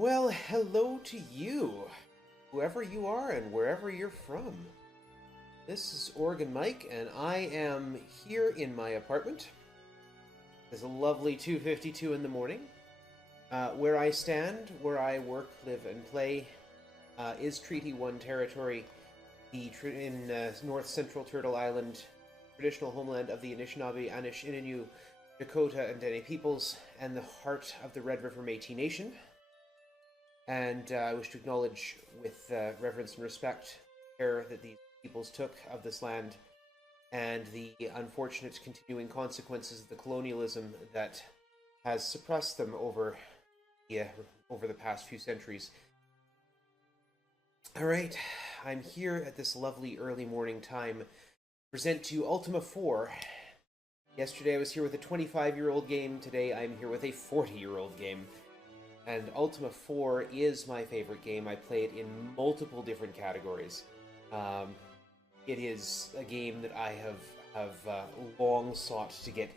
Well, hello to you, whoever you are and wherever you're from. This is organMike, and I am here in my apartment. It's a lovely 2:52 in the morning. Where I stand, where I work, live, and play, is Treaty 1 territory, in north central Turtle Island, traditional homeland of the Anishinaabe, Anish, Innu, Dakota, and Dene peoples, and the heart of the Red River Métis Nation. And I wish to acknowledge with reverence and respect the care that these peoples took of this land and the unfortunate continuing consequences of the colonialism that has suppressed them over the past few centuries. All right, I'm here at this lovely early morning time to present to you Ultima IV. Yesterday I was here with a 25-year-old game. Today I'm here with a 40-year-old game. And Ultima IV is my favorite game. I play it in multiple different categories. It is a game that I have long sought to get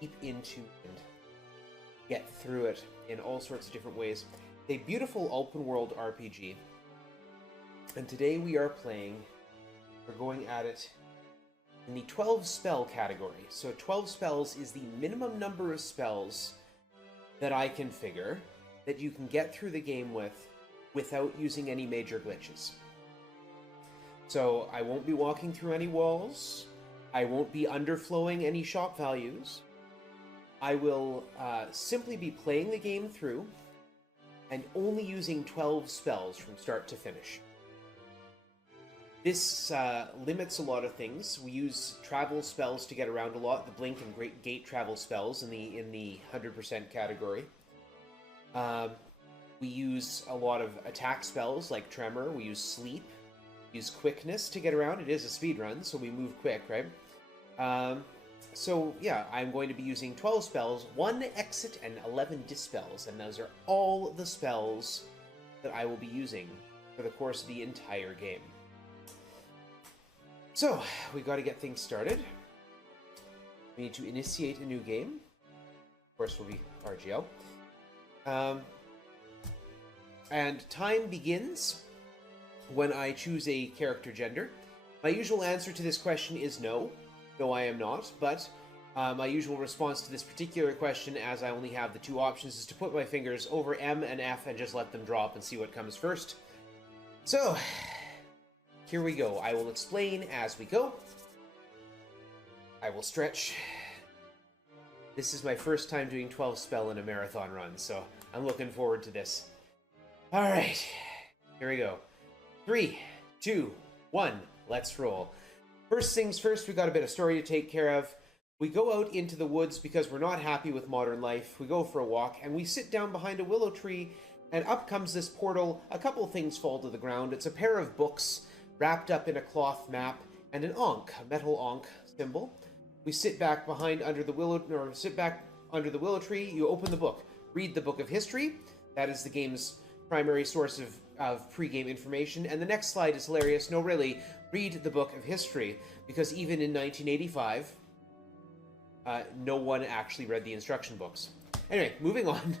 deep into and get through it in all sorts of different ways. It's a beautiful open world RPG. And today we're going at it in the 12 spell category. So 12 spells is the minimum number of spells that I can figure that you can get through the game without using any major glitches. So I won't be walking through any walls. I won't be underflowing any shop values. I will simply be playing the game through and only using 12 spells from start to finish. This limits a lot of things. We use travel spells to get around a lot. The blink and great gate travel spells in the 100% category. We use a lot of attack spells like Tremor. We use Sleep. We use Quickness to get around. It is a speedrun, so we move quick, right? So yeah, I'm going to be using 12 spells, 1 exit, and 11 dispels, and those are all the spells that I will be using for the course of the entire game. So, we got to get things started. We need to initiate a new game. Of course, will be RGL. And time begins when I choose a character gender. My usual answer to this question is no. No, I am not. But my usual response to this particular question, as I only have the two options, is to put my fingers over M and F and just let them drop and see what comes first. So, here we go. I will explain as we go. I will stretch. This is my first time doing 12 spell in a marathon run, so I'm looking forward to this. Alright, here we go. 3, 2, 1, let's roll. First things first, we got a bit of story to take care of. We go out into the woods because we're not happy with modern life. We go for a walk, and we sit down behind a willow tree, and up comes this portal. A couple things fall to the ground. It's a pair of books wrapped up in a cloth map, and an ankh, a metal ankh symbol. We sit back under the willow tree. You open the book, read the book of history. That is the game's primary source of pre-game information. And the next slide is hilarious. No, really, read the book of history, because even in 1985, no one actually read the instruction books. Anyway, moving on.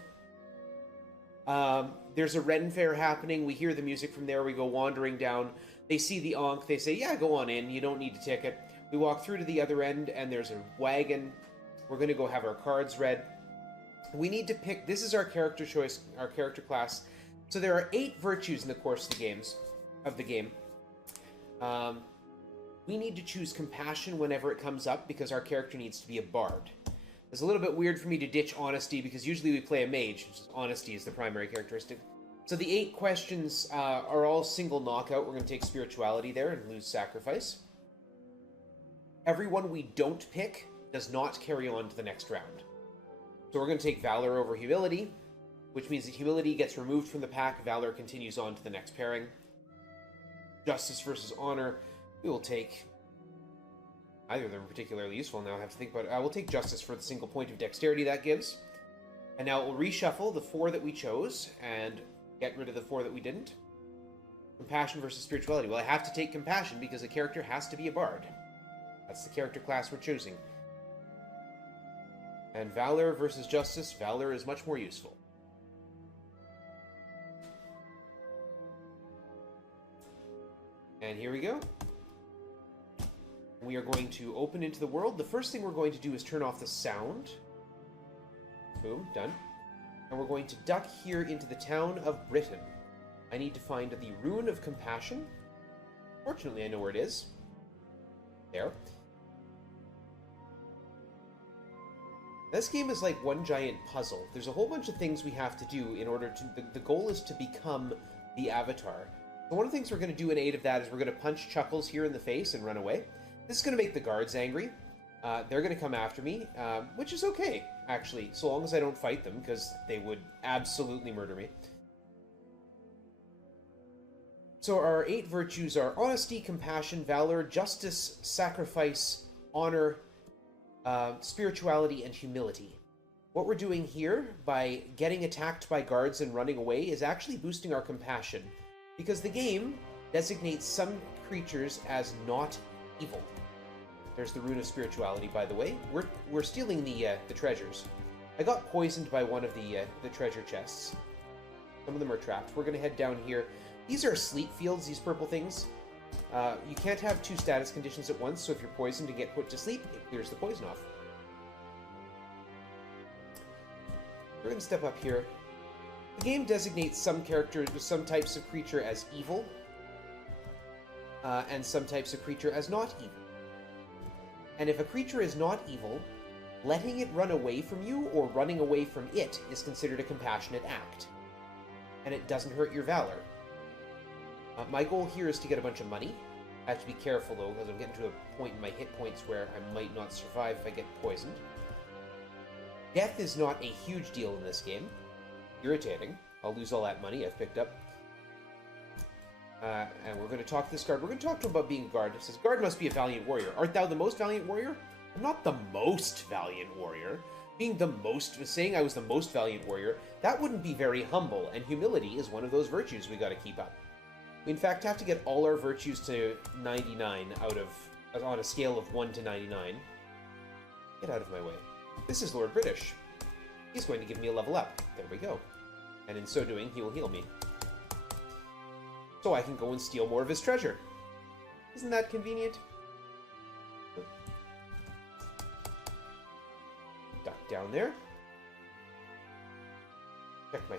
There's a Ren fair happening. We hear the music from there. We go wandering down. They see the ankh. They say, yeah, go on in. You don't need a ticket. We walk through to the other end, and there's a wagon. We're going to go have our cards read. We need to pick... This is our character choice, our character class. So there are 8 virtues in the course of the game. We need to choose compassion whenever it comes up, because our character needs to be a bard. It's a little bit weird for me to ditch honesty, because usually we play a mage, which is honesty is the primary characteristic. So the 8 questions are all single knockout. We're going to take spirituality there and lose sacrifice. Everyone we don't pick does not carry on to the next round. So we're going to take valor over humility, which means that humility gets removed from the pack. Valor continues on to the next pairing. Justice versus honor. We will take... Either of them are particularly useful now, I have to think about it. We'll take justice for the single point of dexterity that gives. And now it will reshuffle the 4 that we chose and get rid of the 4 that we didn't. Compassion versus spirituality. Well, I have to take compassion because a character has to be a bard. That's the character class we're choosing. And valor versus justice. Valor is much more useful. And here we go. We are going to open into the world. The first thing we're going to do is turn off the sound. Boom, done. And we're going to duck here into the town of Britain. I need to find the Rune of Compassion. Fortunately, I know where it is. There. This game is like one giant puzzle. There's a whole bunch of things we have to do in order to... The goal is to become the Avatar. So one of the things we're going to do in aid of that is we're going to punch Chuckles here in the face and run away. This is going to make the guards angry. They're going to come after me, which is okay, actually, so long as I don't fight them, because they would absolutely murder me. So our 8 virtues are honesty, compassion, valor, justice, sacrifice, honor, spirituality, and humility. What we're doing here, by getting attacked by guards and running away, is actually boosting our compassion, because the game designates some creatures as not evil. There's the Rune of Spirituality, by the way. We're stealing the treasures. I got poisoned by one of the treasure chests. Some of them are trapped. We're going to head down here. These are sleep fields, these purple things. You can't have 2 status conditions at once, so if you're poisoned and get put to sleep, it clears the poison off. We're going to step up here. The game designates some characters, some types of creature as evil, and some types of creature as not evil. And if a creature is not evil, letting it run away from you or running away from it is considered a compassionate act. And it doesn't hurt your valor. My goal here is to get a bunch of money. I have to be careful, though, because I'm getting to a point in my hit points where I might not survive if I get poisoned. Death is not a huge deal in this game. Irritating. I'll lose all that money I've picked up. And we're going to talk to this guard. We're going to talk to him about being a guard. It says, "Guard must be a valiant warrior. Art thou the most valiant warrior?" I'm not the most valiant warrior. Saying I was the most valiant warrior, that wouldn't be very humble, and humility is one of those virtues we got to keep up. We, in fact, have to get all our virtues to 99 on a scale of 1 to 99. Get out of my way. This is Lord British. He's going to give me a level up. There we go. And in so doing, he will heal me. So I can go and steal more of his treasure. Isn't that convenient? Duck down there. Check my...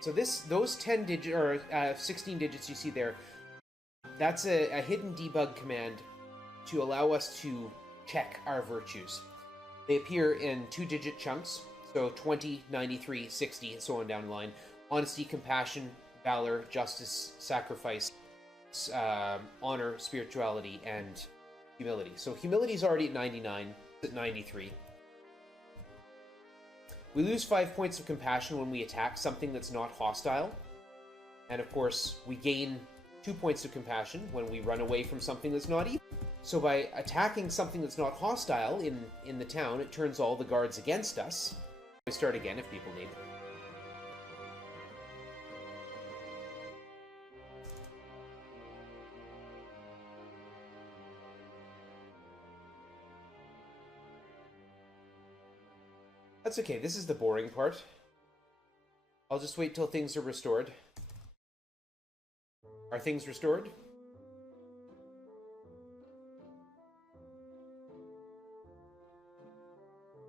So those 10 digit or 16 digits you see there, that's a hidden debug command to allow us to check our virtues. They appear in 2-digit chunks, so 20, 93, 60, and so on down the line. Honesty, compassion, valor, justice, sacrifice, honor, spirituality, and humility. So humility is already at 99, it's at 93. We lose 5 points of compassion when we attack something that's not hostile. And of course, we gain 2 points of compassion when we run away from something that's not evil. So by attacking something that's not hostile in the town, it turns all the guards against us. We start again if people need. That's okay, this is the boring part. I'll just wait till things are restored. Are things restored?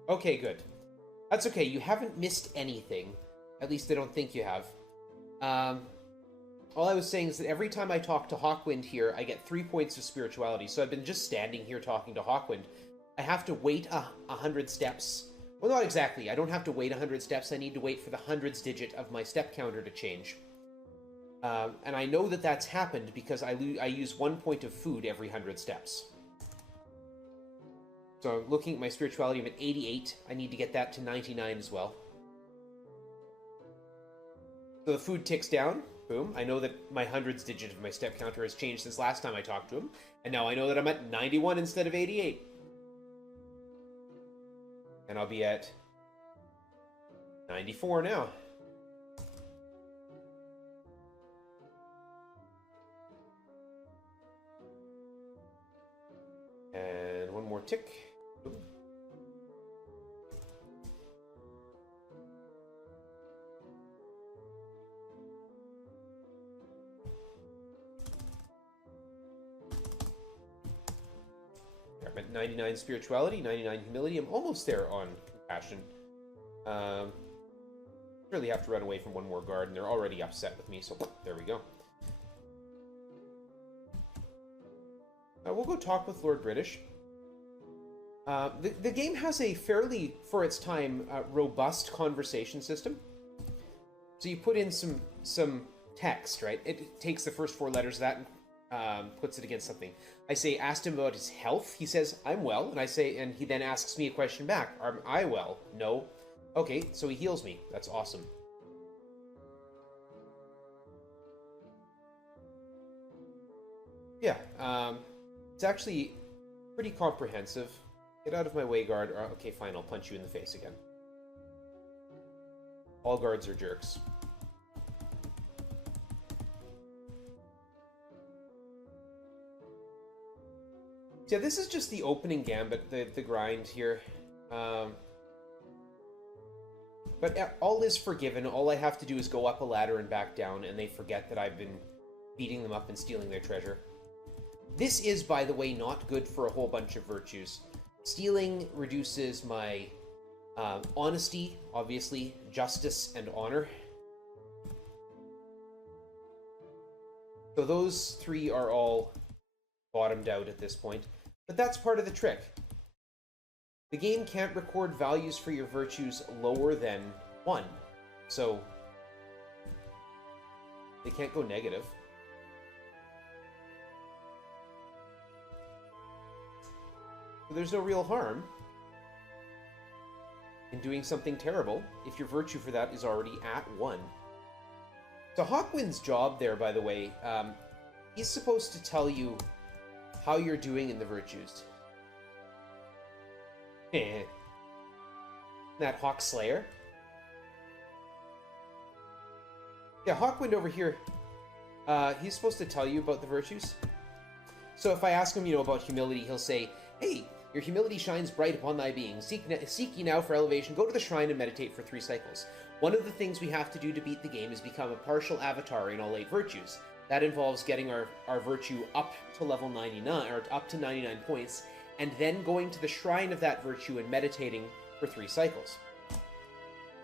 Okay, good. That's okay, you haven't missed anything. At least I don't think you have. All I was saying is that every time I talk to Hawkwind here, I get 3 points of spirituality. So I've been just standing here talking to Hawkwind. I have to wait 100 steps. Well, not exactly. I don't have to wait 100 steps. I need to wait for the hundreds digit of my step counter to change. And I know that that's happened because I use 1 point of food every 100 steps. So looking at my spirituality, I'm at 88. I need to get that to 99 as well. So the food ticks down. Boom. I know that my hundreds digit of my step counter has changed since last time I talked to him. And now I know that I'm at 91 instead of 88. And I'll be at 94 now. And one more tick. Boom. I'm at 99 spirituality, 99 humility. I'm almost there on compassion. Really have to run away from one more guard, and they're already upset with me, so there we go. We'll go talk with Lord British. The game has a fairly, for its time, robust conversation system. So you put in some text, right? It takes the first 4 letters of that and puts it against something. I say, asked him about his health. He says, I'm well. And I say, and he then asks me a question back. Am I well? No. Okay, so he heals me. That's awesome. Yeah, it's actually pretty comprehensive. Get out of my way, guard. Okay, fine, I'll punch you in the face again. All guards are jerks. Yeah, this is just the opening gambit, the grind here. But all is forgiven. All I have to do is go up a ladder and back down, and they forget that I've been beating them up and stealing their treasure. This is, by the way, not good for a whole bunch of virtues. Stealing reduces my honesty, obviously, justice, and honor. So those 3 are all bottomed out at this point. But that's part of the trick. The game can't record values for your virtues lower than 1. So they can't go negative. So there's no real harm in doing something terrible if your virtue for that is already at 1. So Hawkwind's job there, by the way, he's supposed to tell you how you're doing in the virtues. That Hawk Slayer. Yeah, Hawkwind over here, he's supposed to tell you about the virtues. So if I ask him, about humility, he'll say, hey, your humility shines bright upon thy being. Seek ye now for elevation. Go to the shrine and meditate for 3 cycles. One of the things we have to do to beat the game is become a partial avatar in all 8 virtues. That involves getting our virtue up to level 99, or up to 99 points, and then going to the shrine of that virtue and meditating for 3 cycles.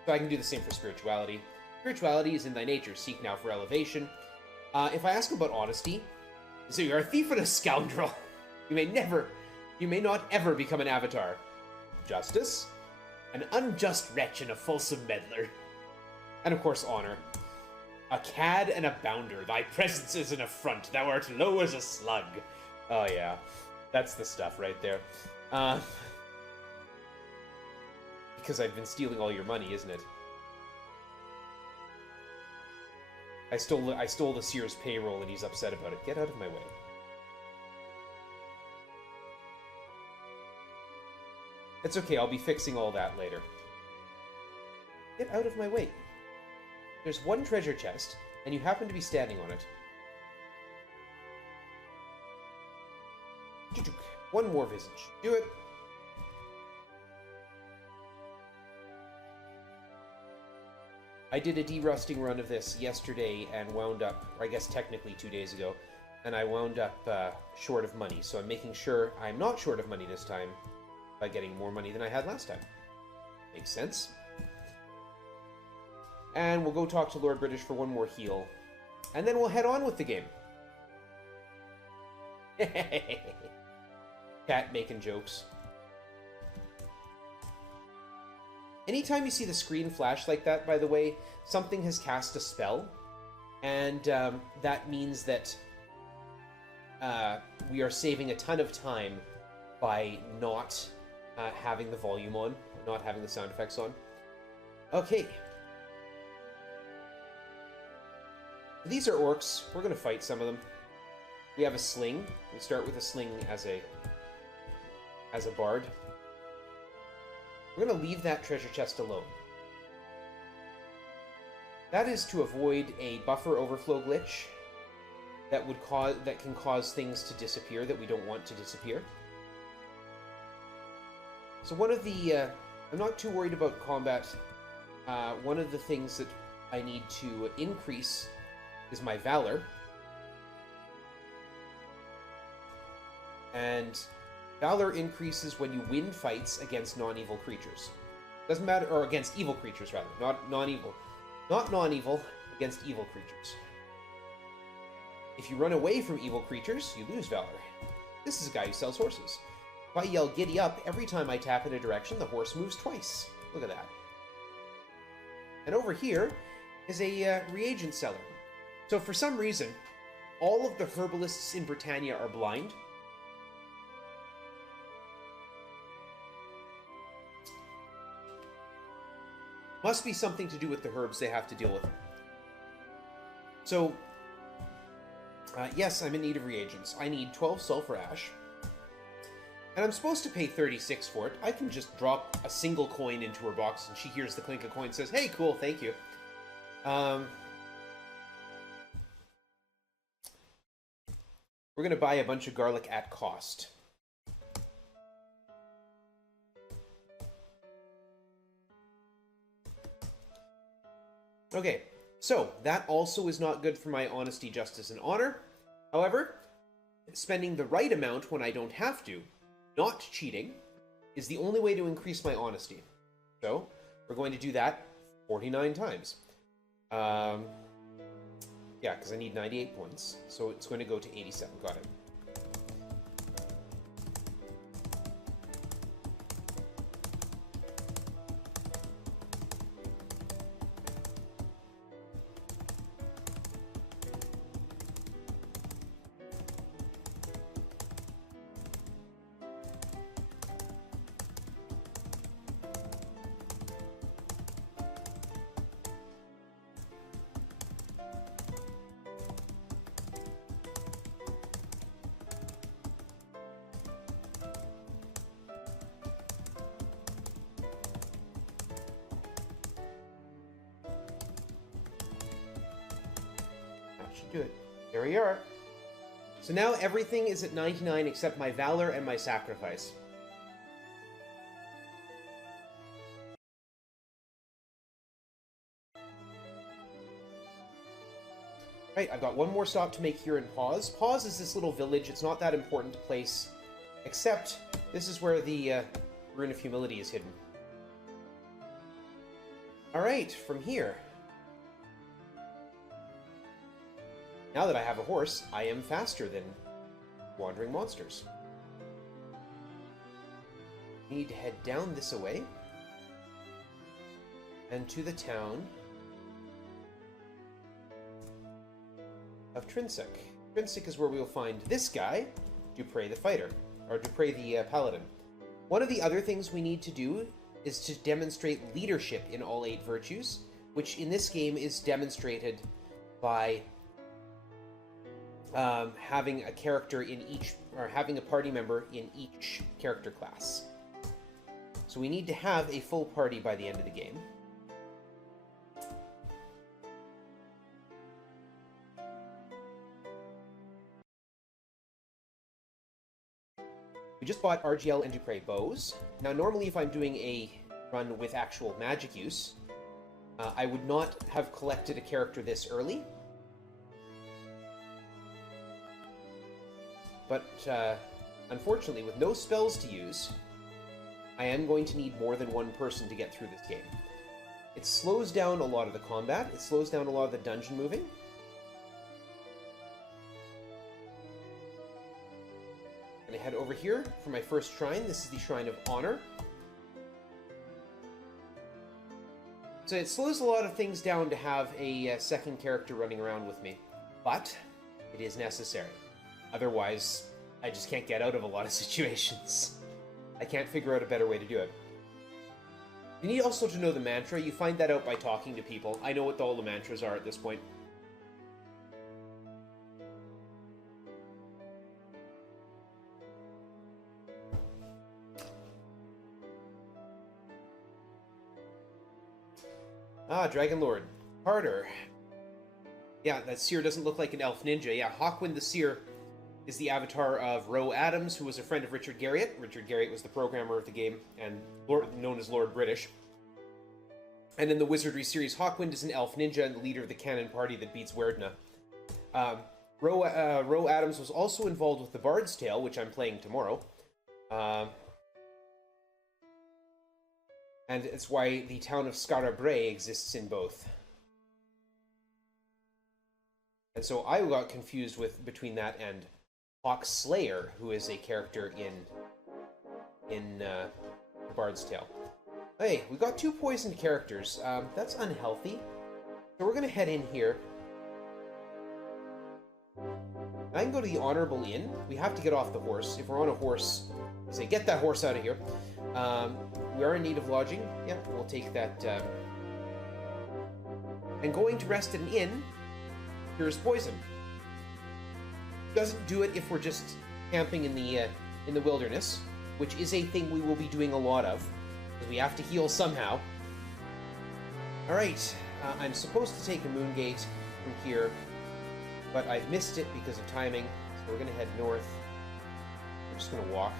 So I can do the same for spirituality. Spirituality is in thy nature. Seek now for elevation. If I ask about honesty, so you're a thief and a scoundrel. You may not ever become an avatar. Justice, an unjust wretch and a fulsome meddler. And of course, honor. A cad and a bounder, thy presence is an affront, thou art low as a slug. Oh yeah, that's the stuff right there. Because I've been stealing all your money, isn't it? I stole the Sears payroll and he's upset about it. Get out of my way. It's okay, I'll be fixing all that later. Get out of my way. There's one treasure chest, and you happen to be standing on it. One more visage. Do it. I did a derusting run of this yesterday and wound up, or I guess technically 2 days ago, and I wound up short of money. So I'm making sure I'm not short of money this time by getting more money than I had last time. Makes sense. And we'll go talk to Lord British for one more heal. And then we'll head on with the game. Cat making jokes. Anytime you see the screen flash like that, by the way, something has cast a spell. And that means that we are saving a ton of time by not having the volume on, not having the sound effects on. Okay. These are orcs. We're going to fight some of them. We have a sling. We start with a sling as a bard. We're going to leave that treasure chest alone. That is to avoid a buffer overflow glitch that can cause things to disappear that we don't want to disappear. So one of the I'm not too worried about combat. One of the things that I need to increase is my valor. And Valor increases when you win fights against non-evil creatures. Doesn't matter, or against evil creatures, rather. Not non-evil. Not non-evil, against evil creatures. If you run away from evil creatures, you lose Valor. This is a guy who sells horses. If I yell giddy up, every time I tap in a direction, the horse moves twice. Look at that. And over here is a reagent seller. So for some reason, all of the herbalists in Britannia are blind. Must be something to do with the herbs they have to deal with. So, yes, I'm in need of reagents. I need 12 sulfur ash. And I'm supposed to pay 36 for it. I can just drop a single coin into her box and she hears the clink of coin and says, hey, cool, thank you. We're going to buy a bunch of garlic at cost. Okay, so that also is not good for my honesty, justice, and honor. However, spending the right amount when I don't have to, not cheating, is the only way to increase my honesty. So, we're going to do that 49 times. Yeah, because I need 98 points, so it's going to go to 87. Got it. Good. There we are. So now everything is at 99 except my valor and my sacrifice. Right, I've got one more stop to make here in Pause. Pause is this little village. It's not that important to place, except this is where the Rune of Humility is hidden. Alright, from here. Now that I have a horse, I am faster than wandering monsters. I need to head down this way and to the town of Trinsic. Trinsic is where we will find this guy, Dupre the Fighter, or Dupre the Paladin. One of the other things we need to do is to demonstrate leadership in all 8 virtues, which in this game is demonstrated by having a character in each, or having a party member in each character class. So we need to have a full party by the end of the game. We just bought RGL and Dupre bows. Now normally if I'm doing a run with actual magic use, I would not have collected a character this early. But unfortunately, with no spells to use, I am going to need more than one person to get through this game. It slows down a lot of the combat, it slows down a lot of the dungeon moving. And I head over here for my first shrine. This is the Shrine of Honor. So it slows a lot of things down to have a second character running around with me. But it is necessary. Otherwise, I just can't get out of a lot of situations. I can't figure out a better way to do it. You need also to know the mantra. You find that out by talking to people. I know what all the mantras are at this point. Ah, Dragon Lord. Carter. Yeah, that seer doesn't look like an elf ninja. Yeah, Hawkwind the Seer is the avatar of Roe Adams, who was a friend of Richard Garriott. Richard Garriott was the programmer of the game, and known as Lord British. And in the Wizardry series, Hawkwind is an elf ninja and the leader of the canon party that beats Werdna. Roe Adams was also involved with the Bard's Tale, which I'm playing tomorrow. And it's why the town of Skarabrae exists in both. And so I got confused between that and Hawk Slayer, who is a character in The Bard's Tale. Hey, we got 2 poisoned characters. That's unhealthy. So we're going to head in here. I can go to the Honorable Inn. We have to get off the horse. If we're on a horse, we say, get that horse out of here. We are in need of lodging. Yeah, we'll take that. And going to rest at an inn cures poison. Doesn't do it if we're just camping in the wilderness, which is a thing we will be doing a lot of, because we have to heal somehow. All right, I'm supposed to take a moon gate from here, but I've missed it because of timing, so we're going to head north. We're just going to walk.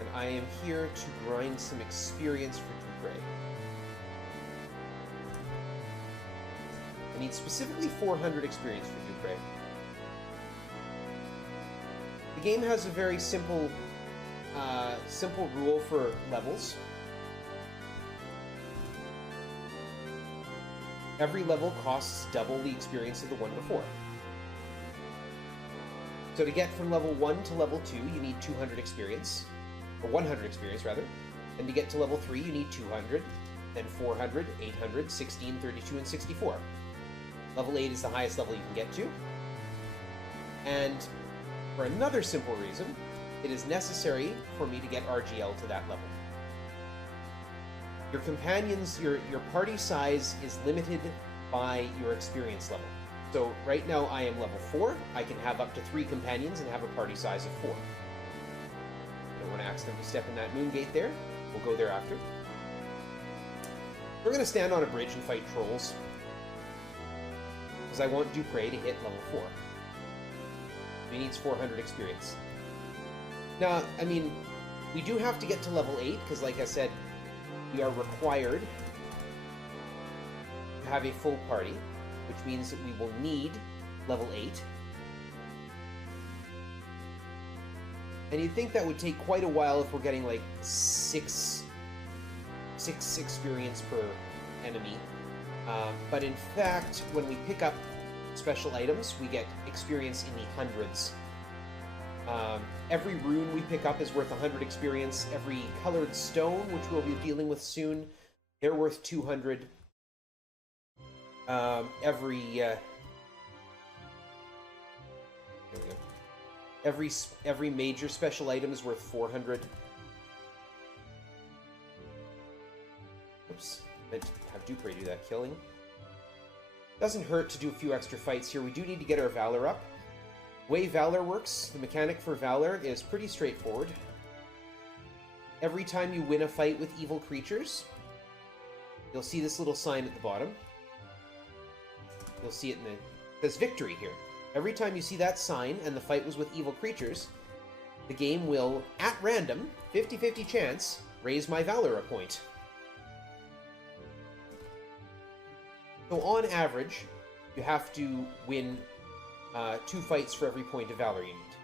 And I am here to grind some experience for Dupre. I need specifically 400 experience for Dupre. The game has a very simple rule for levels. Every level costs double the experience of the one before. So to get from level 1 to level 2, you need 200 experience. Or 100 experience, rather. And to get to level 3, you need 200, then 400, 800, 16, 32, and 64. Level 8 is the highest level you can get to. And for another simple reason, it is necessary for me to get RGL to that level. Your companions, your party size is limited by your experience level. So right now I am level 4. I can have up to 3 companions and have a party size of 4. I don't want to accidentally step in that moon gate there. We'll go there after. We're going to stand on a bridge and fight trolls, because I want Dupre to hit level 4. He needs 400 experience. Now, I mean, we do have to get to level 8, because like I said, we are required to have a full party, which means that we will need level 8. And you'd think that would take quite a while if we're getting like 6 experience per enemy. But in fact, when we pick up special items, we get experience in the hundreds. Every rune we pick up is worth 100 experience. Every colored stone, which we'll be dealing with soon, they're worth 200. There we go. Every major special item is worth 400. Oops, meant to have Dupre do that killing. Doesn't hurt to do a few extra fights here. We do need to get our Valor up. The way Valor works, the mechanic for Valor is pretty straightforward. Every time you win a fight with evil creatures, you'll see this little sign at the bottom. You'll see it it says victory here. Every time you see that sign and the fight was with evil creatures, the game will, at random, 50-50 chance, raise my Valor a point. So on average, you have to win 2 fights for every point of Valor you need.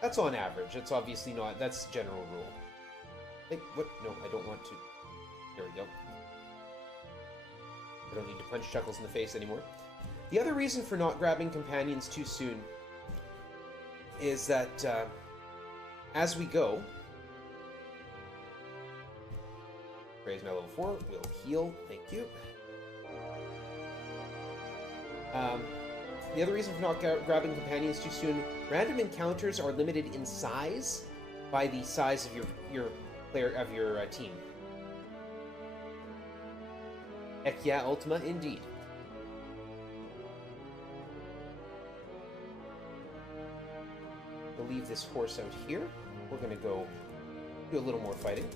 That's on average. That's obviously not... That's general rule. What? No, I don't want to... There we go. I don't need to punch Chuckles in the face anymore. The other reason for not grabbing companions too soon is that as we go... Raise my level 4. We'll heal. Thank you. The other reason for not grabbing companions too soon, random encounters are limited in size by the size of your team. Heck yeah, Ultima, indeed. We'll leave this horse out here. We're gonna go do a little more fighting.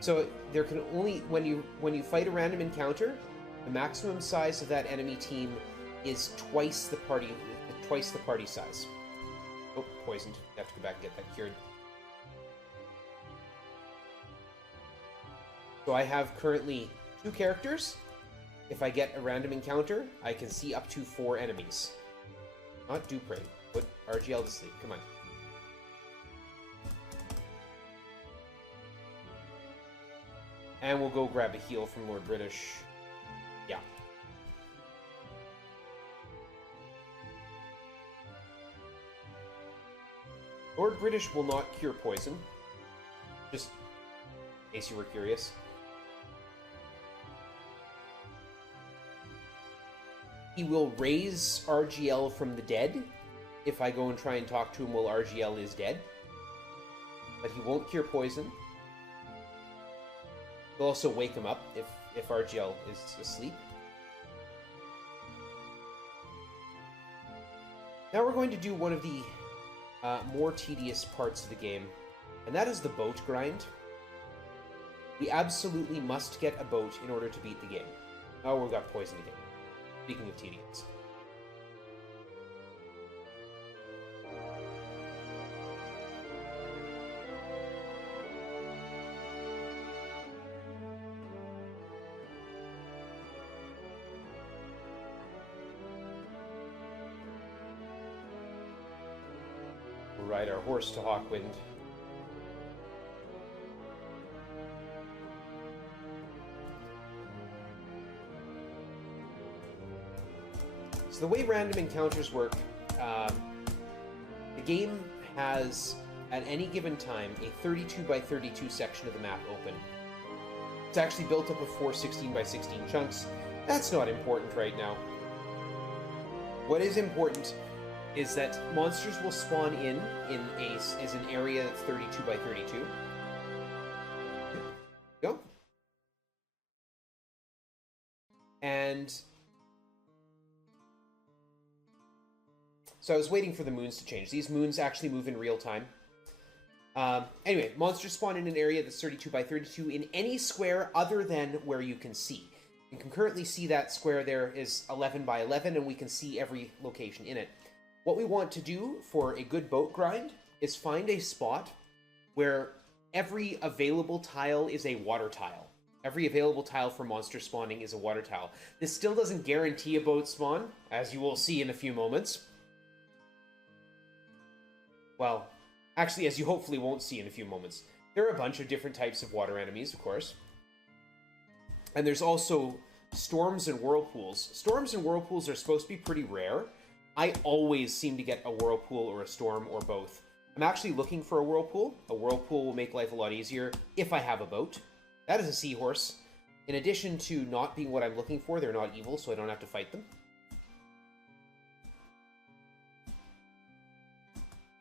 So there can only when you fight a random encounter, the maximum size of that enemy team is twice the party size. Oh, poisoned. You have to go back and get that cured. So I have currently 2 characters. if I get a random encounter, I can see up to 4 enemies. Not Dupre. Put RGL to sleep. Come on. And we'll go grab a heal from Lord British. Yeah. Lord British will not cure poison. Just in case you were curious. He will raise RGL from the dead if I go and try and talk to him while RGL is dead. But he won't cure poison. He'll also wake him up if RGL is asleep. Now we're going to do one of the more tedious parts of the game, and that is the boat grind. We absolutely must get a boat in order to beat the game. Oh, we've got poison again. Speaking of tedious. We'll ride our horse to Hawkwind. So the way random encounters work, the game has, at any given time, a 32 by 32 section of the map open. It's actually built up of 4 16 by 16 chunks. That's not important right now. What is important is that monsters will spawn in an area that's 32 by 32. Go. And so I was waiting for the moons to change. These moons actually move in real time. Anyway, monsters spawn in an area that's 32 by 32 in any square other than where you can see. You can currently see that square there is 11 by 11, and we can see every location in it. What we want to do for a good boat grind is find a spot where every available tile is a water tile. Every available tile for monster spawning is a water tile. This still doesn't guarantee a boat spawn, as you will see in a few moments. Well, actually, as you hopefully won't see in a few moments. There are a bunch of different types of water enemies, of course. And there's also storms and whirlpools. Storms and whirlpools are supposed to be pretty rare. I always seem to get a whirlpool or a storm or both. I'm actually looking for a whirlpool. A whirlpool will make life a lot easier if I have a boat. That is a seahorse. In addition to not being what I'm looking for, they're not evil, so I don't have to fight them.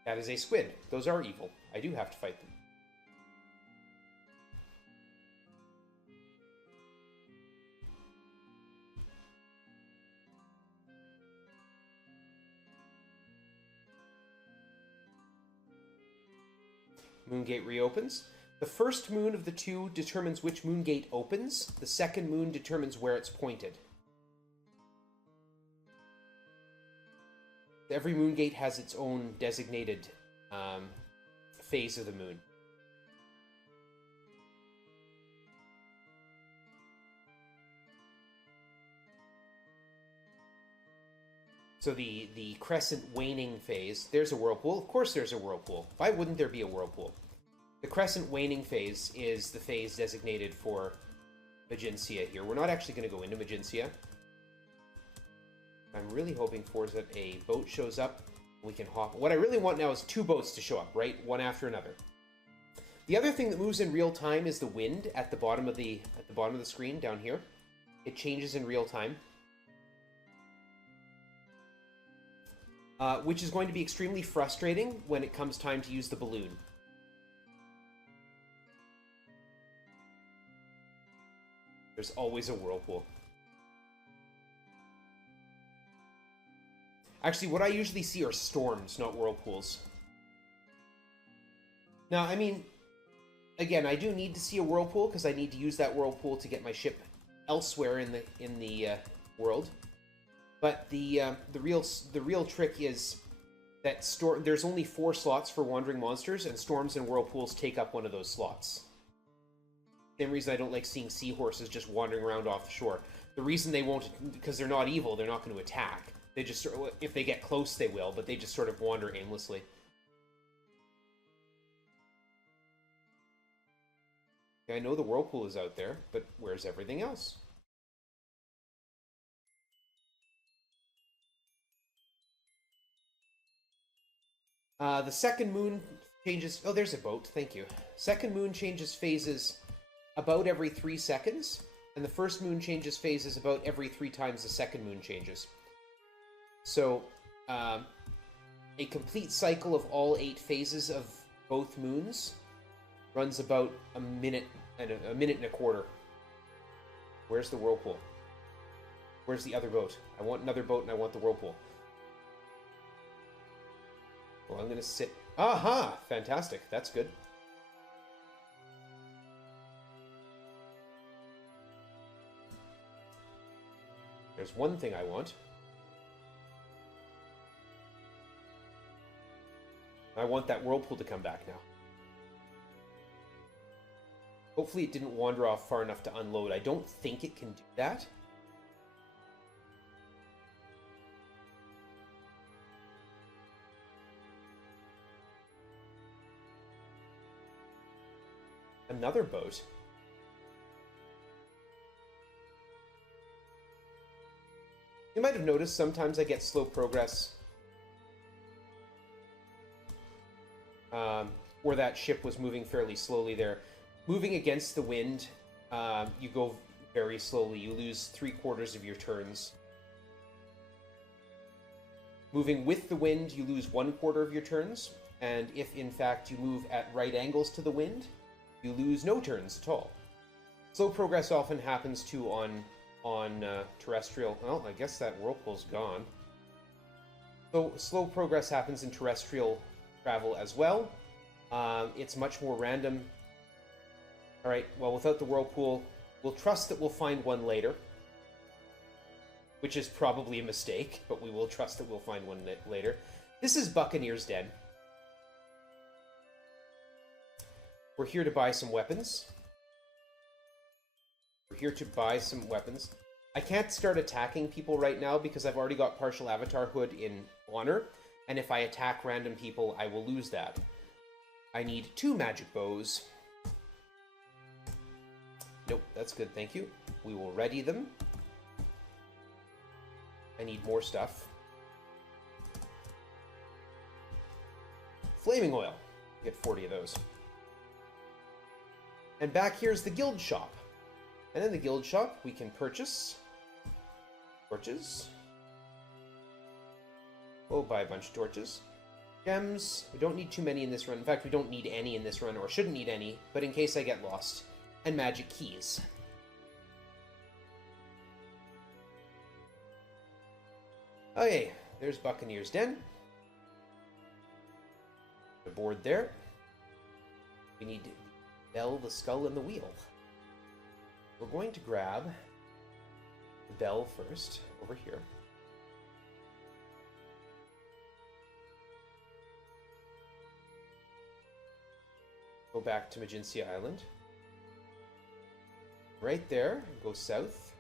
That is a squid. Those are evil. I do have to fight them. Moon gate reopens. The first moon of the two determines which moon gate opens. The second moon determines where it's pointed. Every moon gate has its own designated phase of the moon. So the crescent waning phase, there's a whirlpool. Of course there's a whirlpool. Why wouldn't there be a whirlpool? The crescent waning phase is the phase designated for Magincia here. We're not actually going to go into Magincia. I'm really hoping for is that a boat shows up. We can hop. What I really want now is 2 boats to show up, right? One after another. The other thing that moves in real time is the wind at the bottom of the screen down here. It changes in real time. Which is going to be extremely frustrating when it comes time to use the balloon. There's always a whirlpool. Actually, what I usually see are storms, not whirlpools. Now, I mean, again, I do need to see a whirlpool because I need to use that whirlpool to get my ship elsewhere in the world. But the real trick is that there's only 4 slots for wandering monsters, and storms and whirlpools take up one of those slots. Same reason I don't like seeing seahorses just wandering around off the shore. The reason they won't, because they're not evil, they're not going to attack. They just, if they get close, they will, but they just sort of wander aimlessly. I know the whirlpool is out there, but where's everything else? The second moon changes... Oh, there's a boat. Thank you. Second moon changes phases about every 3 seconds, and the first moon changes phases about every 3 times the second moon changes. So, a complete cycle of all 8 phases of both moons runs about a minute and a quarter. Where's the whirlpool? Where's the other boat? I want another boat and I want the whirlpool. Well, I'm going to sit... Aha! Fantastic. That's good. There's one thing I want. I want that whirlpool to come back now. Hopefully it didn't wander off far enough to unload. I don't think it can do that. Another boat. You might have noticed sometimes I get slow progress. Or that ship was moving fairly slowly there. Moving against the wind, you go very slowly. You lose 3/4 of your turns. Moving with the wind, you lose 1/4 of your turns. And if, in fact, you move at right angles to the wind, you lose no turns at all. Slow progress often happens, too, on terrestrial... Well, I guess that whirlpool's gone. So, slow progress happens in terrestrial travel as well. It's much more random. Alright, well, without the whirlpool, we'll trust that we'll find one later. Which is probably a mistake, but we will trust that we'll find one later. This is Buccaneer's Den. We're here to buy some weapons. We're here to buy some weapons. I can't start attacking people right now because I've already got partial avatarhood in honor, and if I attack random people, I will lose that. I need 2 magic bows. Nope, that's good, thank you. We will ready them. I need more stuff. Flaming oil. Get 40 of those. And back here's the guild shop. And in the guild shop, we can purchase torches. We'll buy a bunch of torches. Gems. We don't need too many in this run. In fact, we don't need any in this run, or shouldn't need any, but in case I get lost. And magic keys. Okay, there's Buccaneer's Den. The board there. We need the bell, the skull, and the wheel. We're going to grab the bell first, over here. Go back to Maginsia Island. Right there, go south.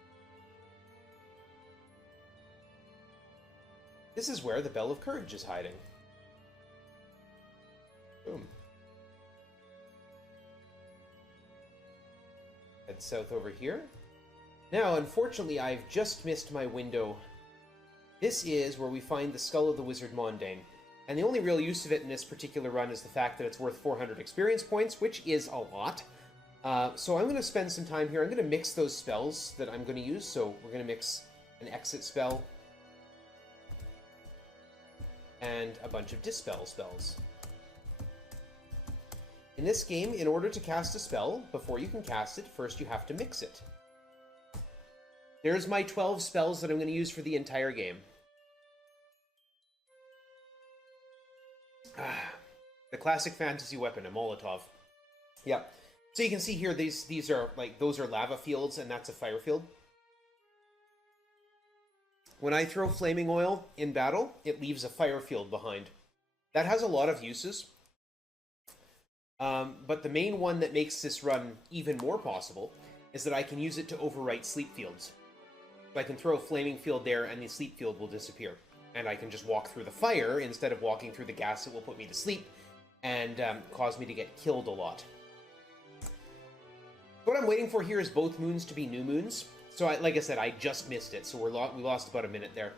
This is where the Bell of Courage is hiding. Boom. Head south over here. Now, unfortunately, I've just missed my window. This is where we find the Skull of the Wizard Mondain. And the only real use of it in this particular run is the fact that it's worth 400 experience points, which is a lot. So I'm going to spend some time here. I'm going to mix those spells that I'm going to use. So we're going to mix an exit spell and a bunch of dispel spells. In this game, in order to cast a spell, before you can cast it, first you have to mix it. There's my 12 spells that I'm going to use for the entire game. The classic fantasy weapon, a Molotov. Yeah. So you can see here, these are, like, those are lava fields, and that's a fire field. When I throw flaming oil in battle, it leaves a fire field behind. That has a lot of uses. But the main one that makes this run even more possible is that I can use it to overwrite sleep fields. So I can throw a flaming field there and the sleep field will disappear. And I can just walk through the fire instead of walking through the gas that will put me to sleep and cause me to get killed a lot. What I'm waiting for here is both moons to be new moons. So like I said, I just missed it, so we lost about a minute there.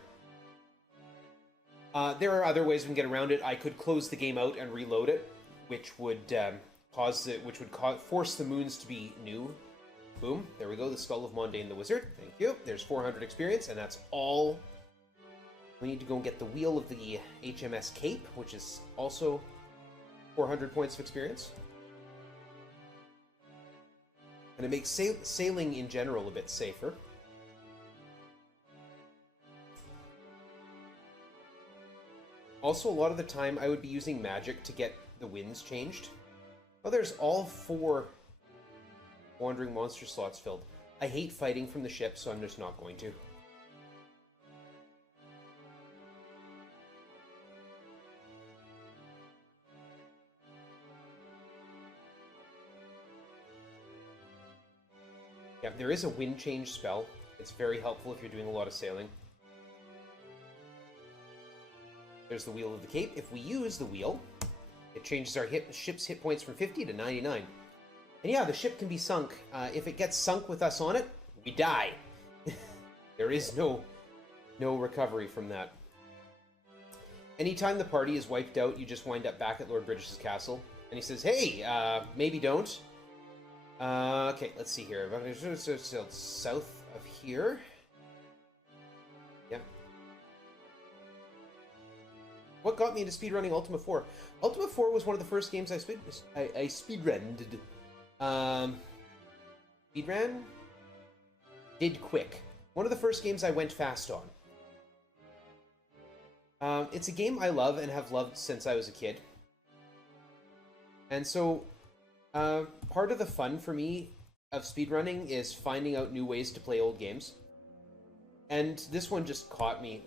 There are other ways we can get around it. I could close the game out and reload it, which would force the moons to be new. Boom, there we go, the Skull of Mondain the Wizard. Thank you. There's 400 experience, and that's all. We need to go and get the Wheel of the HMS Cape, which is also 400 points of experience. And it makes sailing in general a bit safer. Also, a lot of the time I would be using magic to get the winds changed. Oh, there's all 4 wandering monster slots filled. I hate fighting from the ship, so I'm just not going to. Yeah, there is a wind change spell. It's very helpful if you're doing a lot of sailing. There's the Wheel of the Cape. If we use the wheel, it changes our ship's hit points from 50 to 99. And yeah, the ship can be sunk. If it gets sunk with us on it, we die. There is no recovery from that. Anytime the party is wiped out, you just wind up back at Lord Bridges' castle. And he says, hey, maybe don't. Okay, let's see here. South of here. Yeah. What got me into speedrunning Ultima IV? Ultima IV was one of the first games I speedrunned. Speedran? Did quick. One of the first games I went fast on. It's a game I love and have loved since I was a kid. And so, part of the fun for me of speedrunning is finding out new ways to play old games. And this one just caught me.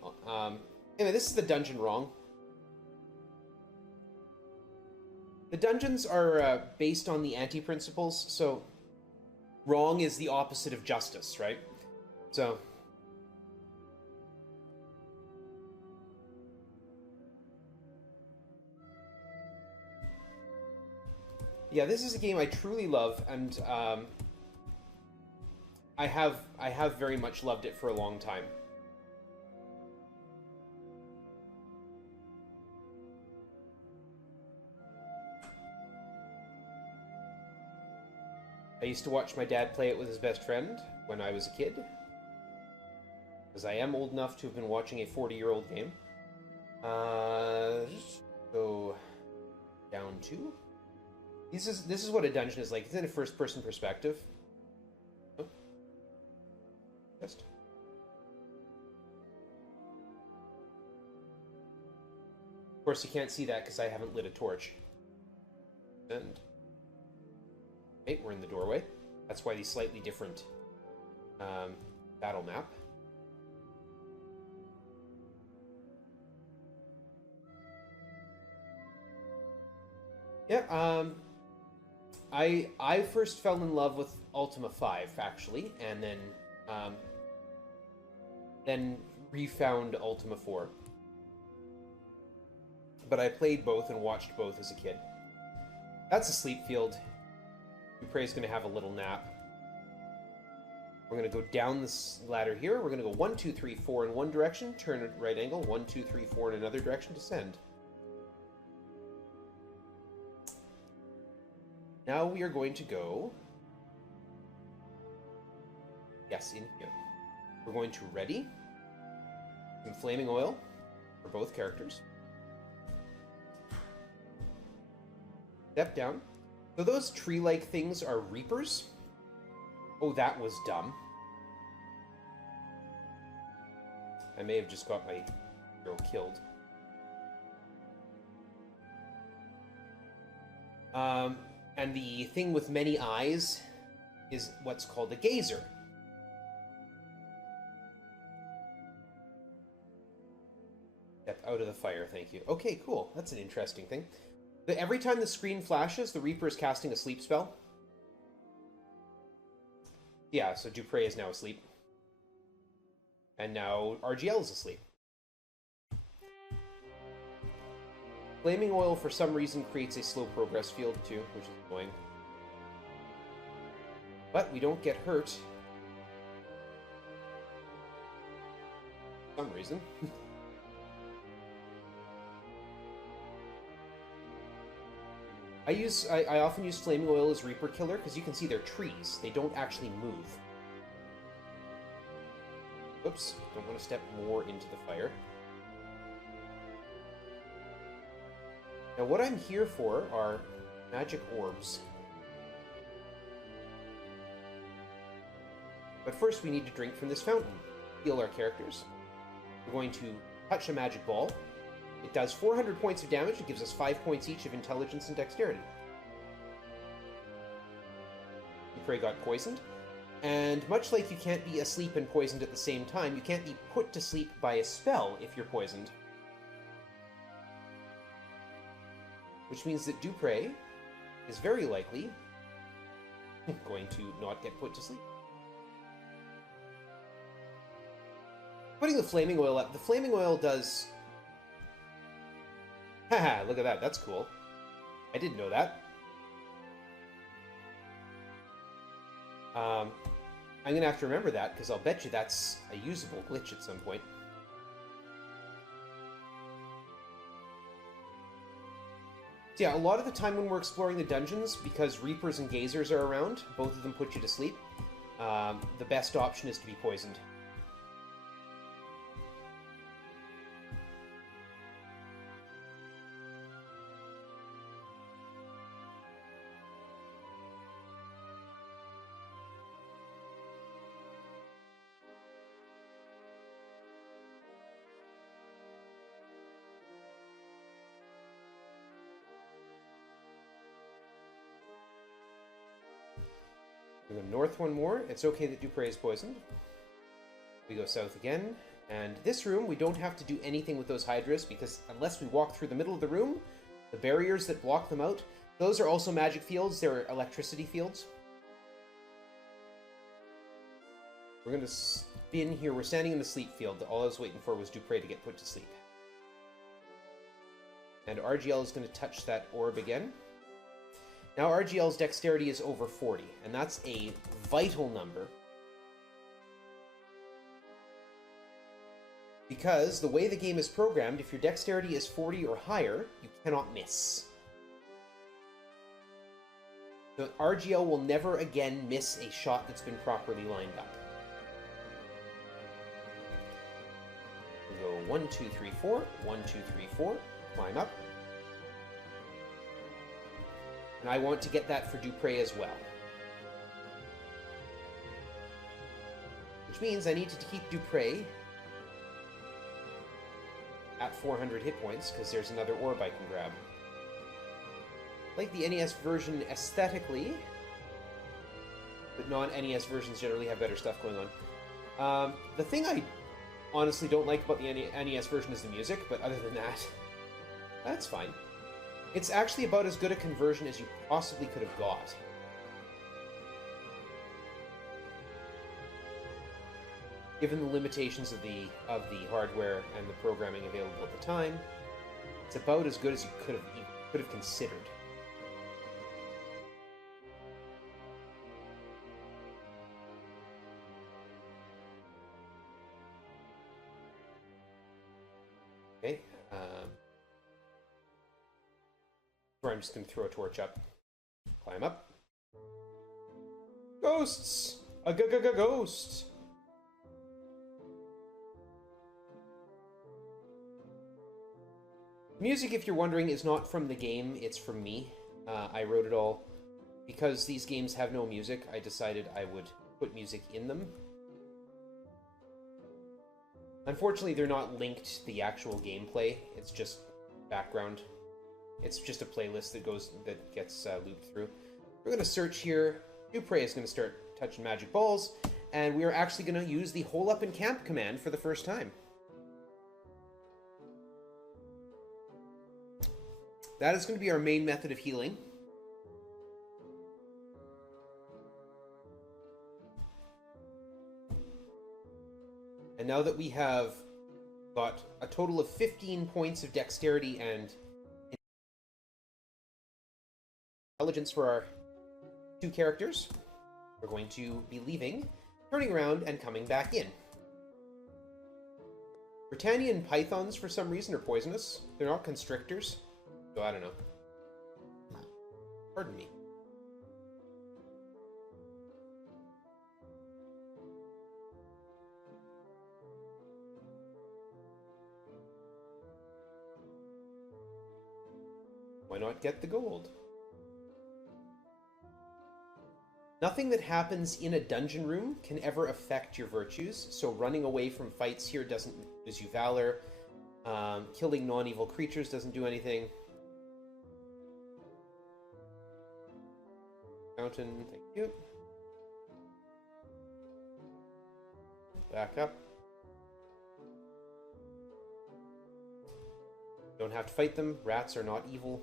Anyway, this is the dungeon wrong. The dungeons are based on the anti-principles, so wrong is the opposite of justice, right? So yeah, this is a game I truly love, and I have very much loved it for a long time. I used to watch my dad play it with his best friend when I was a kid, because I am old enough to have been watching a 40-year-old game. Just go down to... This is what a dungeon is like. It's in a first-person perspective. Oh. Just. Of course, you can't see that because I haven't lit a torch. And okay, we're in the doorway. That's why the slightly different battle map. Yeah. I first fell in love with Ultima V, actually, and then refound Ultima IV. But I played both and watched both as a kid. That's a sleep field. Dupre's going to have a little nap. We're going to go down this ladder here. We're going to go 1, 2, 3, 4 in one direction, turn at right angle, 1, 2, 3, 4 in another direction, descend. Now we are going to go... Yes, in here. We're going to ready some flaming oil for both characters. Step down. So those tree-like things are reapers. Oh, that was dumb. I may have just got my hero killed. And the thing with many eyes is what's called a gazer. Step out of the fire, thank you. Okay, cool. That's an interesting thing. Every time the screen flashes, the Reaper is casting a sleep spell. Yeah, so Dupré is now asleep. And now RGL is asleep. Flaming Oil, for some reason, creates a slow progress field, too, which is annoying. But we don't get hurt. For some reason. I often use Flaming Oil as Reaper Killer, because you can see they're trees. They don't actually move. Oops, don't want to step more into the fire. Now what I'm here for are magic orbs. But first we need to drink from this fountain. Heal our characters. We're going to touch a magic ball. It does 400 points of damage. It gives us 5 points each of intelligence and dexterity. Dupré got poisoned. And much like you can't be asleep and poisoned at the same time, you can't be put to sleep by a spell if you're poisoned. Which means that Dupré is very likely going to not get put to sleep. Putting the Flaming Oil up. The Flaming Oil does... Haha, look at that. That's cool. I didn't know that. I'm going to have to remember that, because I'll bet you that's a usable glitch at some point. So yeah, a lot of the time when we're exploring the dungeons, because Reapers and Gazers are around, both of them put you to sleep, the best option is to be poisoned. We go north one more. It's okay that Dupré is poisoned. We go south again. And this room, we don't have to do anything with those Hydras, because unless we walk through the middle of the room, the barriers that block them out, those are also magic fields. They're electricity fields. We're going to spin here. We're standing in the sleep field. All I was waiting for was Dupré to get put to sleep. And RGL is going to touch that orb again. Now RGL's dexterity is over 40, and that's a vital number. Because the way the game is programmed, if your dexterity is 40 or higher, you cannot miss. So RGL will never again miss a shot that's been properly lined up. We'll go 1, 2, 3, 4, 1, 2, 3, 4, climb up. And I want to get that for Dupré as well. Which means I need to keep Dupré at 400 hit points, because there's another orb I can grab. Like the NES version aesthetically, but non-NES versions generally have better stuff going on. The thing I honestly don't like about the NES version is the music, but other than that, that's fine. It's actually about as good a conversion as you possibly could have got. Given the limitations of the hardware and the programming available at the time, it's about as good as you could have considered. Okay. Or I'm just going to throw a torch up. Climb up. Ghosts! A ghost! Music, if you're wondering, is not from the game, it's from me. I wrote it all. Because these games have no music, I decided I would put music in them. Unfortunately, they're not linked to the actual gameplay. It's just background. It's just a playlist that gets looped through. We're going to search here. Dupré is going to start touching magic balls, and we are actually going to use the hole up in camp command for the first time. that is going to be our main method of healing. And now that we have got a total of 15 points of dexterity and intelligence for our 2 characters, we're going to be leaving, turning around, and coming back in. Britannian pythons, for some reason, are poisonous. They're not constrictors, so I don't know. Pardon me. Why not get the gold? Nothing that happens in a dungeon room can ever affect your virtues, so running away from fights here doesn't lose you valor. Killing non-evil creatures doesn't do anything. Fountain, thank you. Back up. Don't have to fight them. Rats are not evil.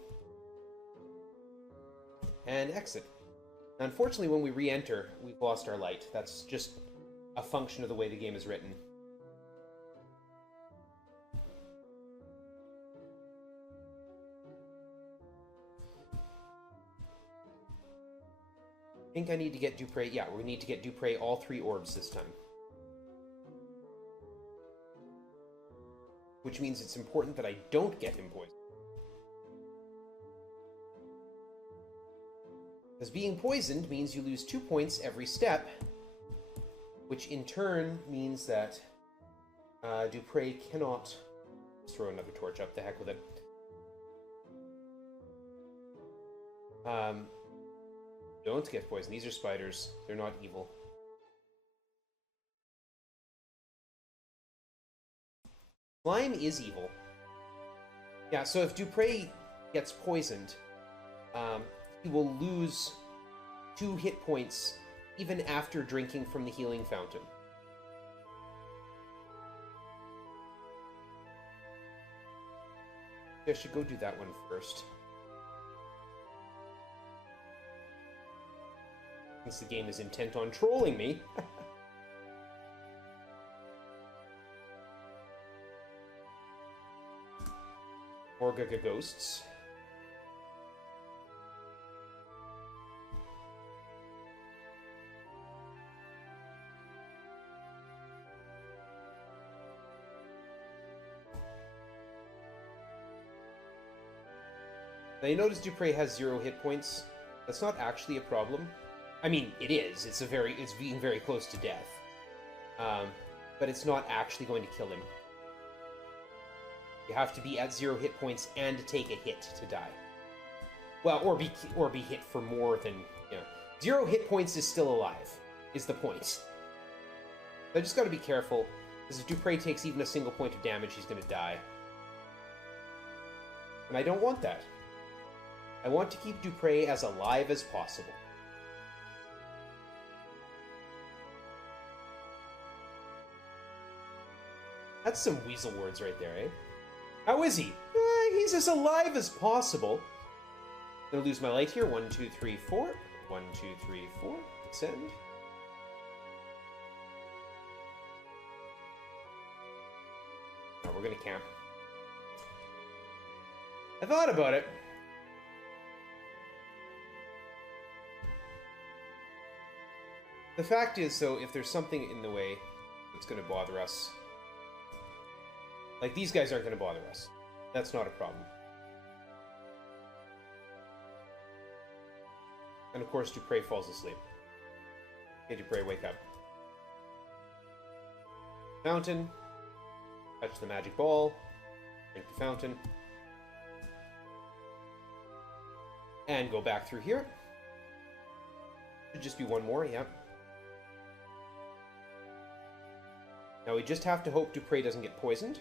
And exit. Unfortunately, when we re-enter, we've lost our light. That's just a function of the way the game is written. I think I need to get Dupre. Yeah, we need to get Dupre all 3 orbs this time. Which means it's important that I don't get him poisoned. Because being poisoned means you lose 2 points every step, which in turn means that Dupre cannot... Let's throw another torch up, the heck with it. Don't get poisoned. These are spiders. They're not evil. Slime is evil. Yeah, so if Dupre gets poisoned, he will lose 2 hit points even after drinking from the healing fountain. I should go do that one first. Since the game is intent on trolling me. More ghosts. Now you notice Dupre has 0 hit points. That's not actually a problem. I mean, it is. It's being very close to death. But it's not actually going to kill him. You have to be at 0 hit points and take a hit to die. Well, or be hit for more than, you know. 0 hit points is still alive, is the point. So I just gotta be careful, because if Dupre takes even a single point of damage, he's gonna die. And I don't want that. I want to keep Dupre as alive as possible. That's some weasel words right there, eh? How is he? He's as alive as possible. I'm gonna lose my light here. 1, 2, 3, 4. 1, 2, 3, 4. Ascend. Now we're gonna camp. I thought about it. The fact is, though, if there's something in the way that's going to bother us, like these guys aren't going to bother us. That's not a problem. And of course, Dupre falls asleep. Okay, Dupre, wake up. Fountain. Touch the magic ball. Drink the fountain. And go back through here. Should just be one more, yeah. Now we just have to hope Dupre doesn't get poisoned.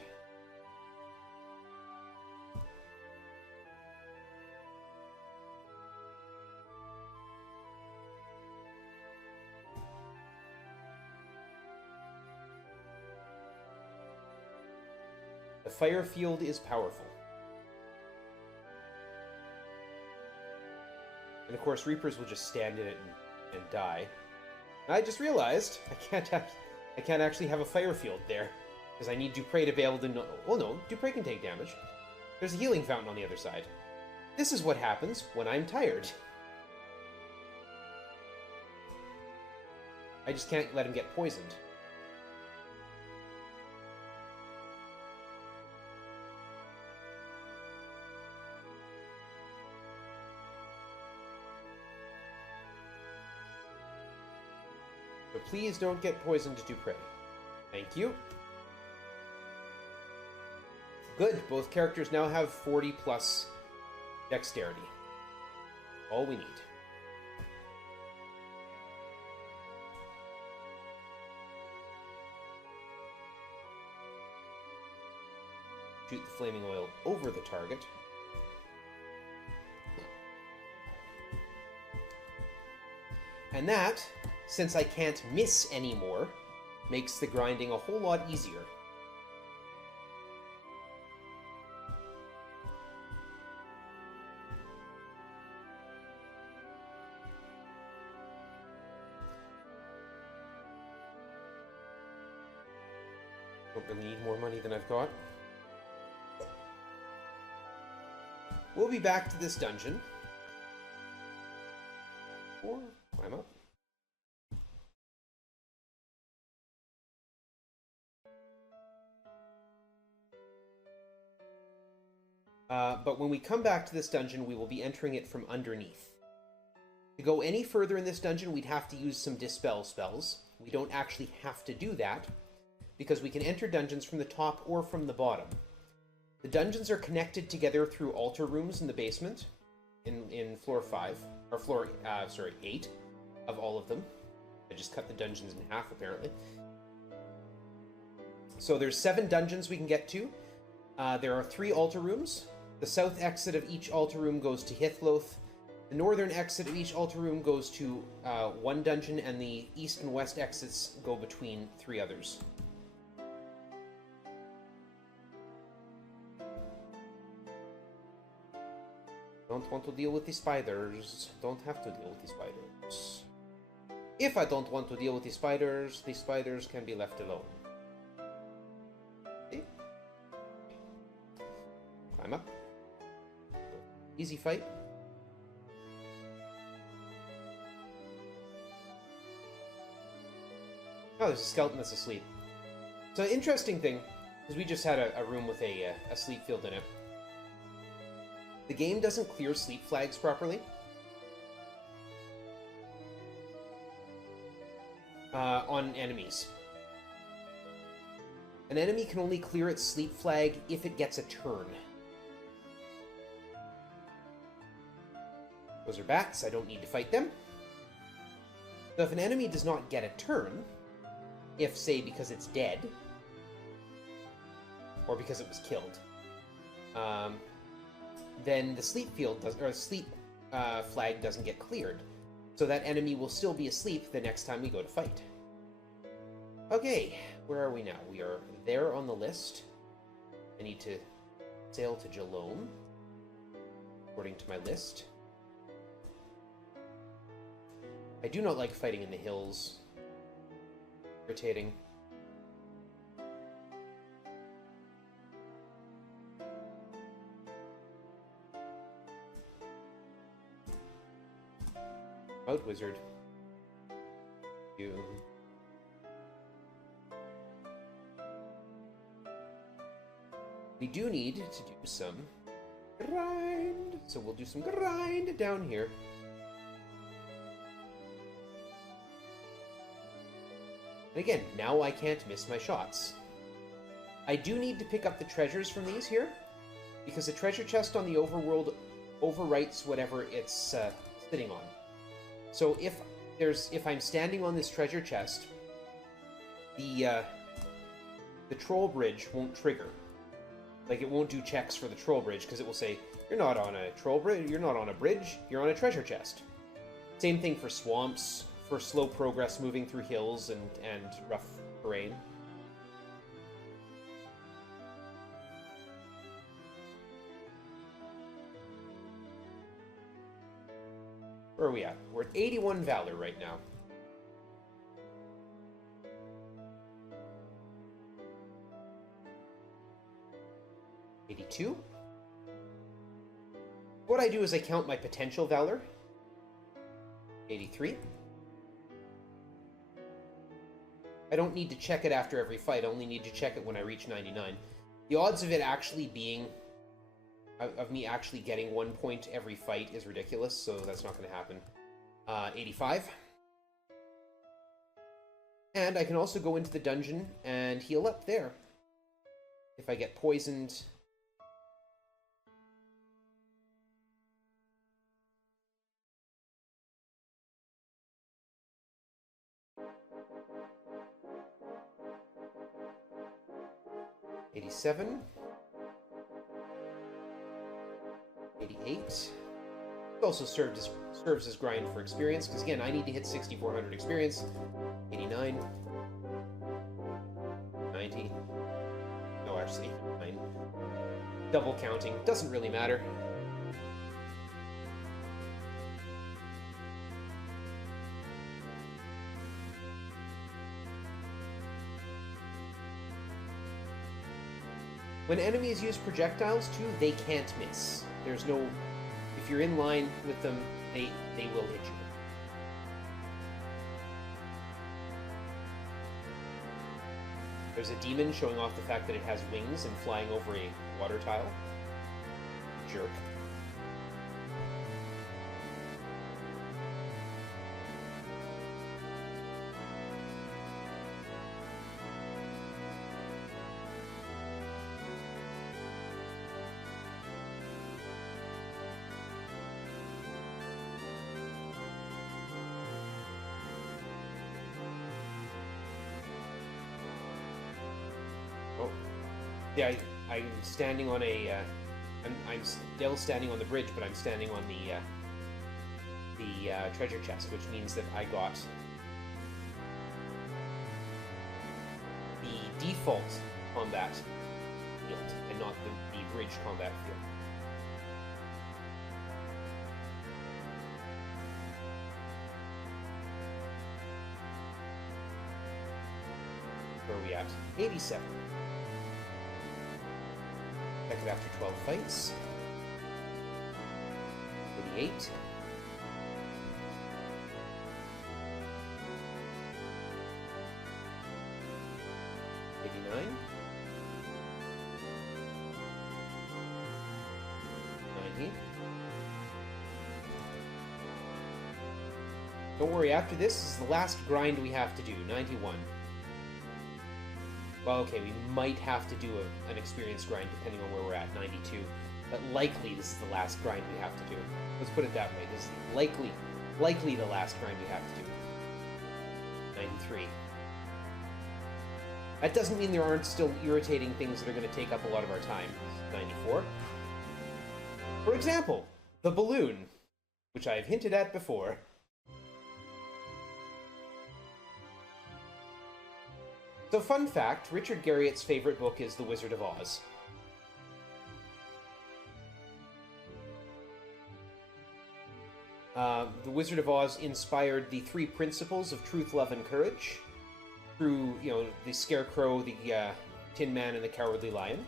The fire field is powerful. course, Reapers will just stand in it and die. I just realized I can't actually have a fire field there, because I need Dupre to be able to... Oh no, Dupre can take damage. There's a healing fountain on the other side. This is what happens when I'm tired. I just can't let him get poisoned. So please don't get poisoned, Dupre. Thank you. Good, both characters now have 40 plus dexterity. All we need. Shoot the flaming oil over the target. And that, since I can't miss anymore, makes the grinding a whole lot easier. Don't really need more money than I've got. We'll be back to this dungeon. Or climb up. But when we come back to this dungeon, we will be entering it from underneath. To go any further in this dungeon, we'd have to use some dispel spells. We don't actually have to do that, because we can enter dungeons from the top or from the bottom. The dungeons are connected together through altar rooms in the basement, in floor 5, or floor, 8 of all of them. I just cut the dungeons in half, apparently. So there's 7 dungeons we can get to. There are 3 altar rooms. The south exit of each altar room goes to Hithloth. The northern exit of each altar room goes to 1 dungeon, and the east and west exits go between 3 others. Don't want to deal with the spiders. Don't have to deal with the spiders. If I don't want to deal with the spiders can be left alone. Okay. Climb up. Easy fight. Oh, there's a skeleton that's asleep. So, interesting thing, is we just had a room with a sleep field in it. The game doesn't clear sleep flags properly. On enemies. An enemy can only clear its sleep flag if it gets a turn. Those are bats, I don't need to fight them. So if an enemy does not get a turn, if, say, because it's dead, or because it was killed, then the sleep field does, or sleep flag doesn't get cleared. So that enemy will still be asleep the next time we go to fight. Okay, where are we now? We are there on the list. I need to sail to Jalome, according to my list. I do not like fighting in the hills. Irritating. Out, wizard. You. We do need to do some grind. So we'll do some grind down here. And again, now I can't miss my shots. I do need to pick up the treasures from these here, because the treasure chest on the overworld overwrites whatever it's sitting on. So if I'm standing on this treasure chest, the troll bridge won't trigger. Like, it won't do checks for the troll bridge, because it will say, you're not on a troll bridge, you're not on a bridge, you're on a treasure chest. Same thing for swamps, for slow progress moving through hills and rough terrain. Where are we at? We're at 81 Valor right now. $82. What I do is I count my potential Valor. 83. I don't need to check it after every fight. I only need to check it when I reach 99. The odds of it actually being... of me actually getting 1 point every fight is ridiculous, so that's not going to happen. 85. And I can also go into the dungeon and heal up there. If I get poisoned... $87. 88. It also serves as grind for experience, because again, I need to hit 6,400 experience. 89. 90. No, actually, 89. Double counting. Doesn't really matter. When enemies use projectiles, too, they can't miss. There's no... If you're in line with them, they will hit you. There's a demon showing off the fact that it has wings and flying over a water tile. Jerk. Yeah, I'm standing on a... I'm still standing on the bridge, but I'm standing on the treasure chest, which means that I got the default combat field, and not the bridge combat field. Where are we at? 87. Check it after 12 fights. 88. 89. 90. Don't worry, after this is the last grind we have to do, 91. Well, okay, we might have to do an experience grind depending on where we're at, 92. But likely this is the last grind we have to do. Let's put it that way. This is likely the last grind we have to do. 93. That doesn't mean there aren't still irritating things that are going to take up a lot of our time. 94. For example, the balloon, which I've hinted at before. So, fun fact, Richard Garriott's favorite book is The Wizard of Oz. The Wizard of Oz inspired the 3 principles of truth, love, and courage through, you know, the Scarecrow, the Tin Man, and the Cowardly Lion.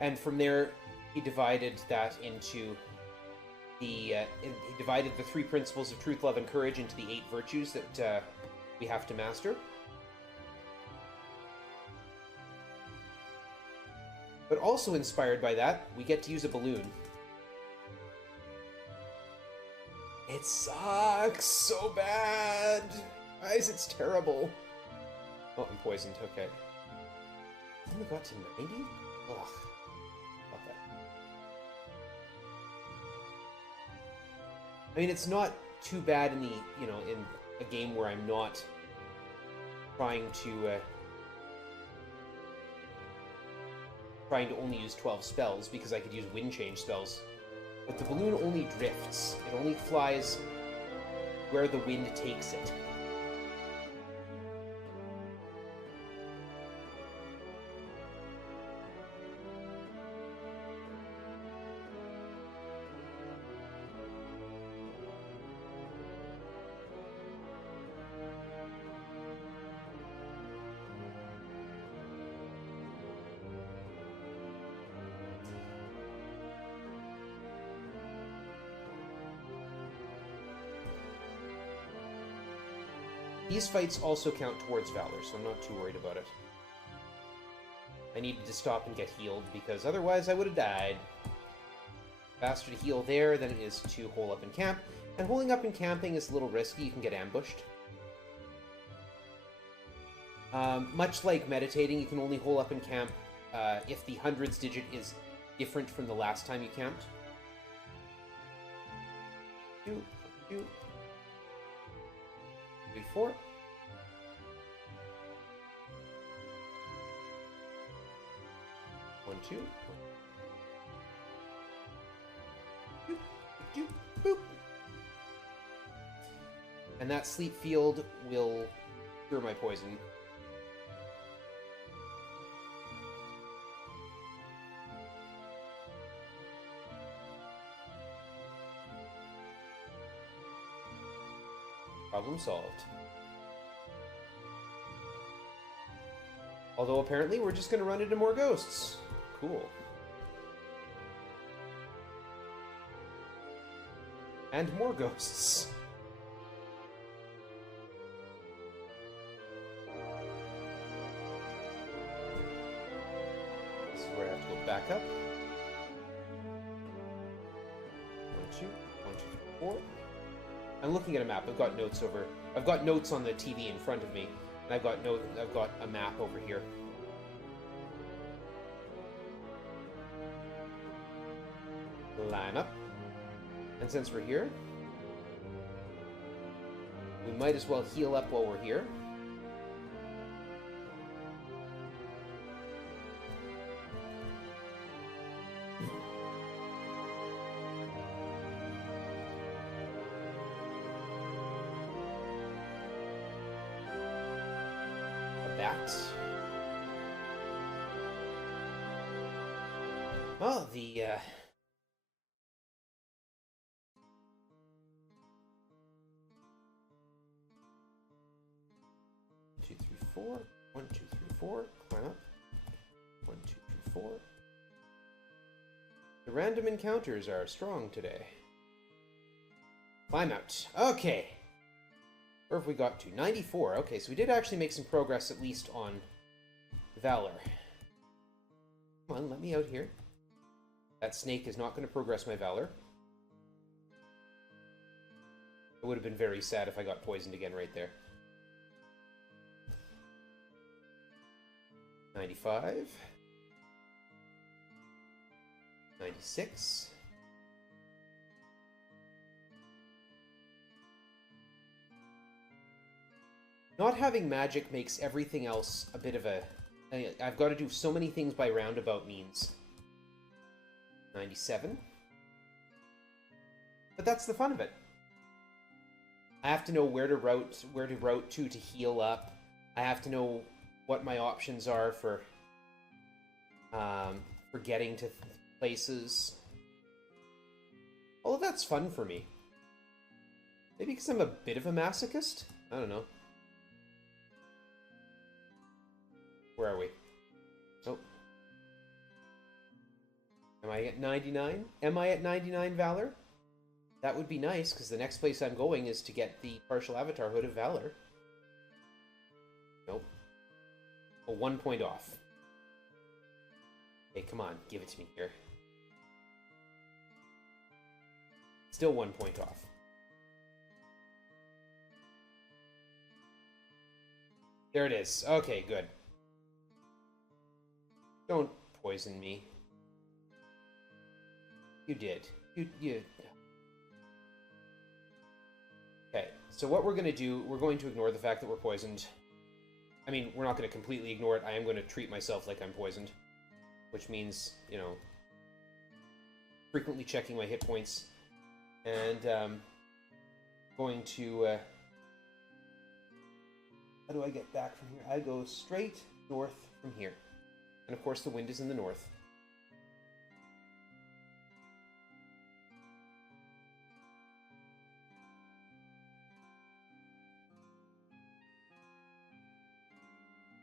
And from there, he divided that into... he divided the 3 principles of truth, love, and courage into the 8 virtues that we have to master. But also inspired by that, we get to use a balloon. It sucks so bad! Guys, it's terrible. Oh, I'm poisoned, okay. Only got to 90? Ugh. I mean, it's not too bad in the, you know, in a game where I'm not trying to only use 12 spells, because I could use wind change spells. But the balloon only drifts. It only flies where the wind takes it. These fights also count towards Valor, so I'm not too worried about it. I needed to stop and get healed, because otherwise I would have died. Faster to heal there than it is to hole up and camp. And holding up and camping is a little risky, you can get ambushed. Much like meditating, you can only hole up and camp if the hundreds digit is different from the last time you camped. 2, 2, 3, 4. One, two. Boop, boop, boop. And that sleep field will cure my poison. Problem solved. Although apparently we're just going to run into more ghosts. Cool. And more ghosts. This is where I have to go back up. 1, 2, 1, 2, 4. I'm looking at a map. I've got notes on the TV in front of me, and I've got a map over here. Line up. And since we're here, we might as well heal up while we're here. Oh, the 2, 3, 4. 1, 2, 3, 4. Climb up. 1, 2, 3, 4. The random encounters are strong today. Climb out. Okay. Where have we got to? 94. Okay, so we did actually make some progress, at least on Valor. Come on, let me out here. That snake is not going to progress my Valor. It would have been very sad if I got poisoned again right there. 95. 96. Not having magic makes everything else a bit of a... I've got to do so many things by roundabout means. 97. But that's the fun of it. I have to know where to route to heal up. I have to know what my options are for getting to places. All of that's fun for me. Maybe because I'm a bit of a masochist? I don't know. Where are we? Oh. Am I at 99? Am I at 99 Valor? That would be nice, because the next place I'm going is to get the partial avatar hood of Valor. Nope. Oh, 1 point off. Hey, come on, give it to me here. Still 1 point off. There it is. Okay, good. Don't poison me. You did. You... Okay, so what we're going to do, we're going to ignore the fact that we're poisoned. I mean, we're not going to completely ignore it. I am going to treat myself like I'm poisoned. Which means, you know, frequently checking my hit points. And, going to, how do I get back from here? I go straight north from here. And of course the wind is in the north.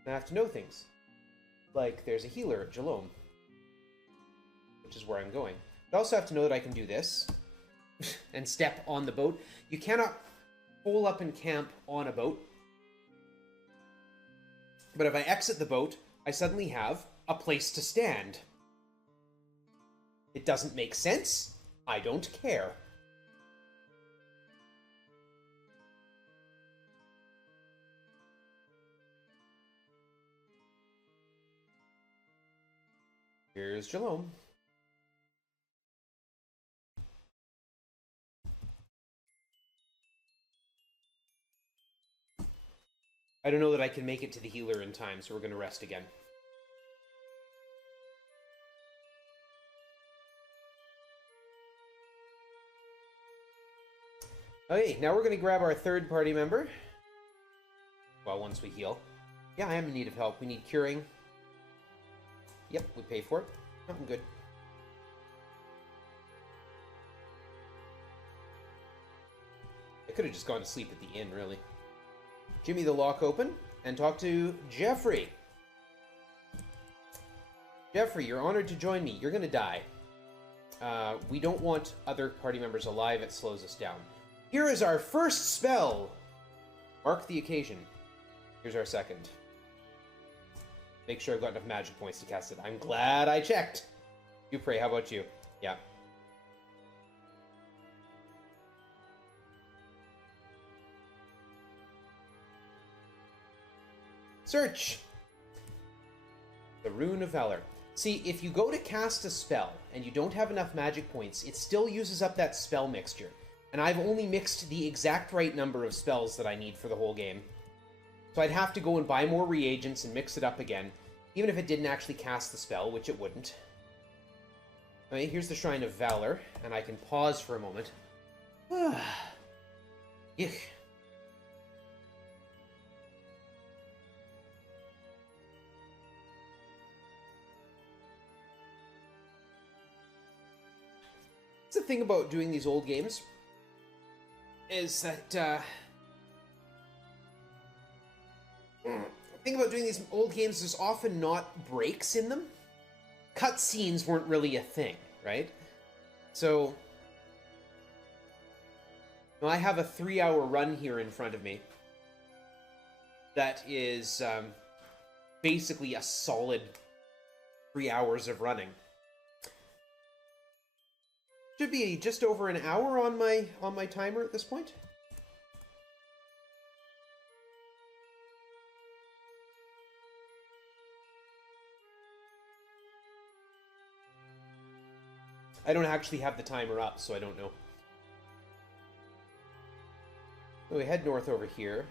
I have to know things. Like, there's a healer at Jalom, which is where I'm going. I also have to know that I can do this, and step on the boat. You cannot hole up and camp on a boat. But if I exit the boat, I suddenly have a place to stand. It doesn't make sense. I don't care. Here's Jalome. I don't know that I can make it to the healer in time, so we're going to rest again. Okay, now we're going to grab our third party member. Well, once we heal. Yeah, I am in need of help. We need curing. Yep, we pay for it. Oh, I'm good. I could have just gone to sleep at the inn, really. Jimmy the lock open and talk to Jeffrey. Jeffrey, you're honored to join me. You're going to die. We don't want other party members alive. It slows us down. Here is our first spell. Mark the occasion. Here's our second. Make sure I've got enough magic points to cast it. I'm glad I checked. You pray. How about you? Yeah. Search. The Rune of Valor. See, if you go to cast a spell and you don't have enough magic points, it still uses up that spell mixture. And I've only mixed the exact right number of spells that I need for the whole game. So I'd have to go and buy more reagents and mix it up again, even if it didn't actually cast the spell, which it wouldn't. Okay, here's the Shrine of Valor, and I can pause for a moment. Yuck. That's the thing about doing these old games, is that, the thing about doing these old games, there's often not breaks in them. Cutscenes weren't really a thing, right? So, I have a 3-hour run here in front of me that is basically a solid 3 hours of running. Should be just over an hour on my timer at this point. I don't actually have the timer up, so I don't know. So we head north over here.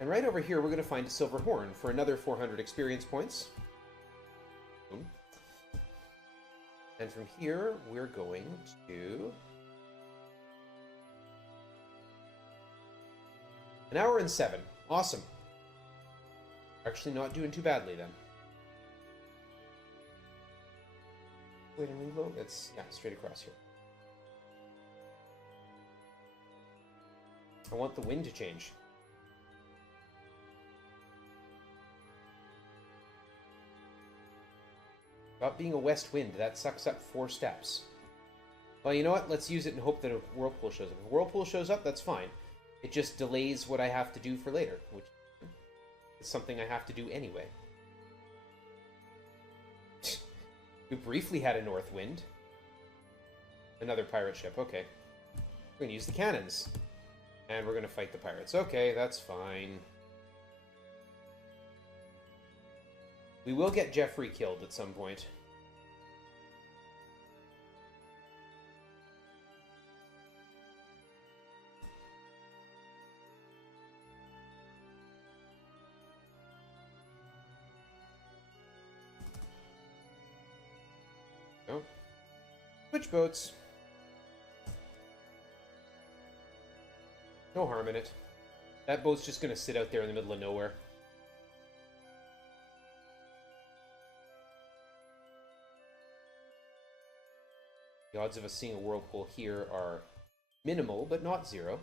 And right over here, we're going to find a silver horn for another 400 experience points. Boom. And from here, we're going to... an hour and 7. Awesome. Actually not doing too badly, then. Wait, a reload? It's, yeah, straight across here. I want the wind to change. About being a west wind, that sucks up 4 steps. Well, you know what? Let's use it and hope that a whirlpool shows up. If a whirlpool shows up, that's fine. It just delays what I have to do for later, which is something I have to do anyway. We briefly had a north wind. Another pirate ship, okay. We're going to use the cannons. And we're going to fight the pirates. Okay, that's fine. We will get Jeffrey killed at some point. No. Switch boats. No harm in it. That boat's just going to sit out there in the middle of nowhere. The odds of us seeing a whirlpool here are minimal, but not 0.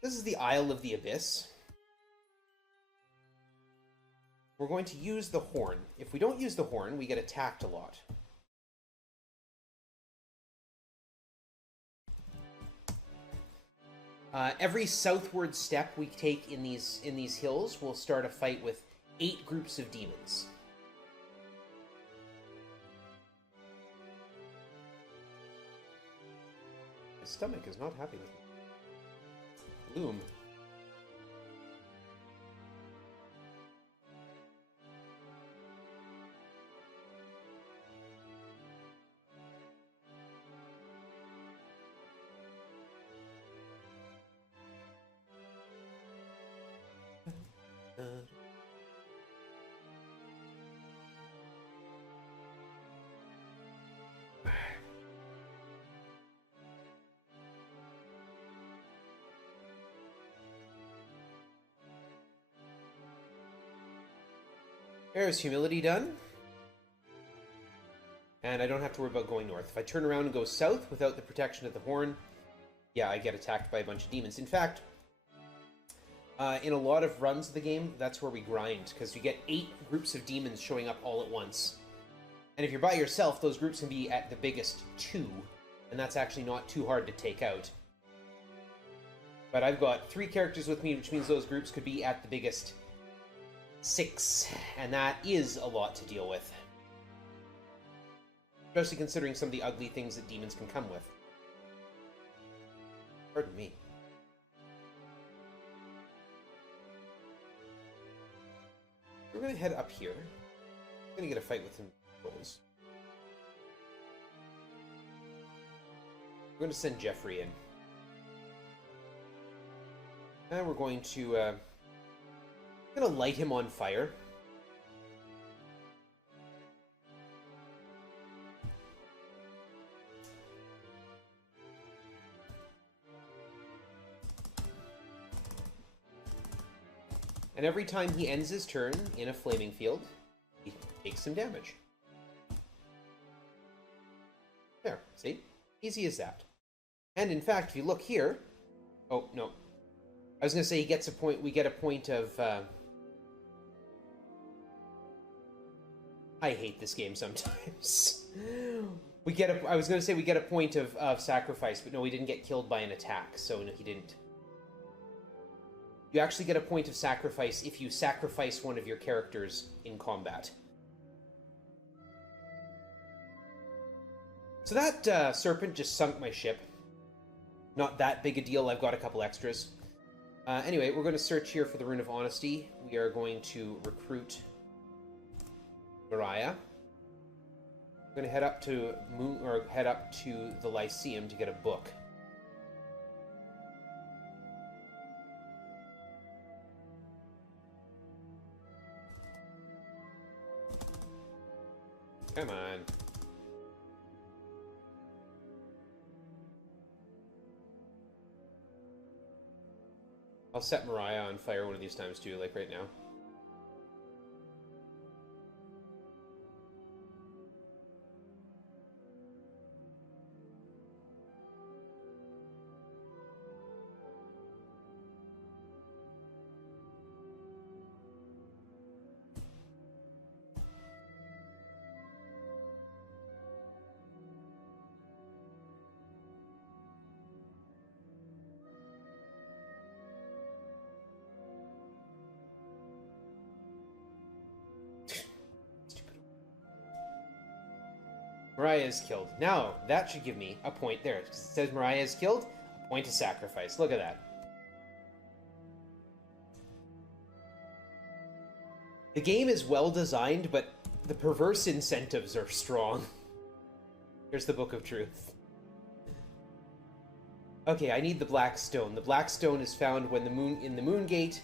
This is the Isle of the Abyss. we're going to use the horn. If we don't use the horn, we get attacked a lot. Every southward step we take in these hills will start a fight with 8 groups of demons. My stomach is not happy with me. Bloom. There's humility done. And I don't have to worry about going north. If I turn around and go south without the protection of the horn, yeah, I get attacked by a bunch of demons. In fact, in a lot of runs of the game, that's where we grind, because you get 8 groups of demons showing up all at once. And if you're by yourself, those groups can be at the biggest 2, and that's actually not too hard to take out. But I've got 3 characters with me, which means those groups could be at the biggest 6, and that is a lot to deal with. Especially considering some of the ugly things that demons can come with. Pardon me. We're going to head up here. I'm going to get a fight with some trolls. We're going to send Jeffrey in. And we're going to... I'm going to light him on fire. And every time he ends his turn in a flaming field, he takes some damage. There, see? Easy as that. And in fact, if you look here... Oh, no. I was going to say he gets a point... We get a point of... I hate this game sometimes. We get a... I was going to say we get a point of sacrifice, but no, we didn't get killed by an attack, so no, he didn't. You actually get a point of sacrifice if you sacrifice one of your characters in combat. So that serpent just sunk my ship. Not that big a deal, I've got a couple extras. Anyway, we're going to search here for the Rune of Honesty. We are going to recruit Mariah. We're going to head up to the Lyceum to get a book. Come on. I'll set Mariah on fire one of these times too, like right now. Mariah is killed. Now, that should give me a point there. It says Mariah is killed, a point of sacrifice. Look at that. The game is well designed, but the perverse incentives are strong. Here's the Book of Truth. Okay, I need the Black Stone. The Black Stone is found when in the Moon Gate,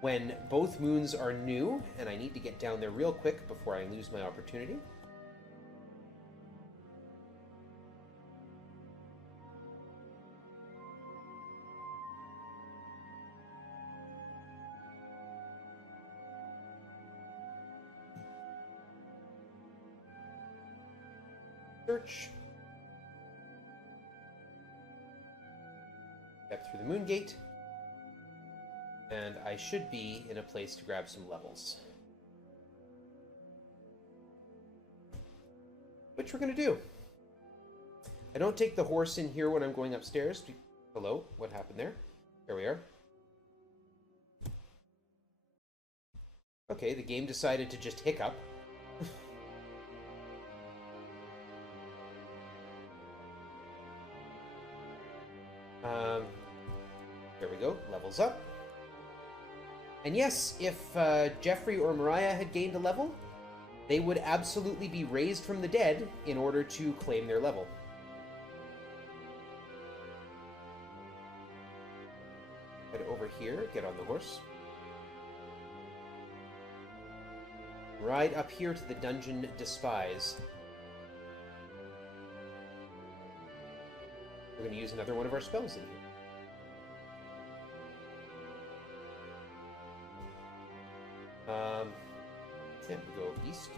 when both moons are new, and I need to get down there real quick before I lose my opportunity. Search. Step through the Moon Gate. And I should be in a place to grab some levels. which we're going to do. I don't take the horse in here when I'm going upstairs. Hello, what happened there? There we are. Okay, the game decided to just hiccup. There we go, levels up. And yes, if Jeffrey or Mariah had gained a level, they would absolutely be raised from the dead in order to claim their level. Head over here, get on the horse. Ride up here to the Dungeon Despise. We're going to use another one of our spells in here. Then we go east.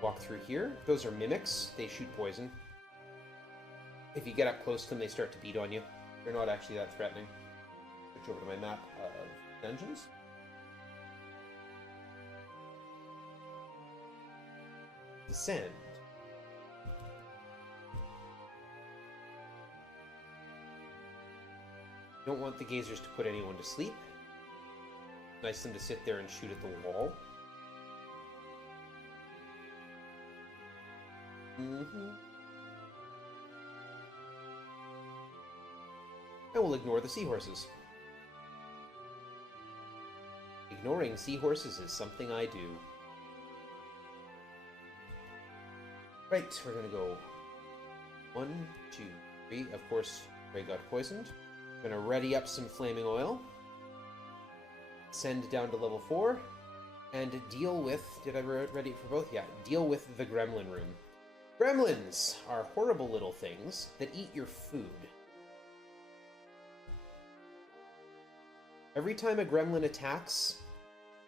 Walk through here. Those are mimics. They shoot poison. If you get up close to them, they start to beat on you. They're not actually that threatening. Switch over to my map of dungeons. Descend. Don't want the gazers to put anyone to sleep. Nice them to sit there and shoot at the wall. I will ignore the seahorses. Ignoring seahorses is something I do. Right, we're gonna go 1, 2, 3. Of course, Ray got poisoned. I'm gonna ready up some flaming oil. Send down to level 4. And deal with... Did I ready it for both? Yeah, deal with the gremlin room. Gremlins are horrible little things that eat your food. Every time a gremlin attacks,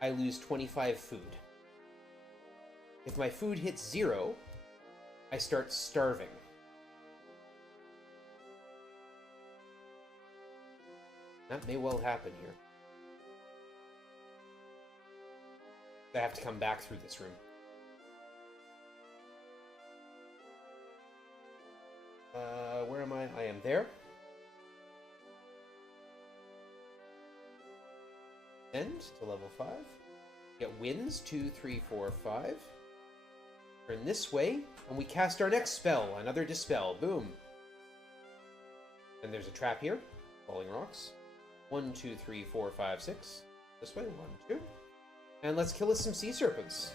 I lose 25 food. If my food hits 0, I start starving. That may well happen here. I have to come back through this room. Where am I? I am there. End to level 5. Get wins 2, 3, 4, 5. Turn this way, and we cast our next spell, another Dispel. Boom. And there's a trap here. Falling rocks. 1, 2, 3, 4, 5, 6. This way. 1, 2. And let's kill us some sea serpents.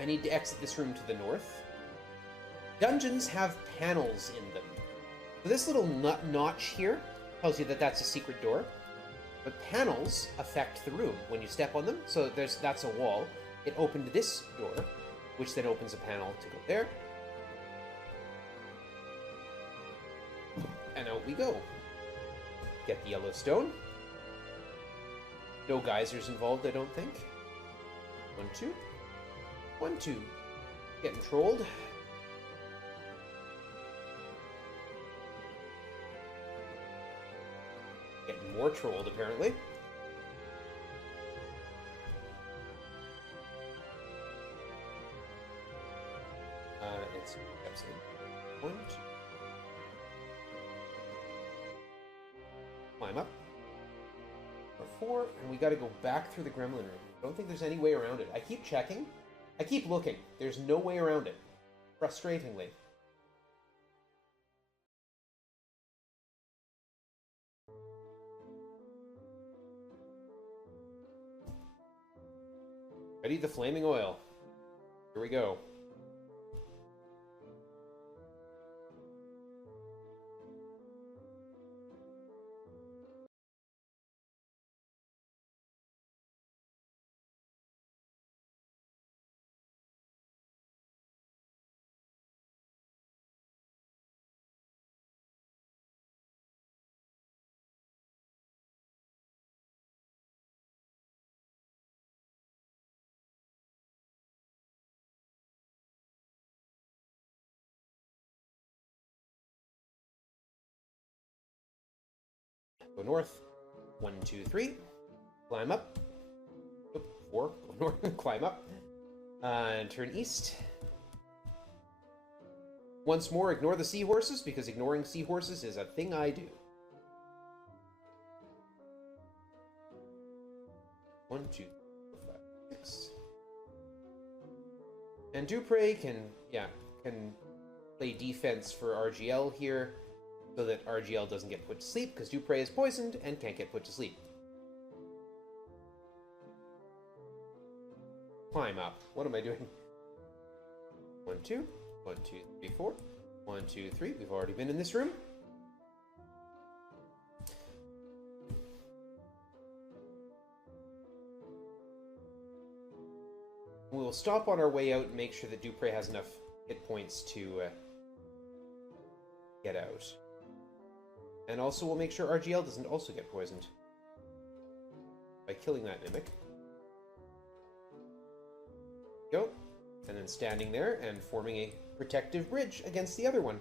I need to exit this room to the north. Dungeons have panels in them. So this little notch here tells you that that's a secret door. But panels affect the room when you step on them. So that's a wall. It opened this door, which then opens a panel to go there. And out we go. Get the yellow stone. No geysers involved, I don't think. 1, 2. 1, 2. Getting trolled. Getting more trolled, apparently. It's steps in. 1, 2. Climb up. Or 4, and we gotta go back through the gremlin room. I don't think there's any way around it. I keep checking. I keep looking. There's no way around it. Frustratingly. Ready the flaming oil. Here we go. Go north. 1, 2, 3. Climb up. Oop, 4. Go north. Climb up. And turn east. Once more, ignore the seahorses, because ignoring seahorses is a thing I do. 1, 2, 3, 4, 5, 6. And Dupre can play defense for RGL here, so that RGL doesn't get put to sleep, because Dupre is poisoned and can't get put to sleep. Climb up. What am I doing? 1, 2. 1, 2, 3, 4. 1, 2, 3. We've already been in this room. We will stop on our way out and make sure that Dupre has enough hit points to get out. And also we'll make sure RGL doesn't also get poisoned by killing that Mimic. Go. And then standing there and forming a protective bridge against the other one.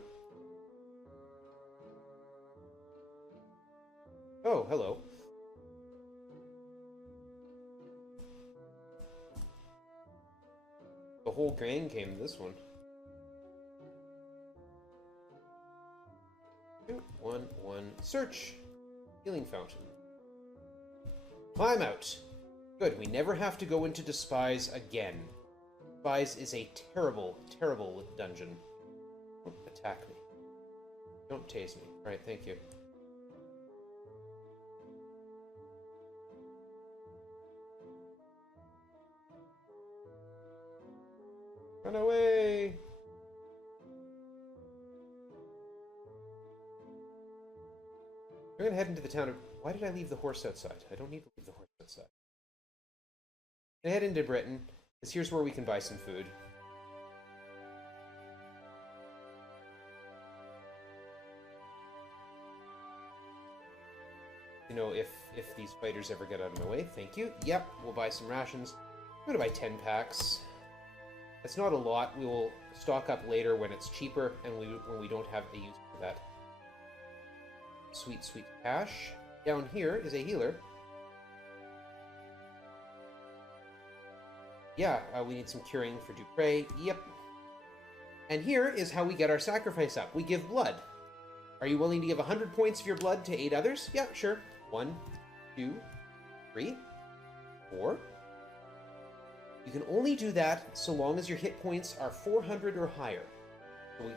Oh, hello. The whole gang came to this one. 2, 1, 1. Search. Healing fountain. Climb out. Good, we never have to go into Despise again. Despise is a terrible, terrible dungeon. Don't attack me. Don't tase me. Alright, thank you. Run away! I'm gonna head into the town of... Why did I leave the horse outside? I don't need to leave the horse outside. I'm gonna head into Britain, because here's where we can buy some food. You know, if these fighters ever get out of my way. Thank you. Yep, we'll buy some rations. I'm gonna buy 10 packs. That's not a lot. We will stock up later when it's cheaper and when we don't have a use for that. Sweet, sweet cash. Down here is a healer. Yeah, we need some curing for Dupre. Yep. And here is how we get our sacrifice up. We give blood. Are you willing to give 100 points of your blood to 8 others? Yeah, sure. 1, 2, 3, 4. You can only do that so long as your hit points are 400 or higher. So we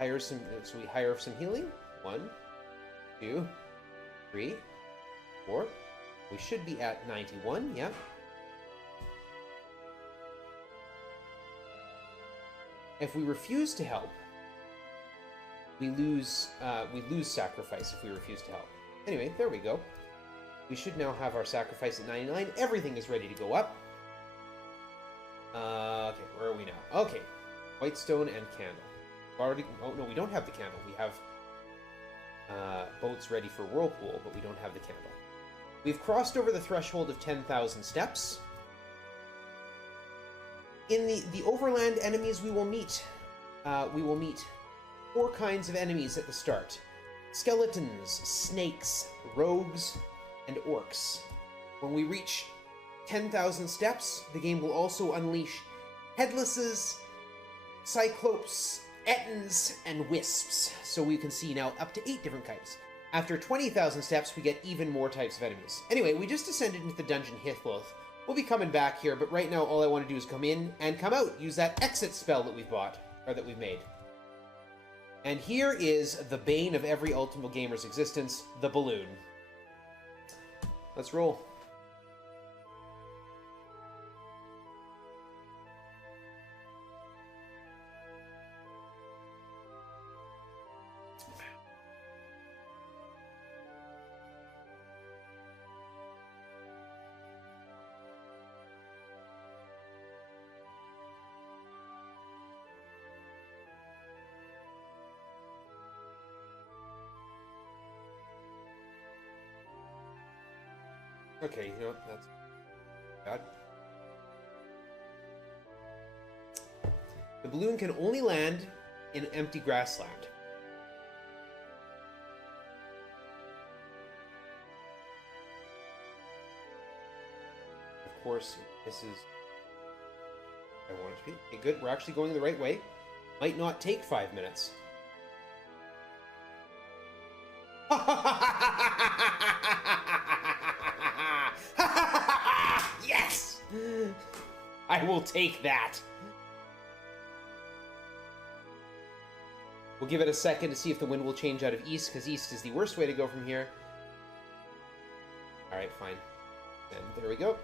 hire some healing. 1, 2, 3, 4. We should be at 91. Yeah. If we refuse to help, we lose sacrifice if we refuse to help. Anyway, there we go. We should now have our sacrifice at 99. Everything is ready to go up. Okay, where are we now? Okay, Whitestone and candle. Already. Oh no, we don't have the candle. We have boats ready for whirlpool, but we don't have the candle. We've crossed over the threshold of 10,000 steps. In the overland enemies we will meet 4 kinds of enemies at the start. Skeletons, snakes, rogues, and orcs. When we reach 10,000 steps, the game will also unleash headlesses, cyclopes, ettins, and wisps. So we can see now up to 8 different types. After 20,000 steps, we get even more types of enemies. Anyway, we just descended into the dungeon Hithloth. We'll be coming back here, but right now all I want to do is come in and come out. Use that exit spell that we've bought, or that we've made. And here is the bane of every Ultima gamer's existence, the balloon. Let's roll. Okay, you know what? That's bad. The balloon can only land in empty grassland. course, this is... I want it to be. Okay, good. We're actually going the right way. Might not take 5 minutes. Yes! I will take that. We'll give it a second to see if the wind will change out of east, because east is the worst way to go from here. Alright, fine. And there we go.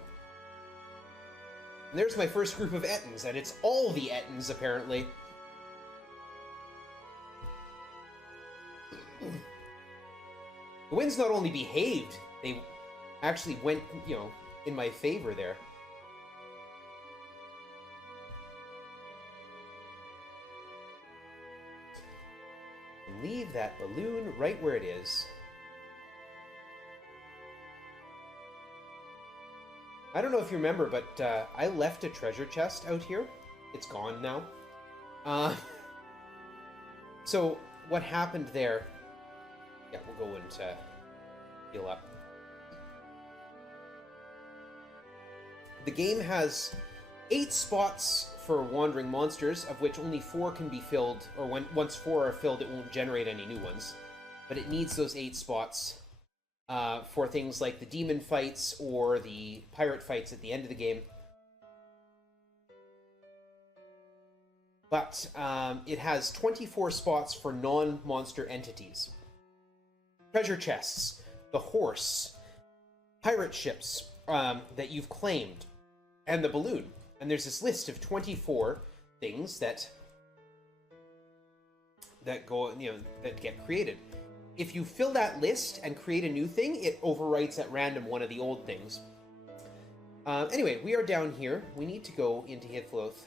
And there's my first group of Ettins, and it's all the Ettins, apparently. The winds not only behaved, they actually went, you know, in my favor there. Leave that balloon right where it is. I don't know if you remember, but I left a treasure chest out here. It's gone now. So what happened there... Yeah, we'll go and heal up. The game has 8 spots for wandering monsters, of which only 4 can be filled, or once 4 are filled, it won't generate any new ones. But it needs those 8 spots for things like the demon fights or the pirate fights at the end of the game. But it has 24 spots for non-monster entities. Treasure chests, the horse, pirate ships that you've claimed, and the balloon. And there's this list of 24 things that go, you know, that get created. If you fill that list and create a new thing, it overwrites at random one of the old things. Anyway, we are down here. We need to go into Hithloth.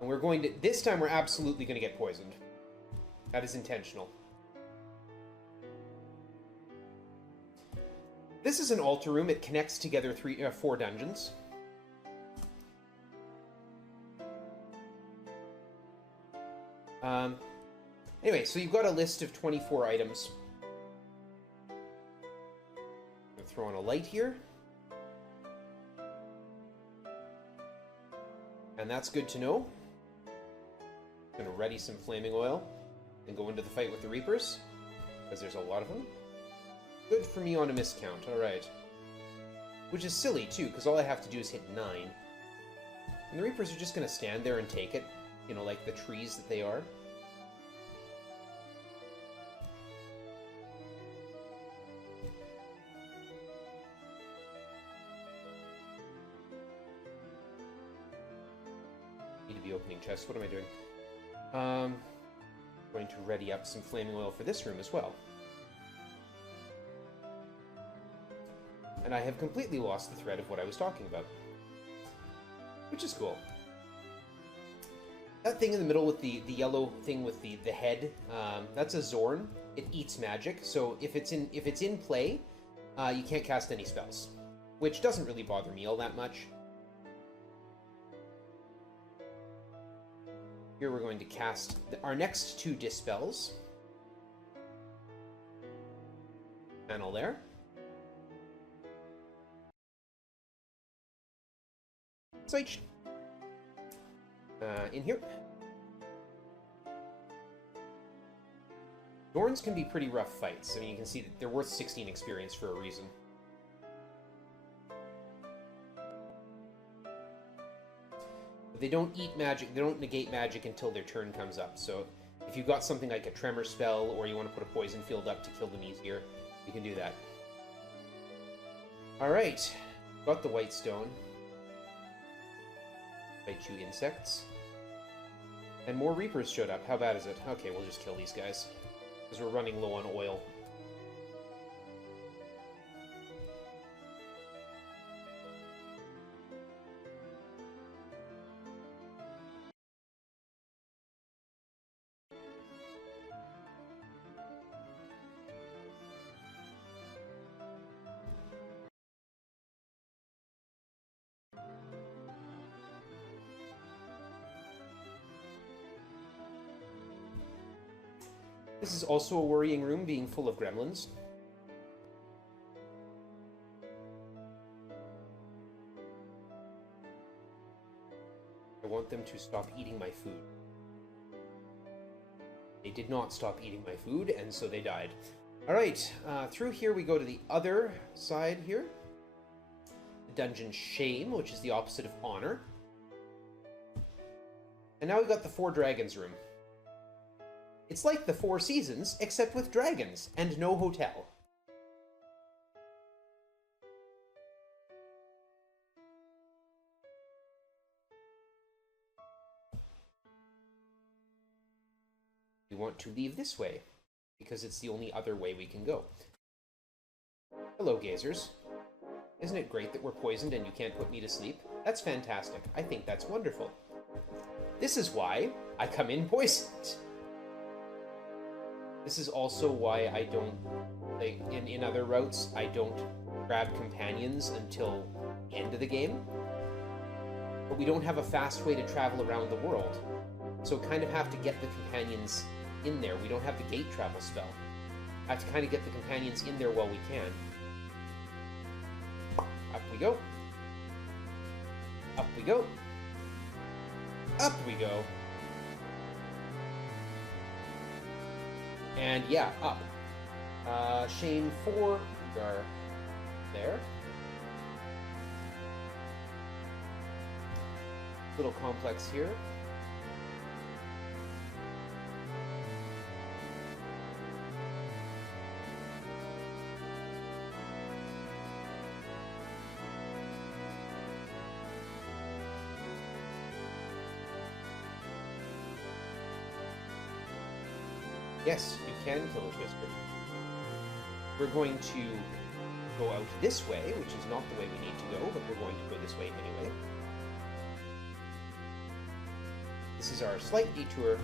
And we're going to... This time we're absolutely going to get poisoned. That is intentional. This is an altar room. It connects together 4 dungeons. Anyway, so you've got a list of 24 items. I'm gonna throw on a light here. And that's good to know. I'm gonna ready some flaming oil and go into the fight with the Reapers, because there's a lot of them. Good for me on a miscount, alright. Which is silly, too, because all I have to do is hit 9. And the Reapers are just gonna stand there and take it, you know, like the trees that they are. Need to be opening chests. What am I doing? Going to ready up some flaming oil for this room as well. And I have completely lost the thread of what I was talking about. Which is cool. That thing in the middle with the yellow thing with the head, that's a Zorn. It eats magic, so if it's in play, you can't cast any spells. Which doesn't really bother me all that much. Here we're going to cast our next 2 dispels. Panel there. Sight. In here. Zorns can be pretty rough fights. I mean, you can see that they're worth 16 experience for a reason. But they don't eat magic, they don't negate magic until their turn comes up. So if you've got something like a tremor spell, or you want to put a poison field up to kill them easier, you can do that. Alright. Got the white stone. Fight you insects. And more Reapers showed up. How bad is it? Okay, we'll just kill these guys. Because we're running low on oil. This is also a worrying room, being full of gremlins. want them to stop eating my food. They did not stop eating my food, and so they died. Alright, through here we go to the other side here. The Dungeon Shame, which is the opposite of Honor. And now we've got the Four Dragons room. It's like the Four Seasons, except with dragons, and no hotel. We want to leave this way, because it's the only other way we can go. Hello, gazers. Isn't it great that we're poisoned and you can't put me to sleep? That's fantastic. I think that's wonderful. This is why I come in poisoned. This is also why I don't, like, in other routes, I don't grab companions until the end of the game. But we don't have a fast way to travel around the world. So kind of have to get the companions in there. We don't have the gate travel spell. I have to kind of get the companions in there while we can. Up we go. Up we go. Up we go. And yeah, up. Shame 4, we are there. Little complex here. Yes, you can kill a Twister. We're going to go out this way, which is not the way we need to go, but we're going to go this way anyway. This is our slight detour,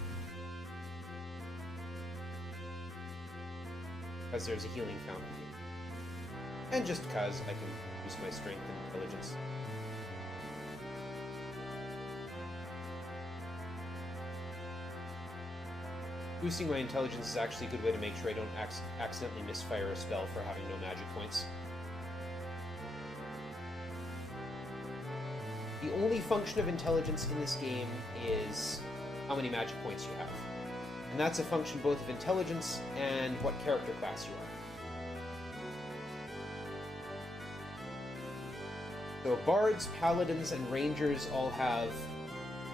because there's a healing fountain here. And just because I can use my strength and intelligence. Boosting my intelligence is actually a good way to make sure I don't accidentally misfire a spell for having no magic points. The only function of intelligence in this game is how many magic points you have. And that's a function both of intelligence and what character class you are. So bards, paladins, and rangers all have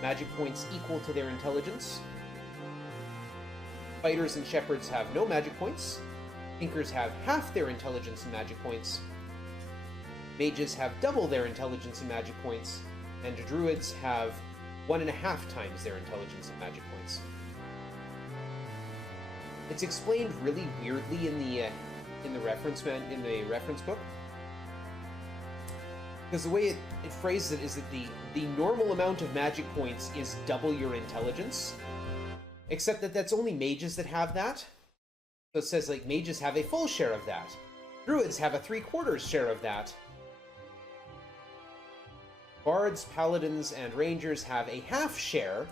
magic points equal to their intelligence. Fighters and shepherds have no magic points. Tinkers have half their intelligence and magic points. Mages have double their intelligence and magic points. And druids have 1.5 times their intelligence and magic points. It's explained really weirdly in the reference book. Because the way it phrases it is that the normal amount of magic points is double your intelligence. Except that that's only mages that have that. So it says, like, mages have a full share of that. Druids have a 3/4 share of that. Bards, paladins, and rangers have a half share,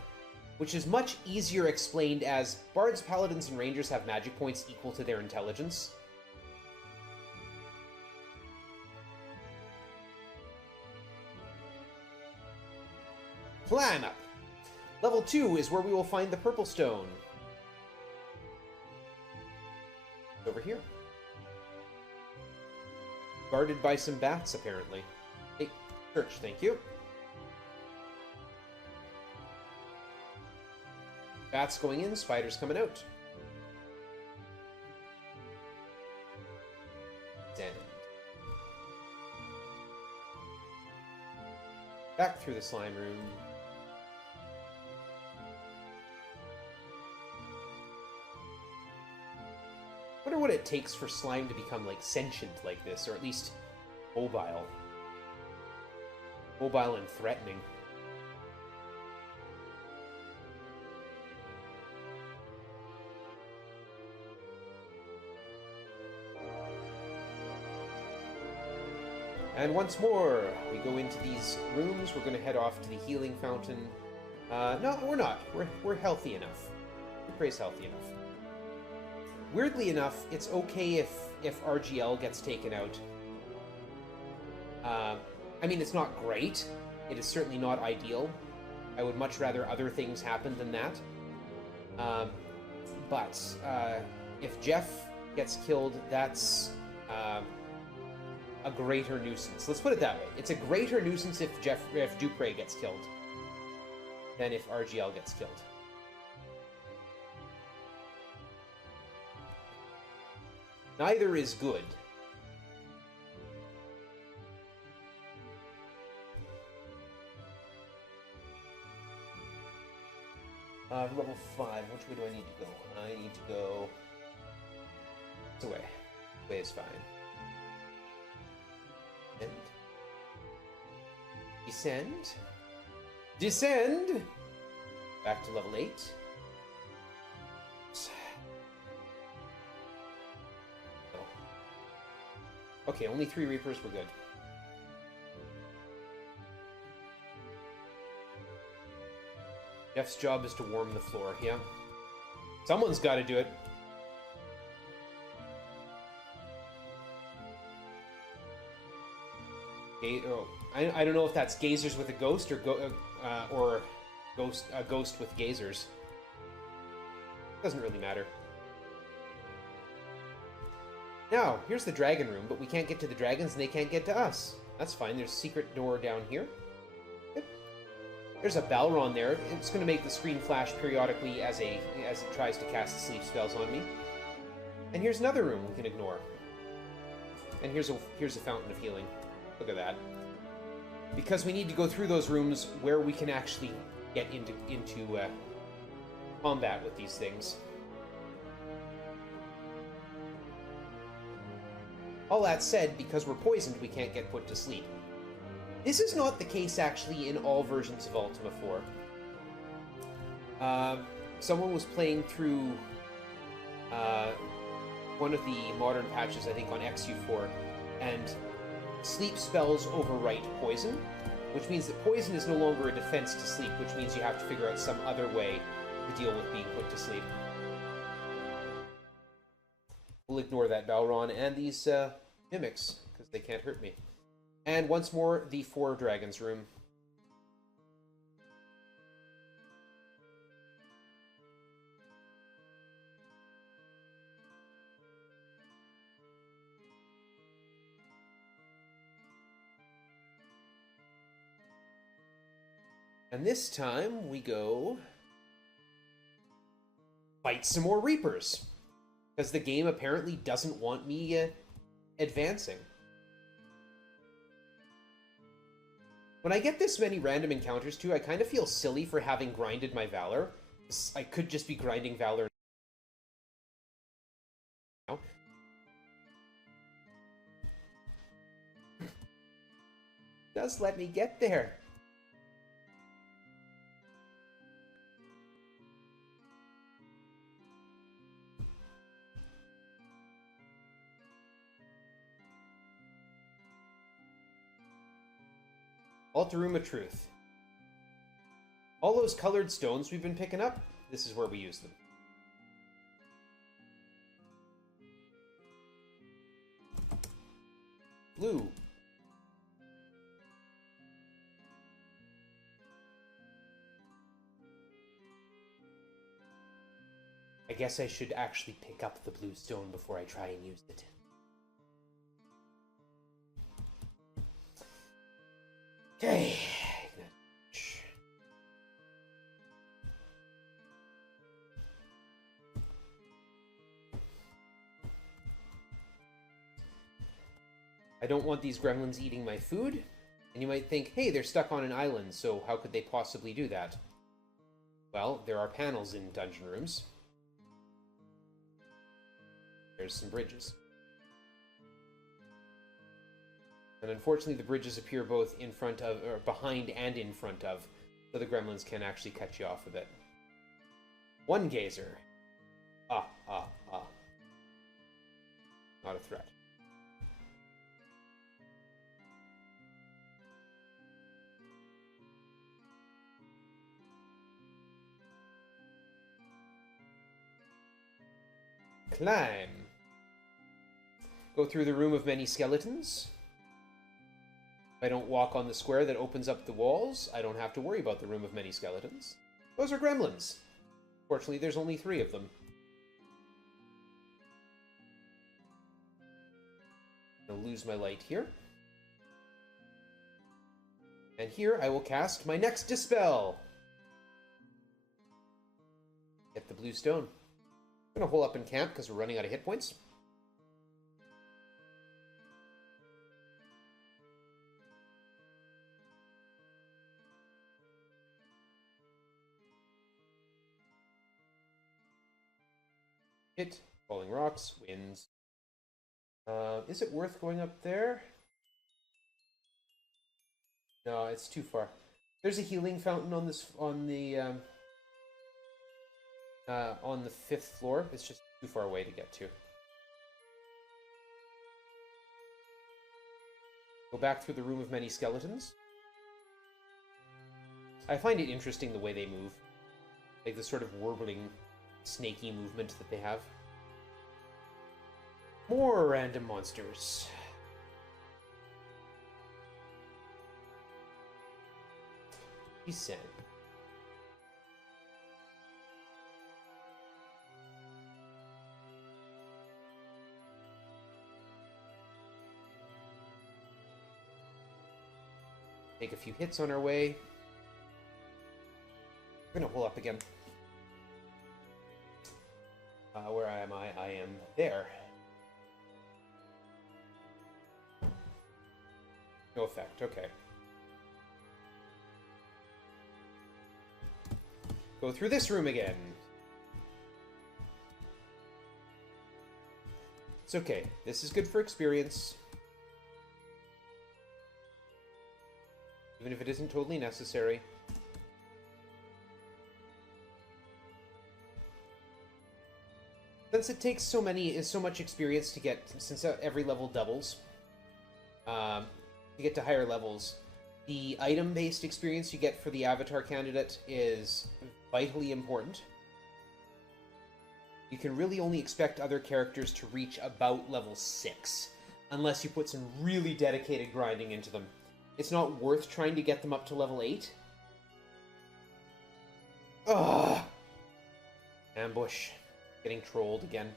which is much easier explained as bards, paladins, and rangers have magic points equal to their intelligence. Climb up! Level 2 is where we will find the purple stone. Over here. Guarded by some bats, apparently. Hey, church, thank you. Bats going in, spiders coming out. Zen. Back through the slime room. I wonder what it takes for slime to become, like, sentient like this, or at least mobile. Mobile and threatening. And once more, we go into these rooms. We're going to head off to the healing fountain. No, we're not. We're healthy enough. Prey's healthy enough. Weirdly enough, it's okay if RGL gets taken out. I mean, it's not great. It is certainly not ideal. I would much rather other things happen than that. But if Jeff gets killed, that's a greater nuisance. Let's put it that way. It's a greater nuisance if Dupre gets killed than if RGL gets killed. Neither is good. Level 5, which way do I need to go? I need to go this way. This way is fine. And descend. Descend! Back to level 8. Okay, only 3 Reapers, we're good. Jeff's job is to warm the floor, yeah. Someone's got to do it. I don't know if that's gazers with a ghost or a ghost with gazers. Doesn't really matter. Now, here's the dragon room, but we can't get to the dragons and they can't get to us. That's fine. There's a secret door down here. There's a Balron there. It's going to make the screen flash periodically as it tries to cast sleep spells on me. And here's another room we can ignore. And here's a fountain of healing. Look at that. Because we need to go through those rooms where we can actually get into combat with these things. All that said, because we're poisoned, we can't get put to sleep. This is not the case, actually, in all versions of Ultima IV. Someone was playing through one of the modern patches, I think on XU4, and sleep spells overwrite poison, which means that poison is no longer a defense to sleep, which means you have to figure out some other way to deal with being put to sleep. We'll ignore that Balron and these mimics, because they can't hurt me. And once more, the 4 dragons room. And this time, we go fight some more Reapers. Because the game apparently doesn't want me advancing. When I get this many random encounters too, I kind of feel silly for having grinded my Valor. I could just be grinding Valor now. Just let me get there. Altar Room of Truth. All those colored stones we've been picking up, this is where we use them. Blue. I guess I should actually pick up the blue stone before I try and use it. Okay. I don't want these gremlins eating my food. And you might think, hey, they're stuck on an island, so how could they possibly do that? Well, there are panels in dungeon rooms. There's some bridges. And unfortunately, the bridges appear both in front of, or behind and in front of, so the gremlins can actually cut you off a bit. One gazer. Not a threat. Climb. Go through the room of many skeletons. If I don't walk on the square that opens up the walls, I don't have to worry about the Room of Many Skeletons. Those are gremlins. Fortunately, there's only 3 of them. I'll lose my light here. And here I will cast my next Dispel. Get the blue stone. I'm going to hole up in camp because we're running out of hit points. Hit, falling rocks, winds. Is it worth going up there? No, it's too far. There's a healing fountain on this on the 5th floor. It's just too far away to get to. Go back through the Room of Many Skeletons. I find it interesting the way they move. Like the sort of warbling, snaky movement that they have. More random monsters. Descend. Take a few hits on our way. We're gonna hole up again. Where am I? I am there. No effect, okay. Go through this room again. It's okay. This is good for experience. Even if it isn't totally necessary. Since it takes so much experience to get, since every level doubles, to get to higher levels, the item-based experience you get for the avatar candidate is vitally important. You can really only expect other characters to reach about level 6, unless you put some really dedicated grinding into them. It's not worth trying to get them up to level 8. Ugh! Ambush. Getting trolled again.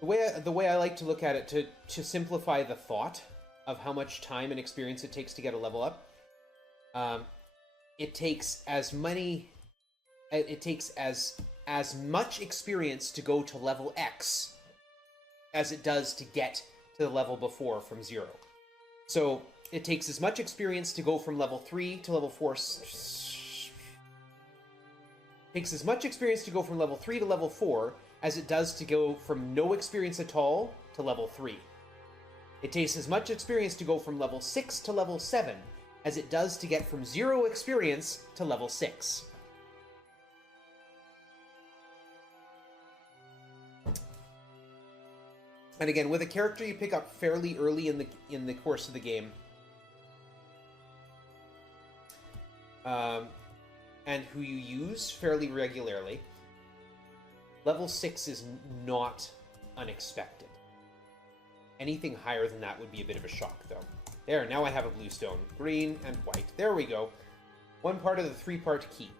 The way I like to look at it, to simplify the thought of how much time and experience it takes to get a level up, it takes as much experience to go to level X as it does to get to the level before from 0. So it takes as much experience to go from level 3 to level 4. Takes as much experience to go from level 3 to level 4 as it does to go from no experience at all to level 3. It takes as much experience to go from level 6 to level 7 as it does to get from 0 experience to level 6. And again, with a character you pick up fairly early in the course of the game, and who you use fairly regularly, level 6 is not unexpected. Anything higher than that would be a bit of a shock, though. There, now I have a blue stone. Green and white. There we go. One part of the 3-part key.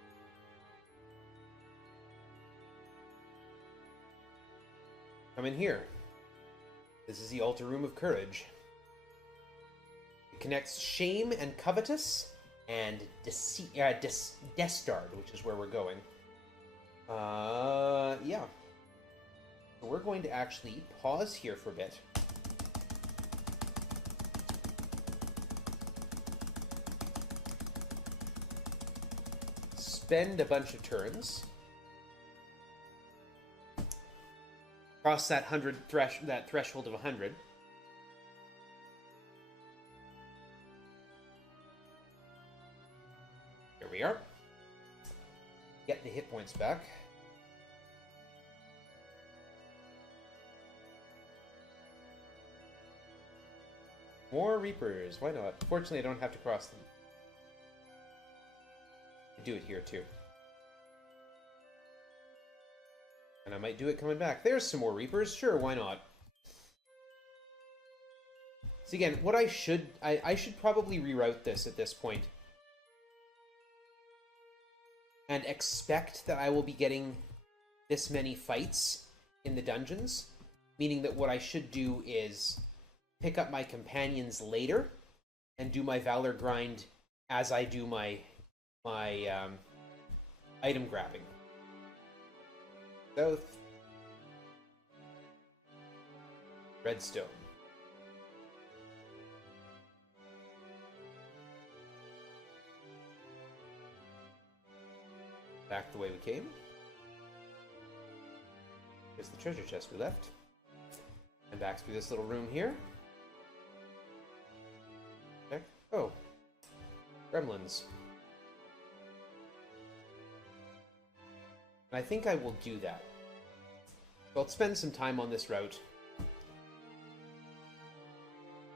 Come in here. This is the Altar Room of Courage. It connects Shame and Covetous and Destard, which is where we're going. Yeah. So we're going to actually pause here for a bit. Spend a bunch of turns. Cross that threshold of 100. Here we are. Get the hit points back. More Reapers, why not? Fortunately, I don't have to cross them. I do it here too. And I might do it coming back. There's some more Reapers. Sure, why not? So again, what I should probably reroute this at this point. And expect that I will be getting this many fights in the dungeons. Meaning that what I should do is pick up my companions later and do my Valor grind as I do my item grabbing. South. Redstone. Back the way we came. Here's the treasure chest we left. And back through this little room here. Check. Oh. Gremlins. And I think I will do that. So I'll spend some time on this route.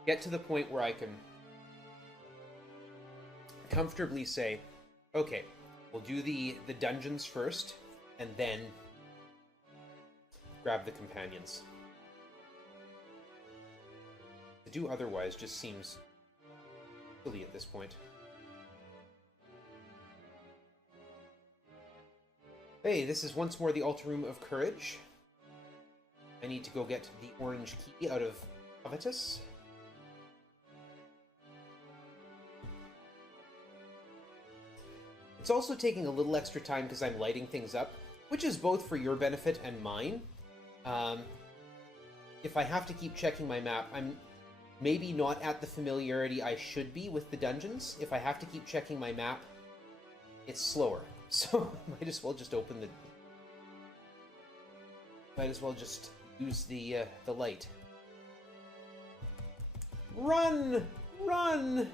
Get to the point where I can comfortably say, okay, we'll do the dungeons first, and then grab the companions. To do otherwise just seems silly at this point. Hey, this is once more the Altar Room of Courage. I need to go get the orange key out of Covetous. It's also taking a little extra time because I'm lighting things up, which is both for your benefit and mine. If I have to keep checking my map, I'm maybe not at the familiarity I should be with the dungeons. If I have to keep checking my map, it's slower. So might as well just open the... Might as well just use the light. Run! Run!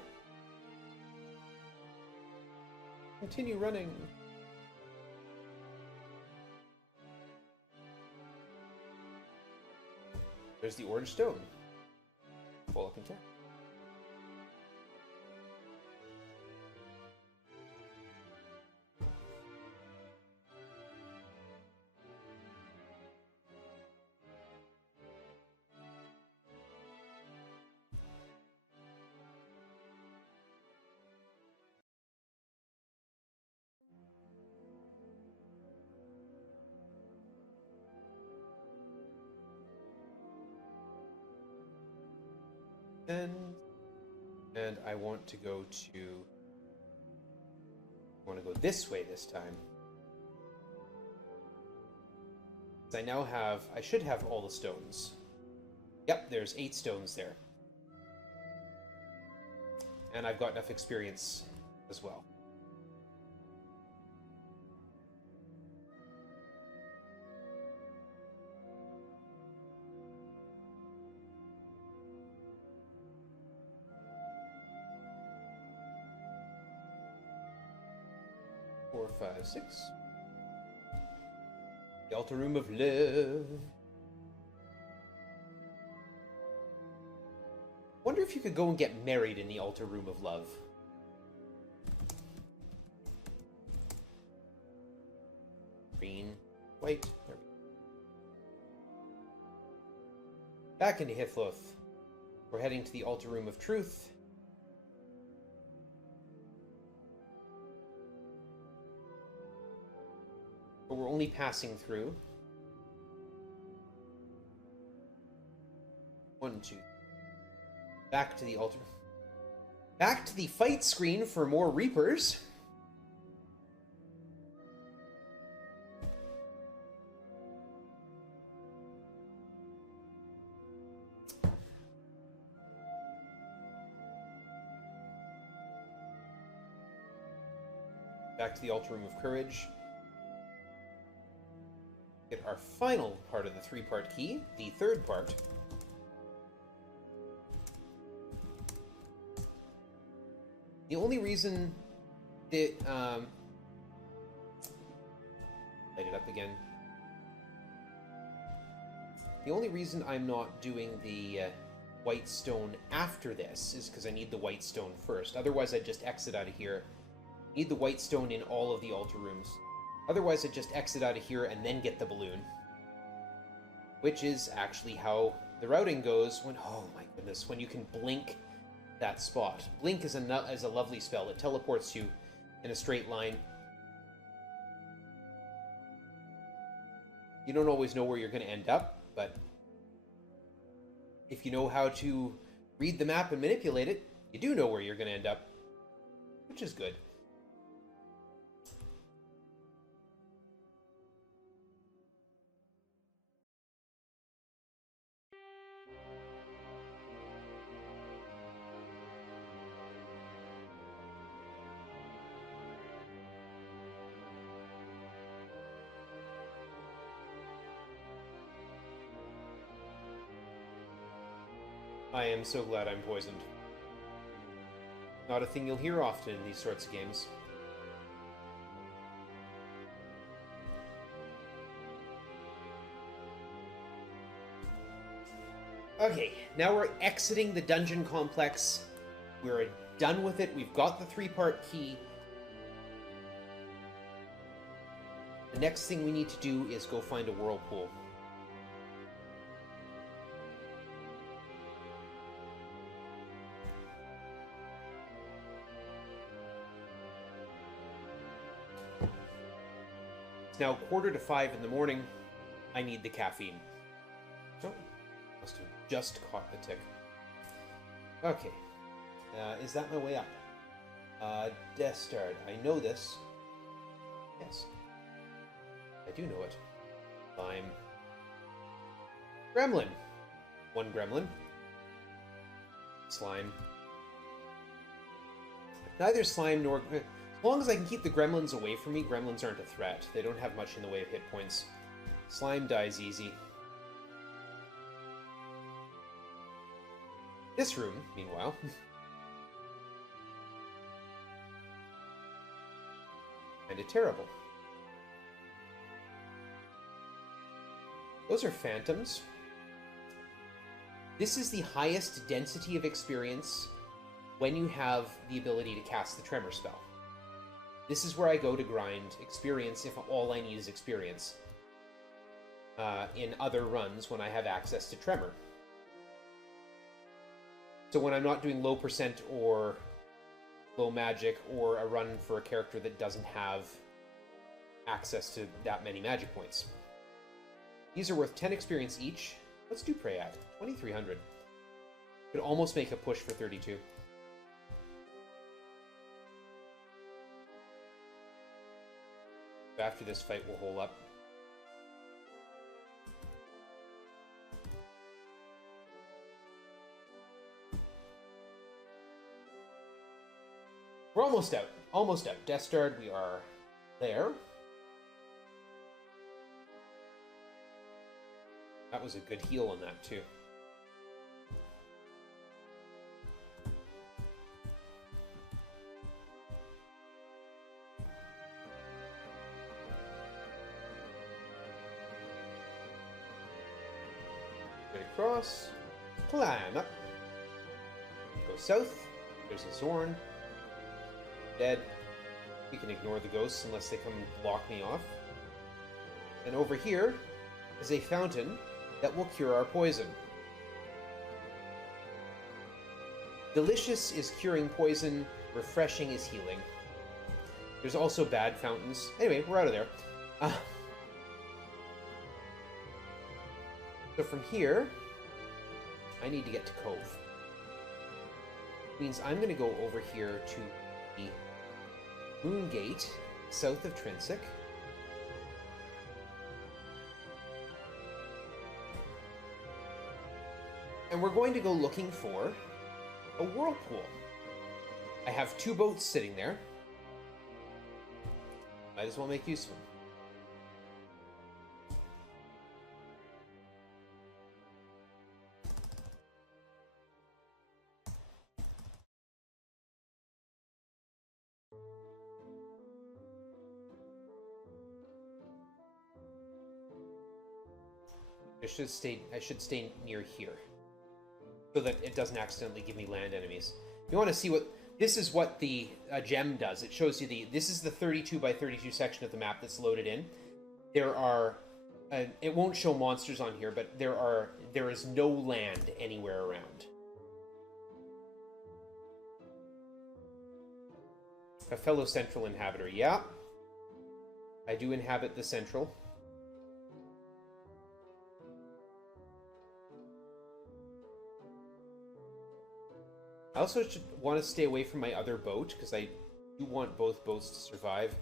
Continue running. There's the orange stone. Full up in town. And I want to go to... I want to go this way this time. I now have... I should have all the stones. Yep, there's 8 stones there. And I've got enough experience as well. Four, 5, 6. The Altar Room of Love. Wonder if you could go and get married in the Altar Room of Love. Green, white. There we go. Back into Hithloth. We're heading to the Altar Room of Truth. But we're only passing through. 1, 2. Back to the altar. Back to the fight screen for more Reapers. Back to the Altar Room of Courage. Get our final part of the 3-part key, the 3rd part. The only reason that, light it up again. The only reason I'm not doing the white stone after this is because I need the white stone first. Otherwise, I'd just exit out of here. Need the white stone in all of the altar rooms. Otherwise, I'd just exit out of here and then get the balloon. which is actually how the routing goes when, oh my goodness, when you can blink that spot. Blink is a lovely spell. It teleports you in a straight line. You don't always know where you're going to end up, but if you know how to read the map and manipulate it, you do know where you're going to end up, which is good. I am so glad I'm poisoned. Not a thing you'll hear often in these sorts of games. Okay, now we're exiting the dungeon complex. We're done with it. We've got the 3-part key. The next thing we need to do is go find a whirlpool. It's now 4:45 in the morning. I need the caffeine. Oh, must have just caught the tick. Okay. Is that my way up? Death Start. I know this. Yes. I do know it. I'm... Gremlin. One gremlin. Slime. Neither slime nor... As long as I can keep the gremlins away from me, gremlins aren't a threat. They don't have much in the way of hit points. Slime dies easy. This room, meanwhile... kinda terrible. Those are phantoms. This is the highest density of experience when you have the ability to cast the Tremor spell. This is where I go to grind experience if all I need is experience. In other runs when I have access to Tremor. So when I'm not doing low percent or low magic or a run for a character that doesn't have access to that many magic points. These are worth 10 experience each. What's Dupre at? 2,300. Could almost make a push for 32. After this fight, we'll hole up. We're almost out. Almost out. Death Starred, we are there. That was a good heal on that, too. Across, climb up, go south, there's a Zorn, dead. We can ignore the ghosts unless they come and block me off. And over here is a fountain that will cure our poison. Delicious is curing poison, refreshing is healing. There's also bad fountains. Anyway, we're out of there. So from here, I need to get to Cove. Which means I'm going to go over here to the Moon Gate, south of Trinsic. And we're going to go looking for a whirlpool. I have 2 boats sitting there. Might as well make use of them. I should stay near here, so that it doesn't accidentally give me land enemies. You want to see what this is? What the gem does? It shows you this is the 32 by 32 section of the map that's loaded in. There are it won't show monsters on here, but there is no land anywhere around. A fellow central inhabitor. Yeah. I do inhabit the central. I also want to stay away from my other boat, because I do want both boats to survive.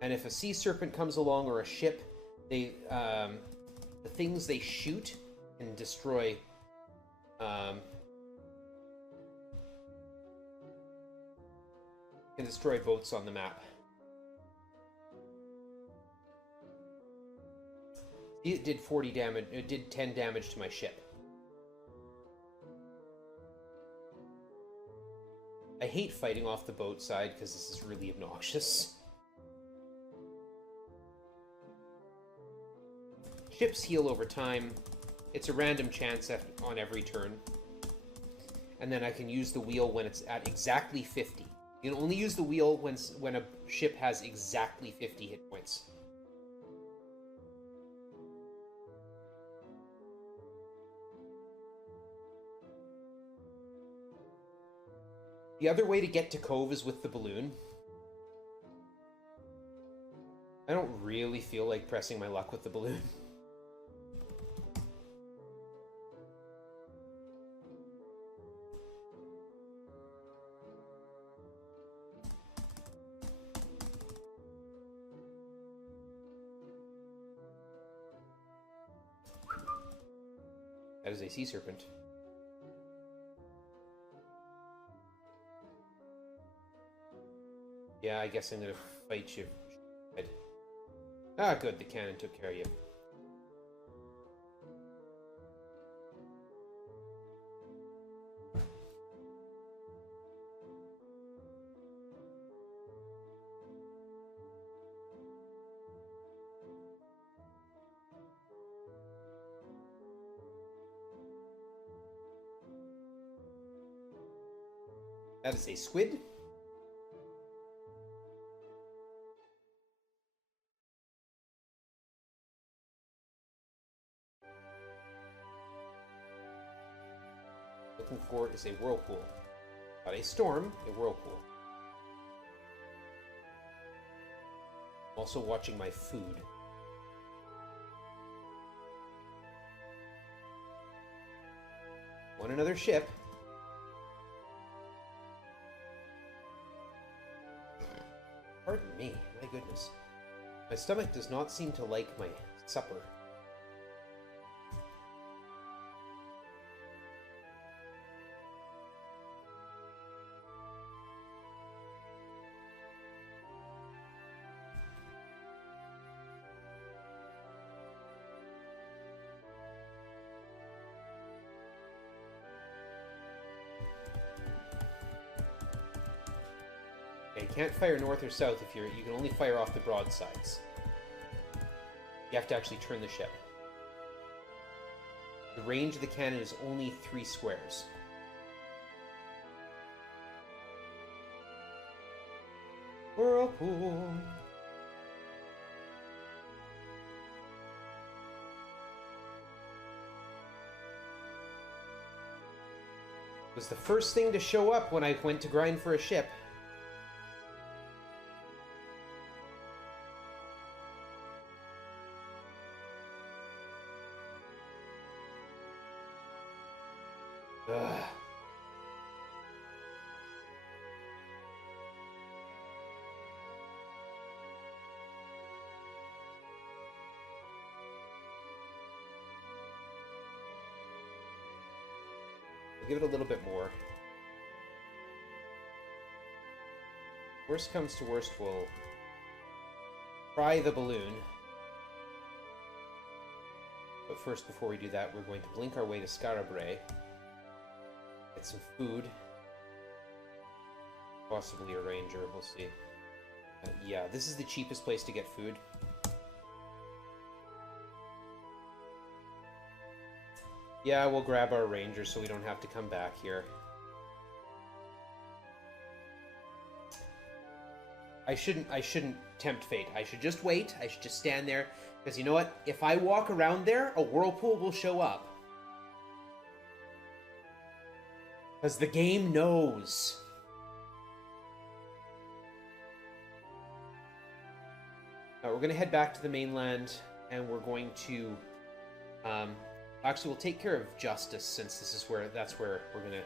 And if a sea serpent comes along or a ship, the things they shoot can destroy boats on the map. It did 40 damage. It did 10 damage to my ship. I hate fighting off the boat side because this is really obnoxious. Ships heal over time. It's a random chance on every turn. And then I can use the wheel when it's at exactly 50. You can only use the wheel when a ship has exactly 50 hit points. The other way to get to Cove is with the balloon. I don't really feel like pressing my luck with the balloon. That is a sea serpent. Yeah, I guess I'm gonna fight you. Ah, good, the cannon took care of you. That is a squid. Looking for is a whirlpool. Not a storm, a whirlpool. Also watching my food. Want another ship? Pardon me, my goodness. My stomach does not seem to like my supper. You can't fire north or south if you can only fire off the broadsides. You have to actually turn the ship. The range of the cannon is only 3 squares. Whirlpool. It was the first thing to show up when I went to grind for a ship. Ugh. I'll give it a little bit more. Worst comes to worst, we'll try the balloon. But first, before we do that, we're going to blink our way to Skarabrae. Get some food. Possibly a ranger, we'll see. Yeah, this is the cheapest place to get food. Yeah, we'll grab our ranger so we don't have to come back here. I shouldn't tempt fate. I should just wait. I should just stand there, Because you know what? If I walk around there, a whirlpool will show up. Because the game knows. Now we're going to head back to the mainland, and we're going to... actually, we'll take care of Justice, since that's where we're going to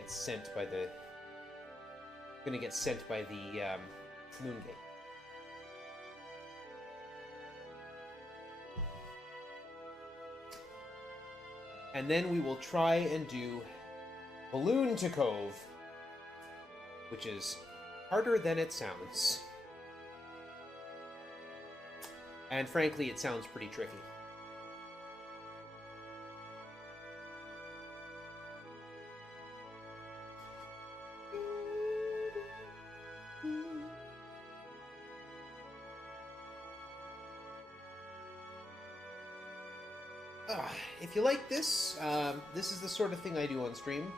get sent by the... Going to get sent by the Moongate. And then we will try and do Balloon to Cove, which is harder than it sounds. And frankly, it sounds pretty tricky. If you like this, this is the sort of thing I do on stream.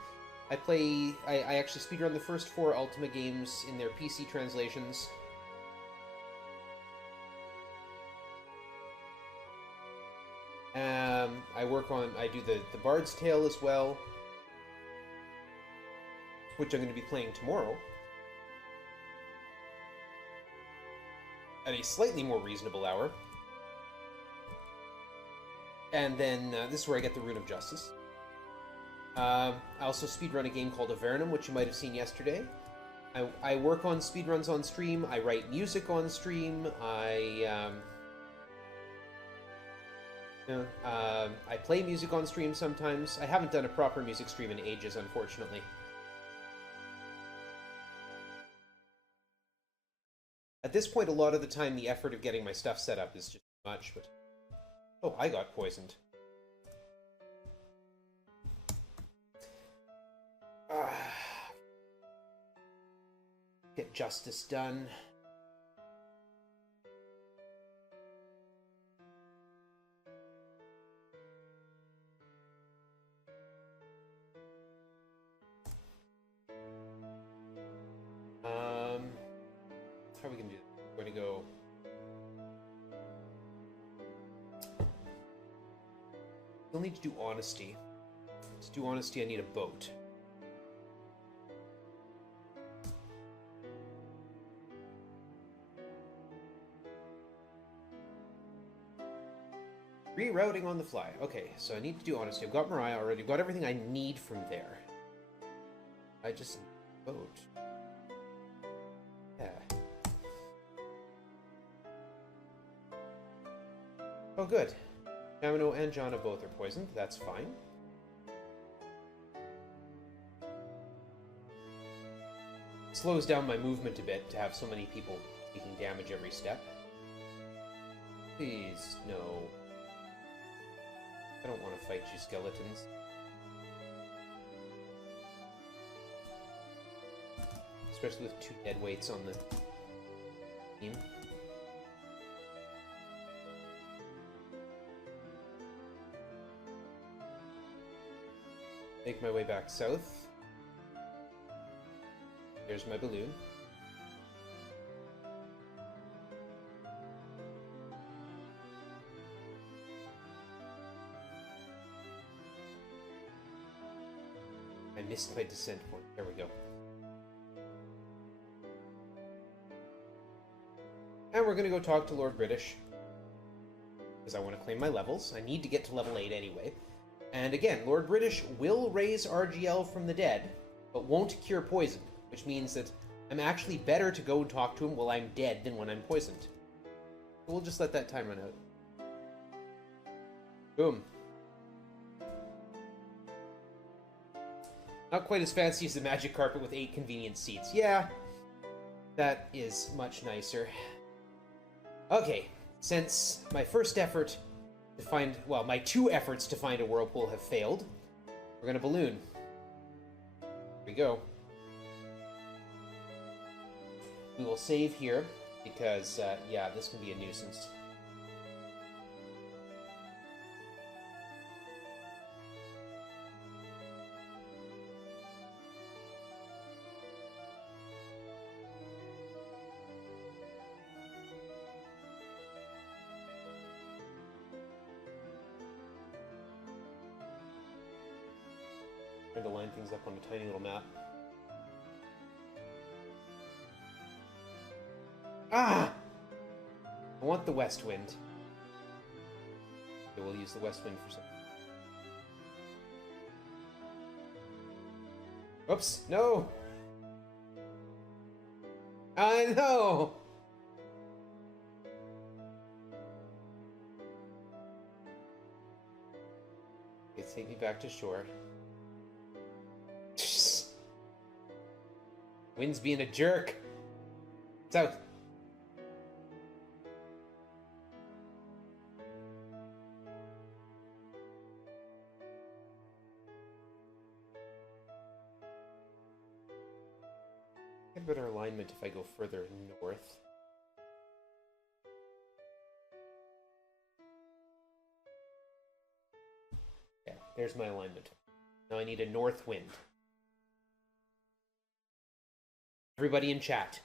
I actually speedrun the first 4 Ultima games in their PC translations. I do the Bard's Tale as well, which I'm going to be playing tomorrow at a slightly more reasonable hour. And then this is where I get the Rune of Justice. I also speedrun a game called Avernum, which you might have seen yesterday. I work on speedruns on stream. I write music on stream. I play music on stream sometimes. I haven't done a proper music stream in ages, unfortunately. At this point, a lot of the time, the effort of getting my stuff set up is just too much, but... Oh, I got poisoned. Get justice done. How are we gonna do this? We're gonna go... We'll need to do honesty. To do honesty, I need a boat. Rerouting on the fly. Okay, so I need to do honesty. I've got Mariah already. I've got everything I need from there. I just need a boat. Yeah. Oh, good. Camino and Jana both are poisoned. That's fine. Slows down my movement a bit to have so many people taking damage every step. Please, no. I don't want to fight you, skeletons. Especially with 2 dead weights on the team. Make my way back south. There's my balloon. I missed my descent point. There we go. And we're gonna go talk to Lord British. Because I want to claim my levels. I need to get to level 8 anyway. And again, Lord British will raise RGL from the dead, but won't cure poison, which means that I'm actually better to go and talk to him while I'm dead than when I'm poisoned. So we'll just let that time run out. Boom. Not quite as fancy as the magic carpet with 8 convenient seats. Yeah, that is much nicer. Okay, since my first effort to find, well, my 2 efforts to find a whirlpool have failed, we're gonna balloon. Here we go. We will save here, because, yeah, this can be a nuisance. Trying to line things up on a tiny little map. Ah! I want the west wind. Okay, we'll use the west wind for some. Oops, no! I know! Okay, take me back to shore. Wind's being a jerk. South. Get better alignment if I go further north. Yeah, there's my alignment. Now I need a north wind. Everybody in chat.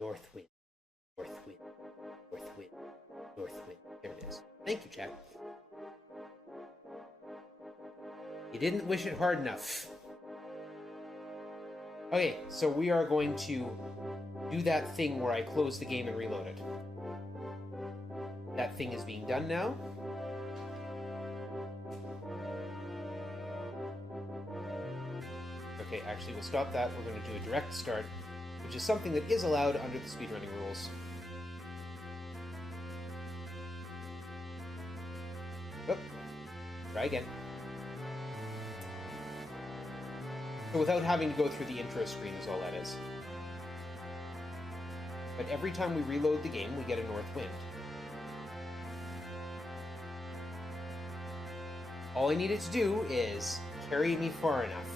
North wind. North wind. North wind. North wind. There it is. Thank you, chat. You didn't wish it hard enough. Okay, so we are going to do that thing where I close the game and reload it. That thing is being done now. Okay, actually we'll stop that. We're going to do a direct start, which is something that is allowed under the speedrunning rules. Oh, try again. So without having to go through the intro screen is all that is. But every time we reload the game, we get a north wind. All I need it to do is carry me far enough.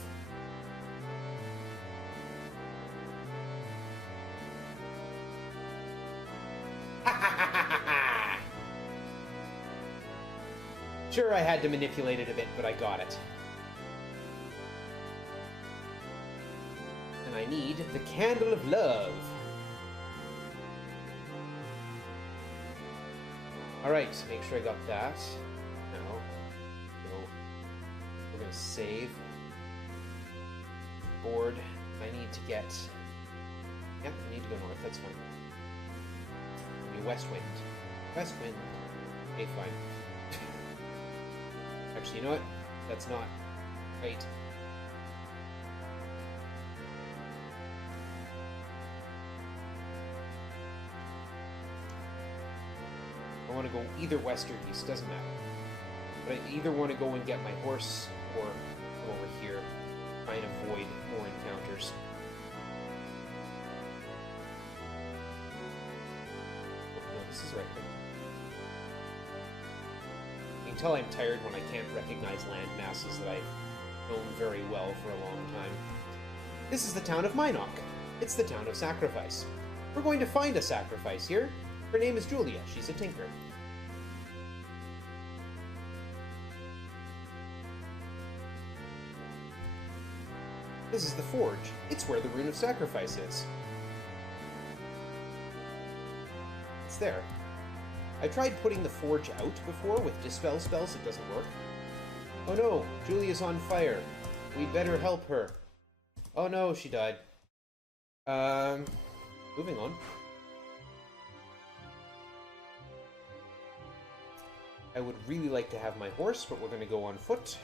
Sure, I had to manipulate it a bit, but I got it. And I need the Candle of Love. Alright, make sure I got that. Now, we're going to save. Board. I need to get... Yep, I need to go north, that's fine. Be west wind. West wind. Okay, fine. Actually, you know what? That's not right. I want to go either west or east, doesn't matter. But I either want to go and get my horse or go over here, try and avoid more encounters. Oh, no, this is right. You can tell I'm tired when I can't recognize land masses that I've known very well for a long time. This is the town of Minok. It's the town of sacrifice. We're going to find a sacrifice here. Her name is Julia. She's a tinker. This is the forge. It's where the rune of sacrifice is. It's there. I tried putting the forge out before with dispel spells. It doesn't work. Oh no, Julia's on fire. We'd better help her. Oh no, she died. Moving on. I would really like to have my horse, but we're going to go on foot.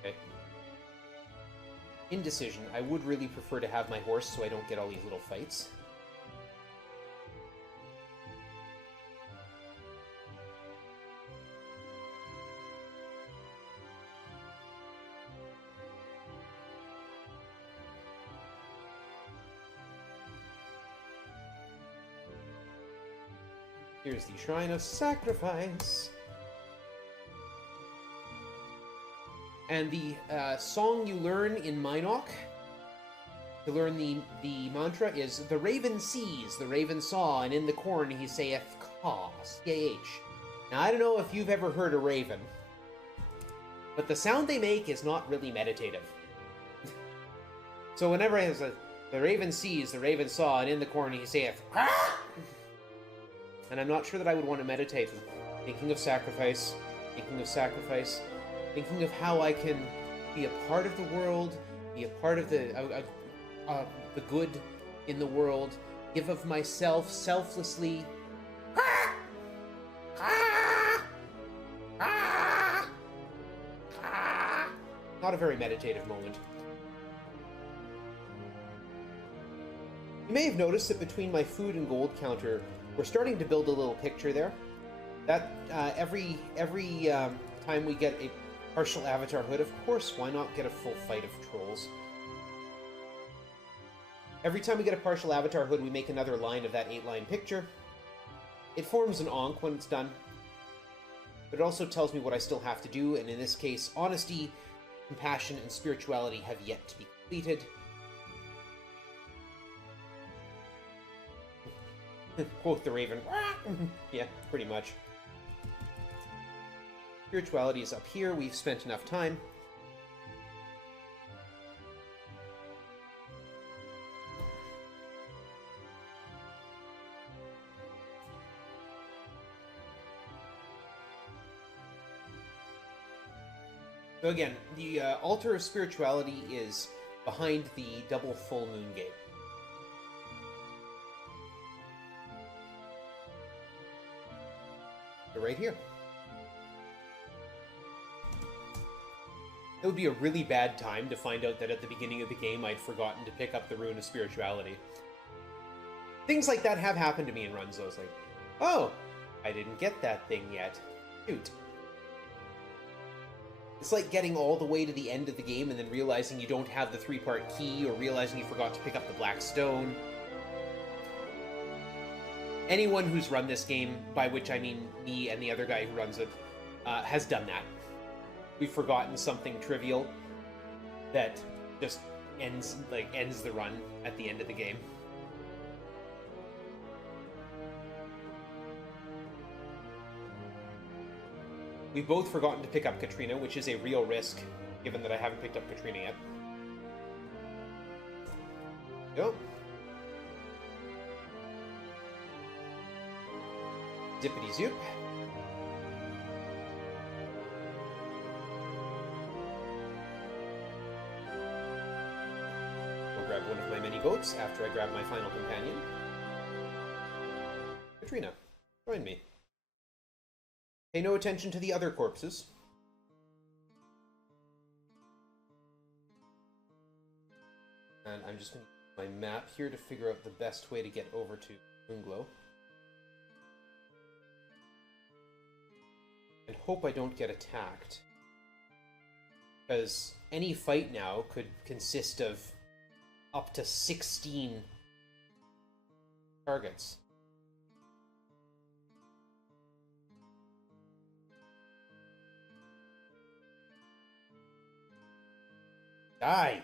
Okay. Indecision. I would really prefer to have my horse so I don't get all these little fights. Here's the Shrine of Sacrifice. And the song you learn in Minok to learn the mantra is, "The raven sees, the raven saw, and in the corn he saith, Caw, C-A-H." Now, I don't know if you've ever heard a raven, but the sound they make is not really meditative. So whenever I The raven sees, the raven saw, and in the corner he saith, "Ah!" And I'm not sure that I would want to meditate. Thinking of sacrifice, thinking of sacrifice, thinking of how I can be a part of the world, be a part of the good in the world, give of myself selflessly. Ah! Ah! Ah! Ah! Not a very meditative moment. You may have noticed that between my food and gold counter, we're starting to build a little picture there. That every time we get a partial avatar hood, of course, why not get a full fight of trolls? Every time we get a partial avatar hood, we make another line of that 8-line picture. It forms an ankh when it's done, but it also tells me what I still have to do, and in this case, honesty, compassion, and spirituality have yet to be completed. Quote the raven. Yeah, pretty much. Spirituality is up here. We've spent enough time. So again, the altar of spirituality is behind the double full moon gate. So right here. It would be a really bad time to find out that at the beginning of the game I'd forgotten to pick up the Rune of Spirituality. Things like that have happened to me in runs, though. It's like, oh, I didn't get that thing yet. Shoot. It's like getting all the way to the end of the game and then realizing you don't have the 3-part key, or realizing you forgot to pick up the black stone. Anyone who's run this game, by which I mean me and the other guy who runs it, has done that. We've forgotten something trivial that just ends the run at the end of the game. We've both forgotten to pick up Katrina, which is a real risk, given that I haven't picked up Katrina yet. Go. Zippity zoop. We'll grab one of my many goats after I grab my final companion. Katrina, join me. Pay no attention to the other corpses. And I'm just going to use my map here to figure out the best way to get over to Moonglow. And hope I don't get attacked. Because any fight now could consist of up to 16 targets. Die!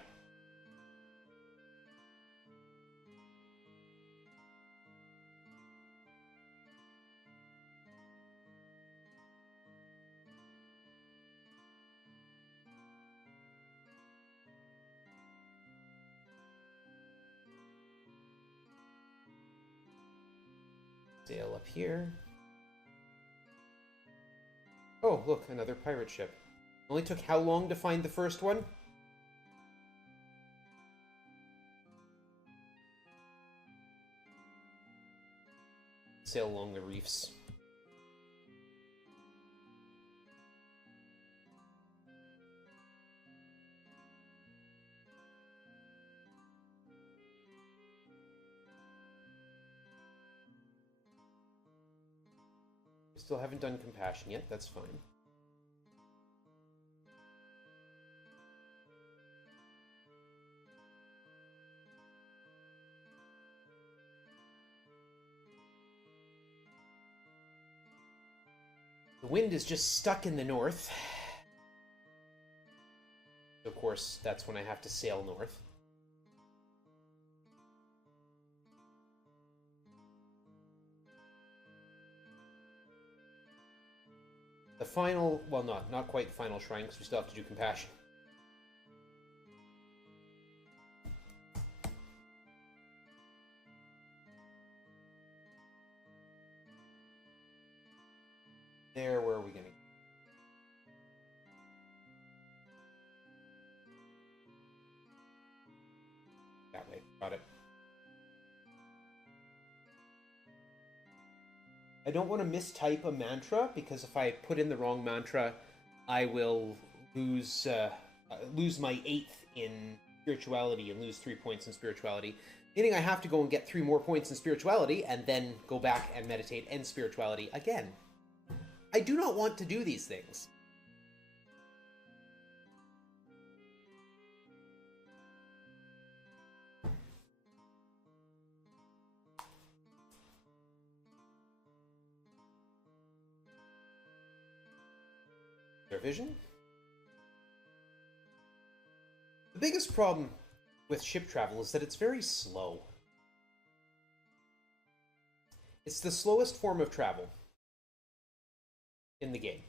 Sail up here. Oh, look, another pirate ship. Only took how long to find the first one? Sail along the reefs. Still haven't done compassion yet, that's fine. The wind is just stuck in the north. Of course, that's when I have to sail north. The final, well, not quite the final shrine, because we still have to do compassion. there. Where are we going to... That way. Got it. I don't want to mistype a mantra, because if I put in the wrong mantra, I will lose my 8th in spirituality and lose 3 points in spirituality. Meaning I have to go and get 3 more points in spirituality and then go back and meditate and spirituality again. I do not want to do these things. Their vision. The biggest problem with ship travel is that it's very slow. It's the slowest form of travel in the game.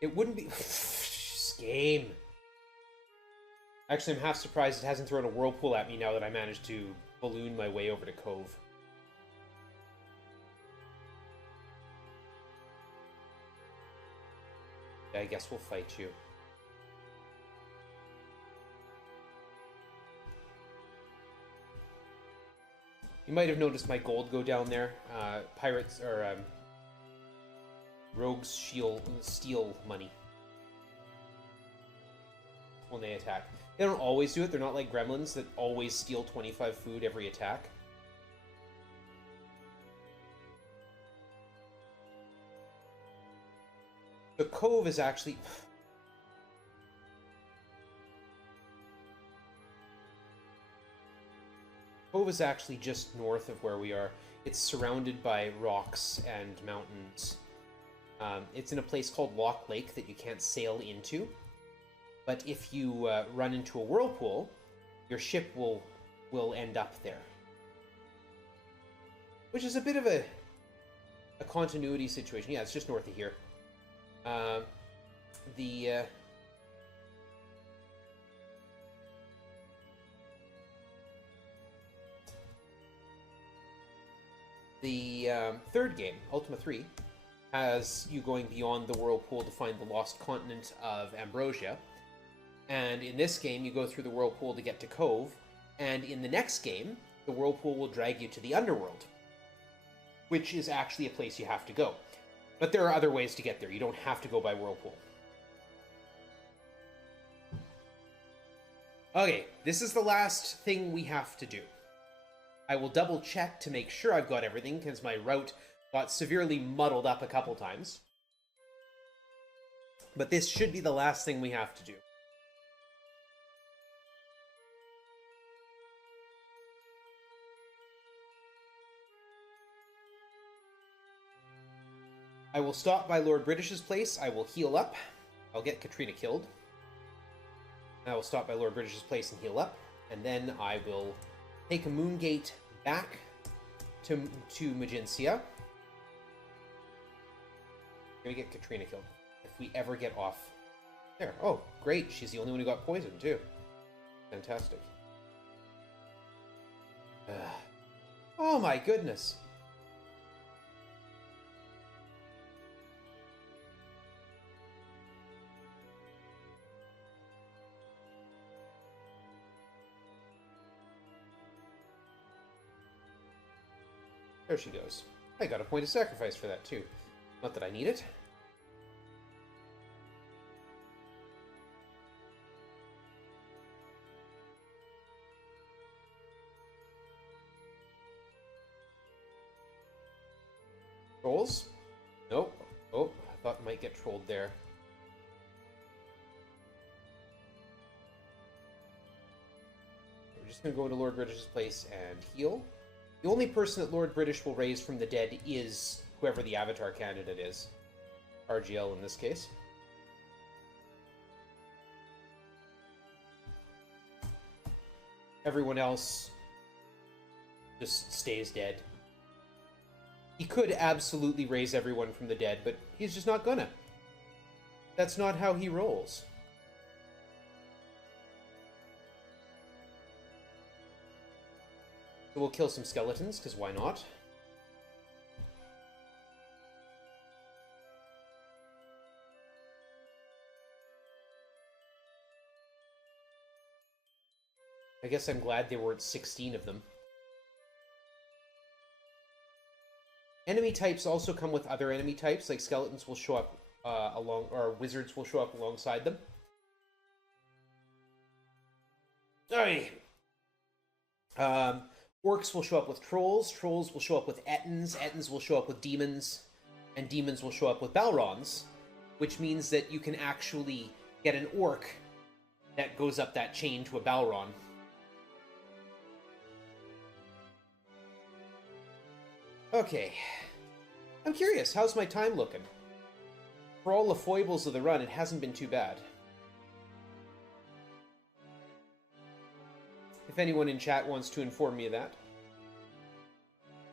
It wouldn't be... Game. Actually, I'm half surprised it hasn't thrown a whirlpool at me now that I managed to balloon my way over to Cove. Yeah, I guess we'll fight you. You might have noticed my gold go down there. Pirates, or rogues steal money when they attack. They don't always do it. They're not like gremlins that always steal 25 food every attack. The Cove is actually... Cove is actually just north of where we are. It's surrounded by rocks and mountains. It's in a place called Lock Lake that you can't sail into. But if you run into a whirlpool, your ship will end up there. Which is a bit of a continuity situation. Yeah, it's just north of here. The third game, Ultima IV, has you going beyond the whirlpool to find the lost continent of Ambrosia. And in this game, you go through the whirlpool to get to Cove, and in the next game, the whirlpool will drag you to the underworld, which is actually a place you have to go. But there are other ways to get there. You don't have to go by whirlpool. Okay, this is the last thing we have to do. I will double check to make sure I've got everything, because my route got severely muddled up a couple times. But this should be the last thing we have to do. I will stop by Lord British's place. I will heal up. I'll get Katrina killed. I will stop by Lord British's place and heal up. And then I will take a Moongate back to Magencia. Maybe get Katrina killed. If we ever get off there. Oh, great. She's the only one who got poisoned, too. Fantastic. Oh my goodness. There she goes. I got a point of sacrifice for that, too. Not that I need it. Trolls? Nope. Oh, I thought I might get trolled there. We're just going to go to Lord British's place and heal. The only person that Lord British will raise from the dead is whoever the Avatar candidate is. RGL in this case. Everyone else just stays dead. He could absolutely raise everyone from the dead, but he's just not gonna. That's not how he rolls. So we'll kill some skeletons, because why not? I guess I'm glad there weren't 16 of them. Enemy types also come with other enemy types, like skeletons will show up or wizards will show up alongside them. Alright. Orcs will show up with trolls, trolls will show up with ettins, ettins will show up with demons, and demons will show up with balrons, which means that you can actually get an orc that goes up that chain to a balron. Okay. I'm curious, how's my time looking? For all the foibles of the run, it hasn't been too bad. If anyone in chat wants to inform me of that,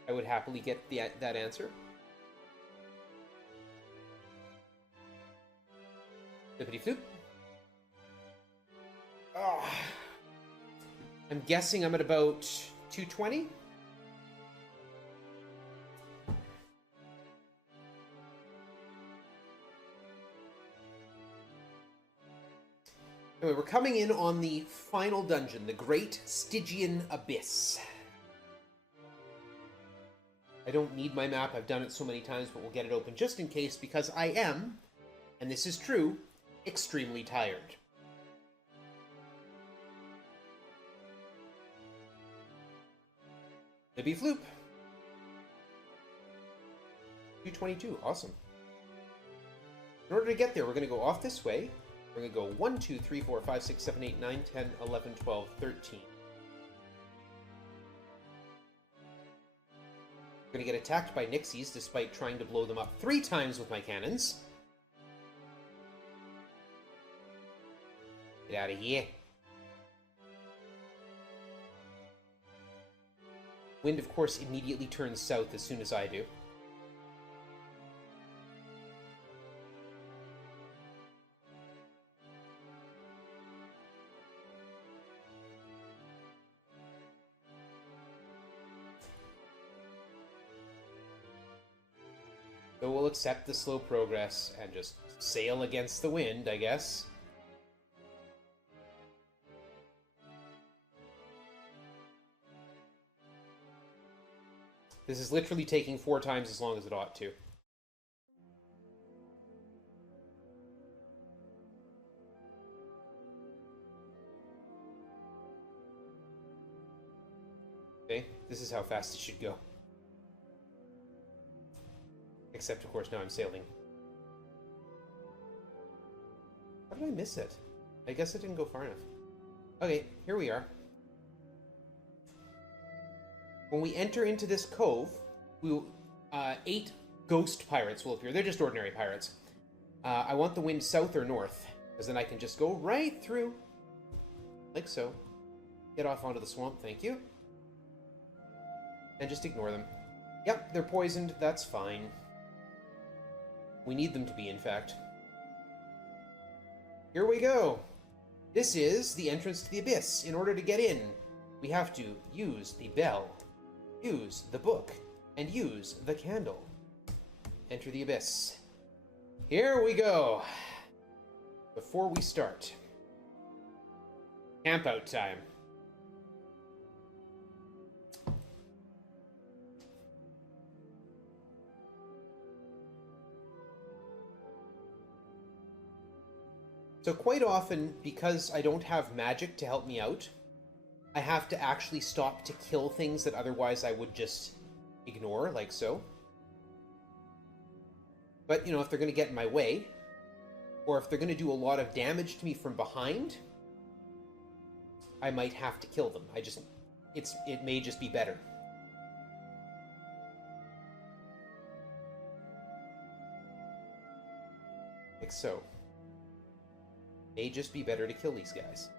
I would happily get that answer. Flippity floop. Oh. I'm guessing I'm at about 220. Anyway, we're coming in on the final dungeon, the Great Stygian Abyss. I don't need my map, I've done it so many times, but we'll get it open just in case, because I am, and this is true, extremely tired. Libby Floop. 222, awesome. In order to get there, we're going to go off this way. We're going to go 1, 2, 3, 4, 5, 6, 7, 8, 9, 10, 11, 12, 13. We're going to get attacked by Nixies despite trying to blow them up 3 times with my cannons. Get out of here. Wind, of course, immediately turns south as soon as I do. So we'll accept the slow progress and just sail against the wind, I guess. This is literally taking 4 times as long as it ought to. Okay, this is how fast it should go. Except, of course, now I'm sailing. How did I miss it? I guess I didn't go far enough. Okay, here we are. When we enter into this cove, 8 ghost pirates will appear. They're just ordinary pirates. I want the wind south or north, because then I can just go right through, like so. Get off onto the swamp, thank you. And just ignore them. Yep, they're poisoned, that's fine. We need them to be, in fact. Here we go. This is the entrance to the abyss. In order to get in, we have to use the bell, use the book, and use the candle. Enter the abyss. Here we go. Before we start, camp out time. So quite often, because I don't have magic to help me out, I have to actually stop to kill things that otherwise I would just ignore, like so. But, you know, if they're going to get in my way, or if they're going to do a lot of damage to me from behind, I might have to kill them. It may just be better. Like so. May just be better to kill these guys.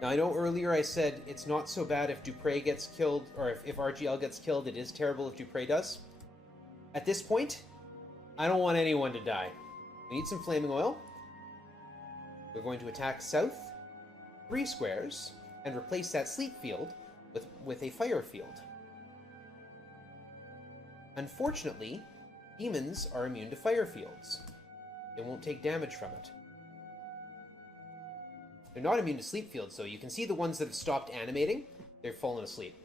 Now, I know earlier I said it's not so bad if Dupre gets killed, or if RGL gets killed. It is terrible if Dupre does. At this point, I don't want anyone to die. We need some flaming oil. We're going to attack south 3 squares and replace that sleep field with a fire field. Unfortunately, demons are immune to fire fields. They won't take damage from it. They're not immune to sleep fields, though. You can see the ones that have stopped animating. They've fallen asleep.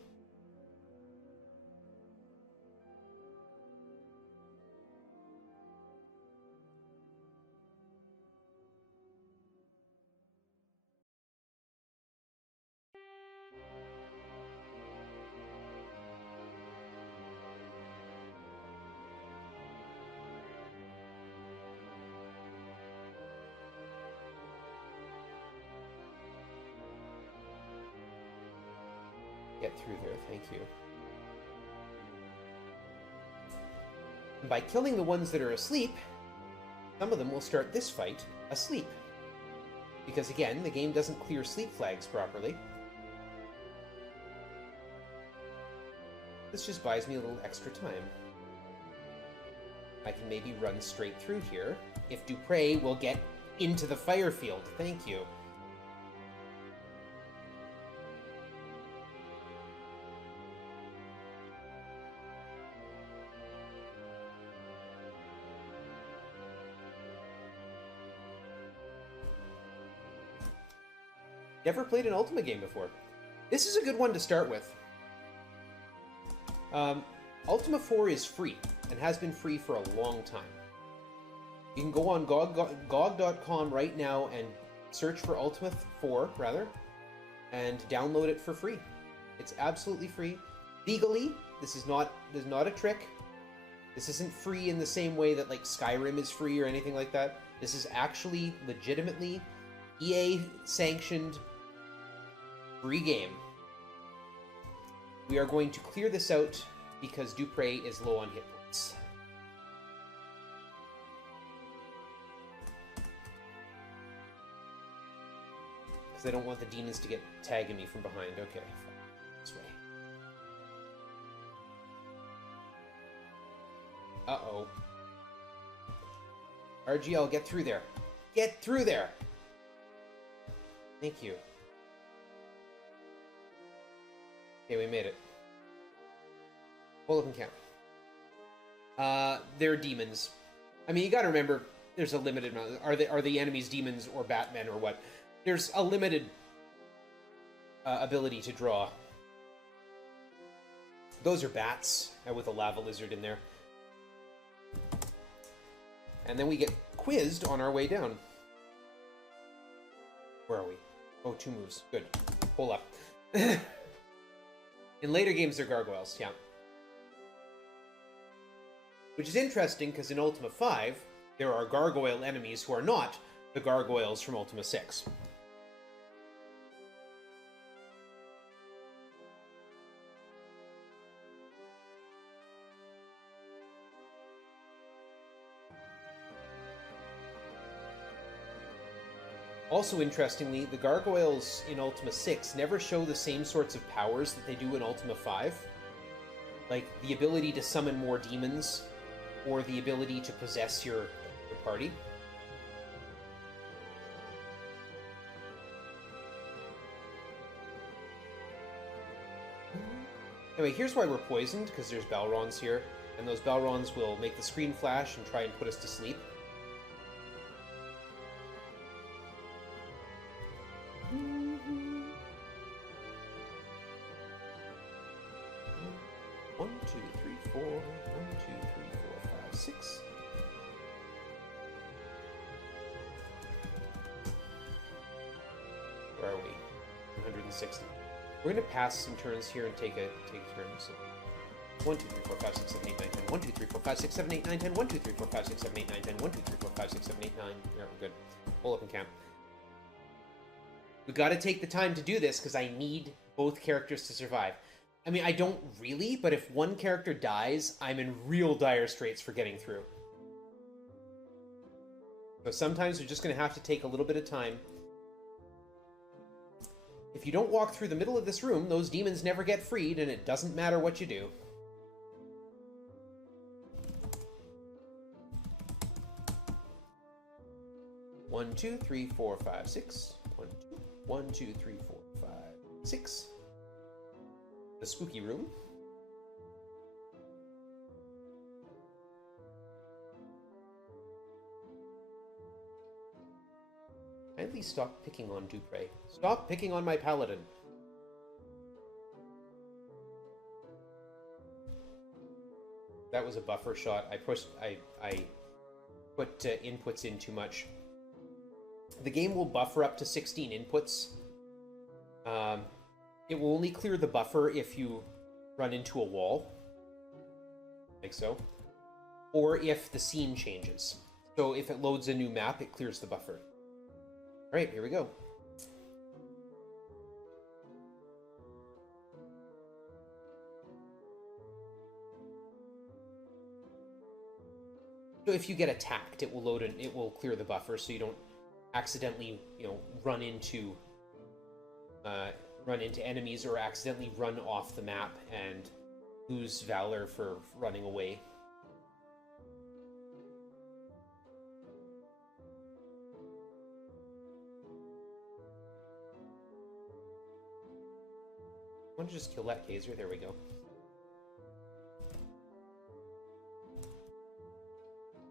Get through there, thank you. And by killing the ones that are asleep, some of them will start this fight asleep. Because again, the game doesn't clear sleep flags properly. This just buys me a little extra time. I can maybe run straight through here. If Dupre will get into the fire field, thank you. Never played an Ultima game before. This is a good one to start with. Ultima IV is free, and has been free for a long time. You can go on GOG.com right now and search for Ultima IV, and download it for free. It's absolutely free. Legally, this is not a trick. This isn't free in the same way that like Skyrim is free or anything like that. This is actually legitimately EA sanctioned free game. We are going to clear this out because Dupre is low on hit points. Because I don't want the demons to get tagging me from behind. Okay, this way. Uh-oh. RGL, get through there. Get through there! Thank you. Okay, we made it. Pull up and count. They're demons. I mean, you gotta remember, there's a limited amount. Are the enemies demons or Batmen or what? There's a limited ability to draw. Those are bats, with a lava lizard in there. And then we get quizzed on our way down. Where are we? Oh, 2 moves. Good. Pull up. In later games, they're gargoyles, yeah. Which is interesting, because in Ultima V, there are gargoyle enemies who are not the gargoyles from Ultima VI. Also, interestingly, the gargoyles in Ultima 6 never show the same sorts of powers that they do in Ultima 5. Like, the ability to summon more demons, or the ability to possess your party. Anyway, here's why we're poisoned, because there's Balrons here, and those Balrons will make the screen flash and try and put us to sleep. Where are we? 160. We're going to pass some turns here and take a turn. So 1, 2, 3, 4, 5, 6, 7, 8, 9, 10. 1, 2, 3, 4, 5, 6, 7, 8, 9, 10. 1, 2, 3, 4, 5, 6, 7, 8, 9, 10. 1, 2, 3, 4, 5, 6, 7, 8, 9. Yeah, we're good. Pull up and camp. We got to take the time to do this because I need both characters to survive. I mean, I don't really, but if one character dies, I'm in real dire straits for getting through. So sometimes we're just going to have to take a little bit of time. If you don't walk through the middle of this room, those demons never get freed, and it doesn't matter what you do. One, two, three, four, five, six. 1, 2, 3, 4, 5, 6. The spooky room. Kindly stop picking on Dupre. Stop picking on my paladin. That was a buffer shot. I put inputs in too much. The game will buffer up to 16 inputs. It will only clear the buffer if you run into a wall, like so, or if the scene changes. So if it loads a new map, it clears the buffer. All right, here we go. So if you get attacked, it will load and it will clear the buffer, so you don't accidentally, run into enemies or accidentally run off the map and lose valor for running away. I want to just kill that Kaiser. There we go.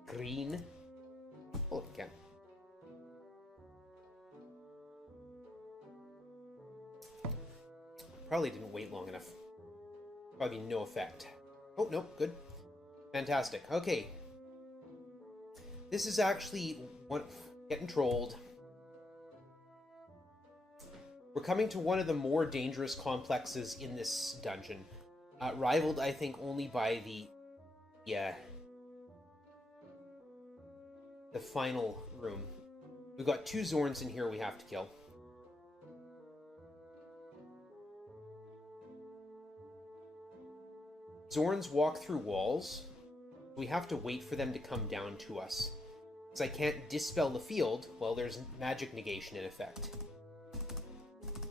Green. Oh, again. Probably didn't wait long enough. Probably no effect. Oh, no, good. Fantastic. Okay. This is actually getting trolled. We're coming to one of the more dangerous complexes in this dungeon. Rivaled, I think, only by the final room. We've got 2 Zorns in here we have to kill. Zorns walk through walls. We have to wait for them to come down to us. Because I can't dispel the field while there's magic negation in effect.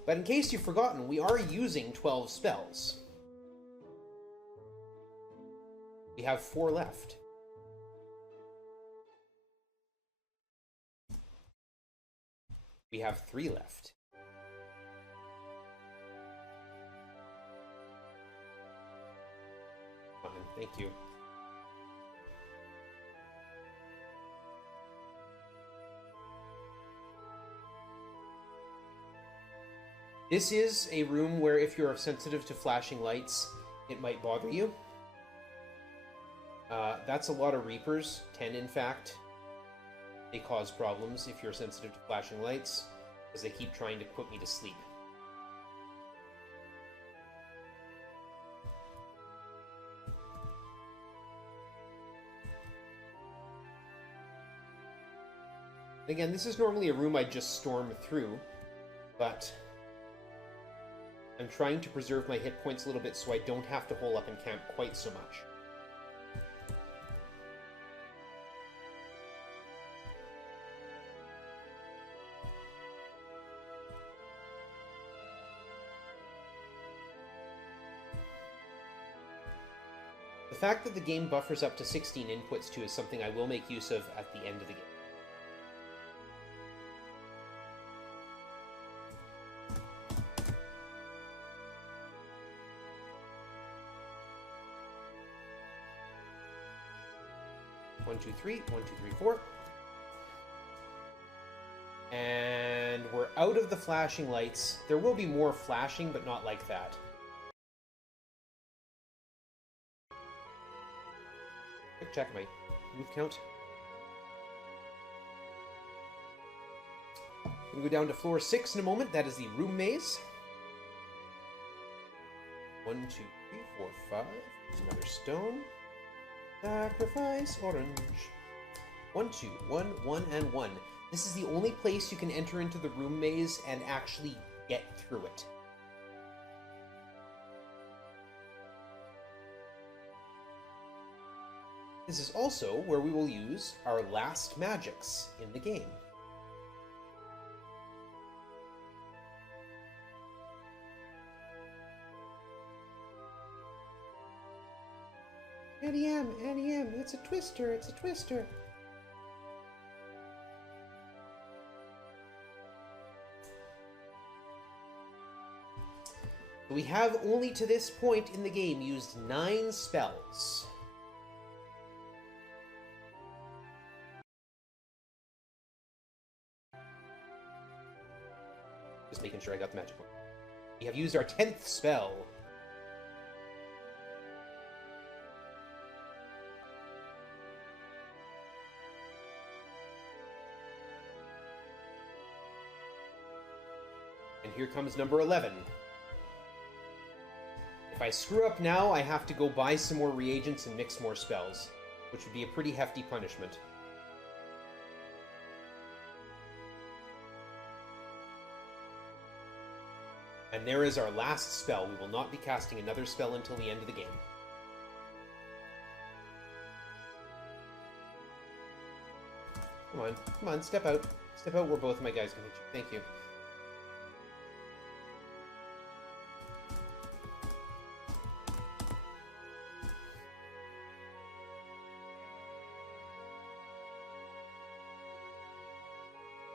But in case you've forgotten, we are using 12 spells. We have 4 left. We have 3 left. Thank you. This is a room where if you're sensitive to flashing lights, it might bother you. That's a lot of Reapers, 10 in fact. They cause problems if you're sensitive to flashing lights, because they keep trying to put me to sleep. Again, this is normally a room I'd just storm through, but I'm trying to preserve my hit points a little bit so I don't have to hole up in camp quite so much. The fact that the game buffers up to 16 inputs too is something I will make use of at the end of the game. One, two, three. 1, 2, 3, 4. And we're out of the flashing lights. There will be more flashing, but not like that. Quick check my move count. We'll go down to floor 6 in a moment. That is the room maze. 1, 2, 3, 4, 5. There's another stone. Sacrifice orange. 1, 2, 1, 1, and 1. This is the only place you can enter into the room maze and actually get through it. This is also where we will use our last magics in the game. Annie M, it's a twister, it's a twister. We have only to this point in the game used 9 spells. Just making sure I got the magic one. We have used our 10th spell. And here comes number 11. If I screw up now, I have to go buy some more reagents and mix more spells, which would be a pretty hefty punishment. And there is our last spell. We will not be casting another spell until the end of the game. Come on, step out. Step out where both of my guys can hit you. Thank you.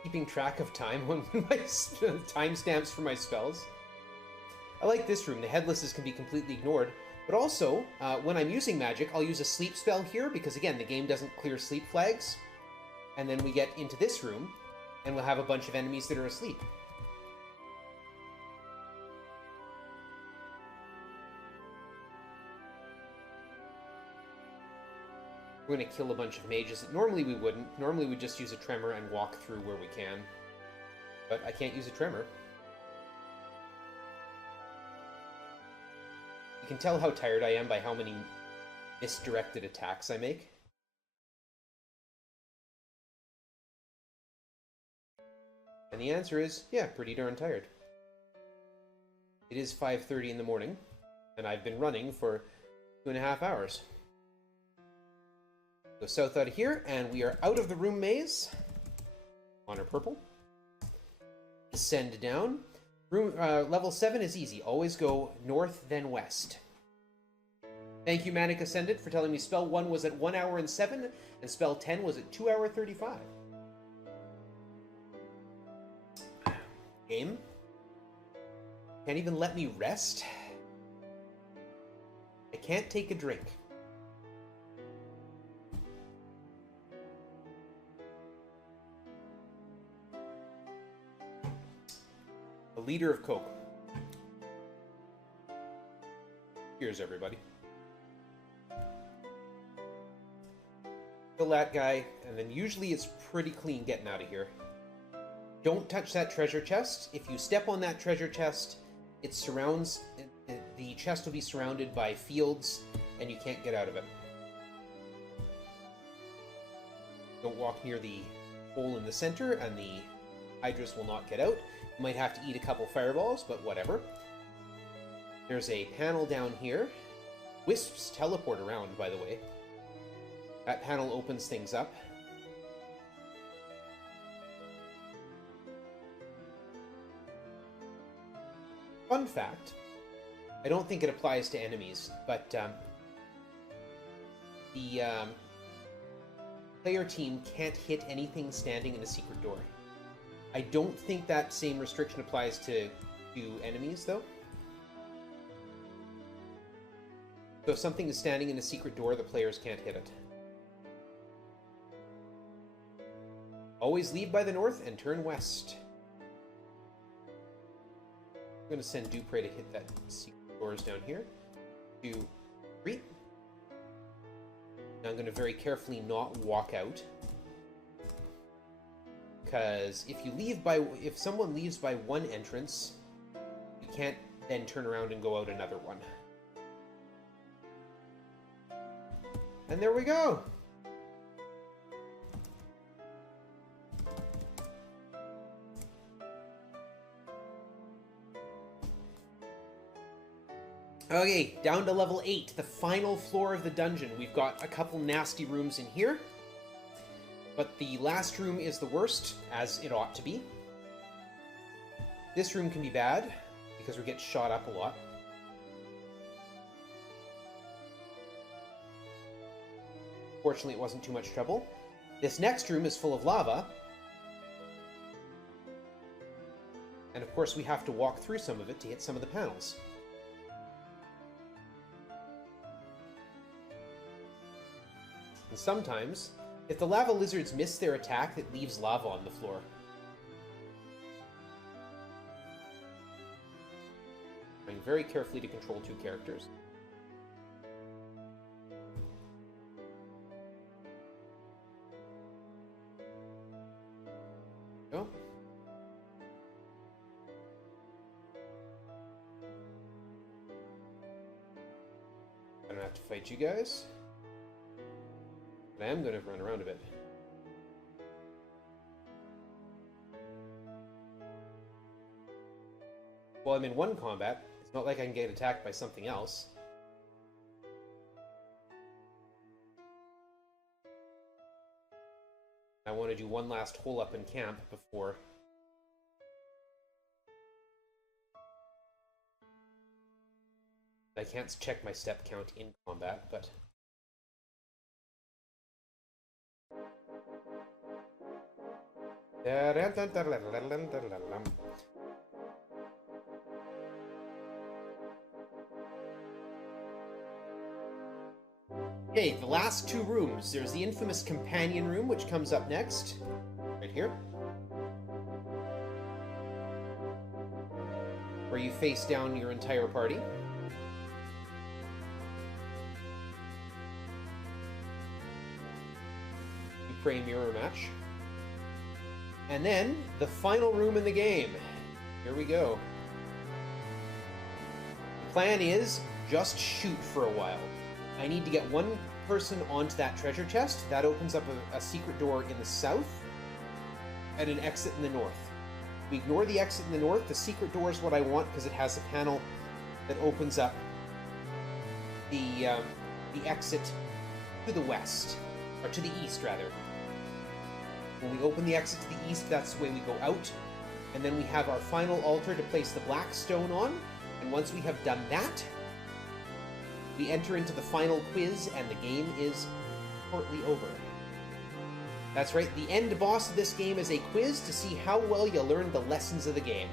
Keeping track of time on my timestamps for my spells. I like this room. The headlesses can be completely ignored. But also, when I'm using magic, I'll use a sleep spell here, because again, the game doesn't clear sleep flags. And then we get into this room, and we'll have a bunch of enemies that are asleep. We're going to kill a bunch of mages that normally we wouldn't. Normally we'd just use a tremor and walk through where we can. But I can't use a tremor. You can tell how tired I am by how many misdirected attacks I make. And the answer is, yeah, pretty darn tired. It is 5:30 in the morning, and I've been running for 2.5 hours. Go south out of here, and we are out of the room maze. On our purple. Descend down. Room level 7 is easy. Always go north, then west. Thank you, Manic Ascendant, for telling me spell 1 was at 1 hour and 7, and spell 10 was at 2 hour 35. Game. Can't even let me rest. I can't take a drink. A liter of Coke. Cheers, everybody. Kill that guy, and then usually it's pretty clean getting out of here. Don't touch that treasure chest. If you step on that treasure chest, it surrounds... the chest will be surrounded by fields, and you can't get out of it. Don't walk near the hole in the center, and the Hydras will not get out. You might have to eat a couple fireballs, but whatever. There's a panel down here. Wisps teleport around, by the way. That panel opens things up. Fun fact, I don't think it applies to enemies, but the player team can't hit anything standing in a secret door. I don't think that same restriction applies to enemies, though. So if something is standing in a secret door, the players can't hit it. Always leave by the north and turn west. I'm going to send Dupre to hit that secret doors down here. 2, 3. Now I'm going to very carefully not walk out. Because if someone leaves by one entrance, you can't then turn around and go out another one. And there we go! Okay, down to level 8, the final floor of the dungeon. We've got a couple nasty rooms in here. But the last room is the worst, as it ought to be. This room can be bad, because we get shot up a lot. Fortunately, it wasn't too much trouble. This next room is full of lava. And of course, we have to walk through some of it to hit some of the panels. And sometimes, if the lava lizards miss their attack, it leaves lava on the floor. Trying very carefully to control two characters. Go. I don't have to fight you guys. But I am going to run around a bit. Well, I'm in one combat. It's not like I can get attacked by something else. I want to do one last hole up in camp before... I can't check my step count in combat, but... Okay, the last two rooms. There's the infamous companion room, which comes up next. Right here. Where you face down your entire party. You pray mirror match. And then, the final room in the game. Here we go. The plan is, just shoot for a while. I need to get one person onto that treasure chest. That opens up a secret door in the south, and an exit in the north. We ignore the exit in the north. The secret door is what I want, because it has a panel that opens up the exit to the west. Or to the east, rather. When we open the exit to the east, that's the way we go out. And then we have our final altar to place the black stone on. And once we have done that, we enter into the final quiz, and the game is shortly over. That's right, the end boss of this game is a quiz to see how well you learned the lessons of the game.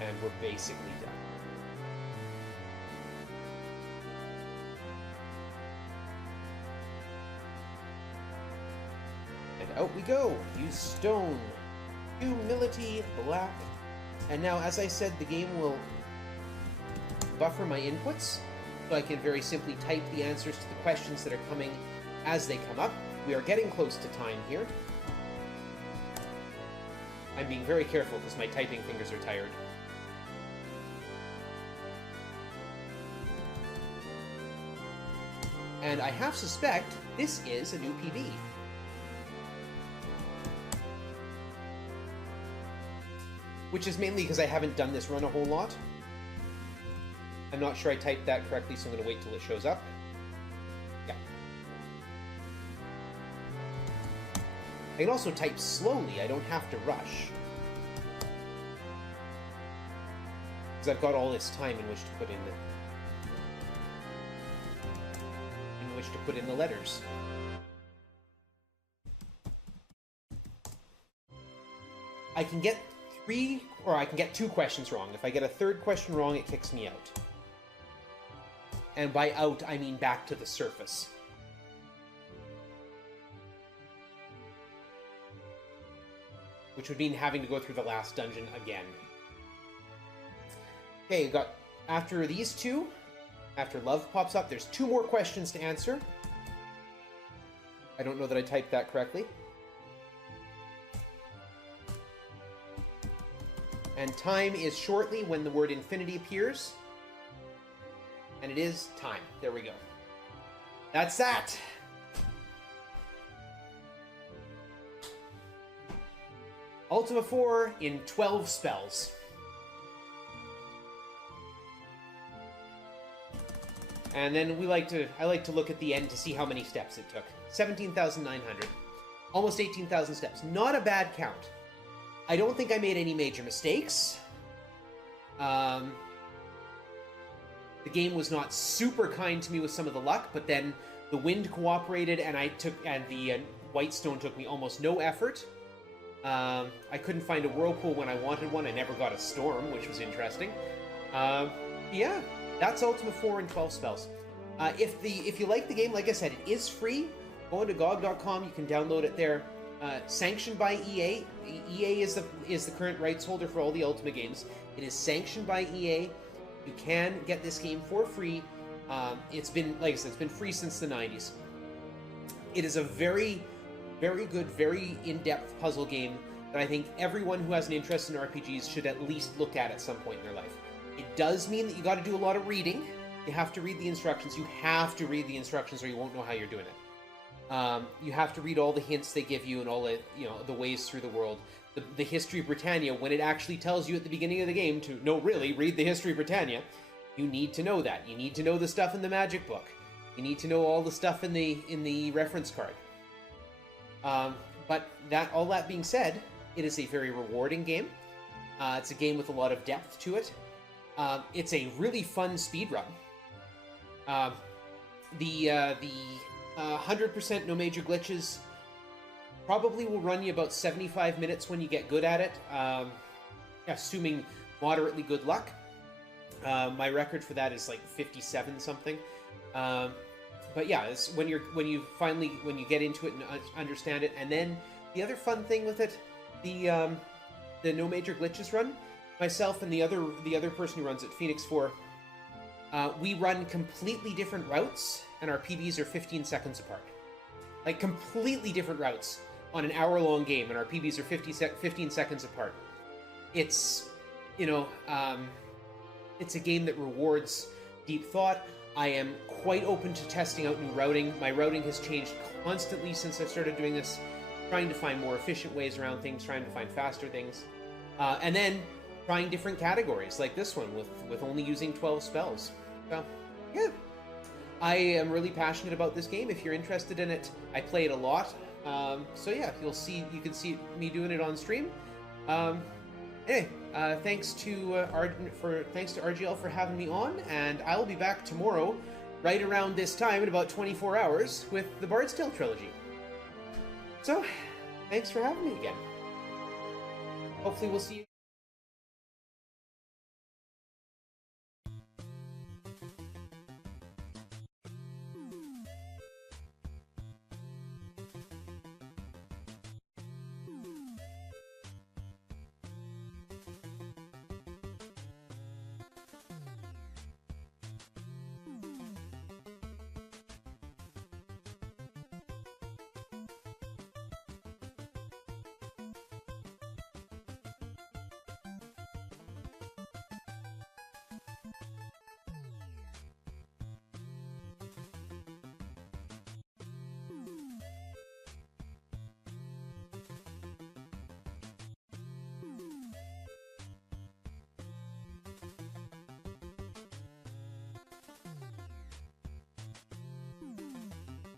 And we're basically done. And out we go. Use stone, humility, black. And now, as I said, the game will buffer my inputs, so I can very simply type the answers to the questions that are coming as they come up. We are getting close to time here. I'm being very careful because my typing fingers are tired. And I half suspect this is a new PB. Which is mainly because I haven't done this run a whole lot. I'm not sure I typed that correctly, so I'm going to wait till it shows up. Yeah. I can also type slowly, I don't have to rush. Because I've got all this time in which to put in the letters. I can get 3, or I can get 2 questions wrong. If I get a third question wrong, it kicks me out. And by out, I mean back to the surface. Which would mean having to go through the last dungeon again. Okay, got after these 2, after love pops up, there's 2 more questions to answer. I don't know that I typed that correctly. And time is shortly when the word infinity appears. And it is time. There we go. That's that! Ultima IV in 12 spells. And then I like to look at the end to see how many steps it took. 17,900. Almost 18,000 steps. Not a bad count. I don't think I made any major mistakes. The game was not super kind to me with some of the luck, but then the wind cooperated, and the Whitestone took me almost no effort. I couldn't find a whirlpool when I wanted one. I never got a storm, which was interesting. Yeah, that's Ultima 4 in 12 spells. If you like the game, like I said, it is free. Go into GOG.com. You can download it there. Sanctioned by EA. EA is the current rights holder for all the Ultima games. It is sanctioned by EA. You can get this game for free. It's been, like I said, it's been free since the 90s. It is a very, very good, very in-depth puzzle game that I think everyone who has an interest in RPGs should at least look at some point in their life. It does mean that you got to do a lot of reading. You have to read the instructions. You have to read the instructions, or you won't know how you're doing it. You have to read all the hints they give you and all the, the ways through the world. The history of Britannia, when it actually tells you at the beginning of the game to, no, really, read the history of Britannia, you need to know that. You need to know the stuff in the magic book. You need to know all the stuff in the reference card. But all that being said, it is a very rewarding game. It's a game with a lot of depth to it. It's a really fun speedrun. The 100% no major glitches probably will run you about 75 minutes when you get good at it, assuming moderately good luck. My record for that is like 57 something. But yeah, it's when you get into it and understand it. And then the other fun thing with it, the no major glitches run, myself and the other person who runs it, Phoenix 4, we run completely different routes, and our PBs are 15 seconds apart. Like, completely different routes on an hour-long game, and our PBs are 15 seconds apart. It's, it's a game that rewards deep thought. I am quite open to testing out new routing. My routing has changed constantly since I started doing this, trying to find more efficient ways around things, trying to find faster things. And then trying different categories, like this one, with only using 12 spells. So, yeah. I am really passionate about this game. If you're interested in it, I play it a lot. So yeah, you can see me doing it on stream. Anyway, thanks to RGL for having me on, and I will be back tomorrow, right around this time in about 24 hours, with the Bard's Tale trilogy. So, thanks for having me again. Hopefully we'll see you.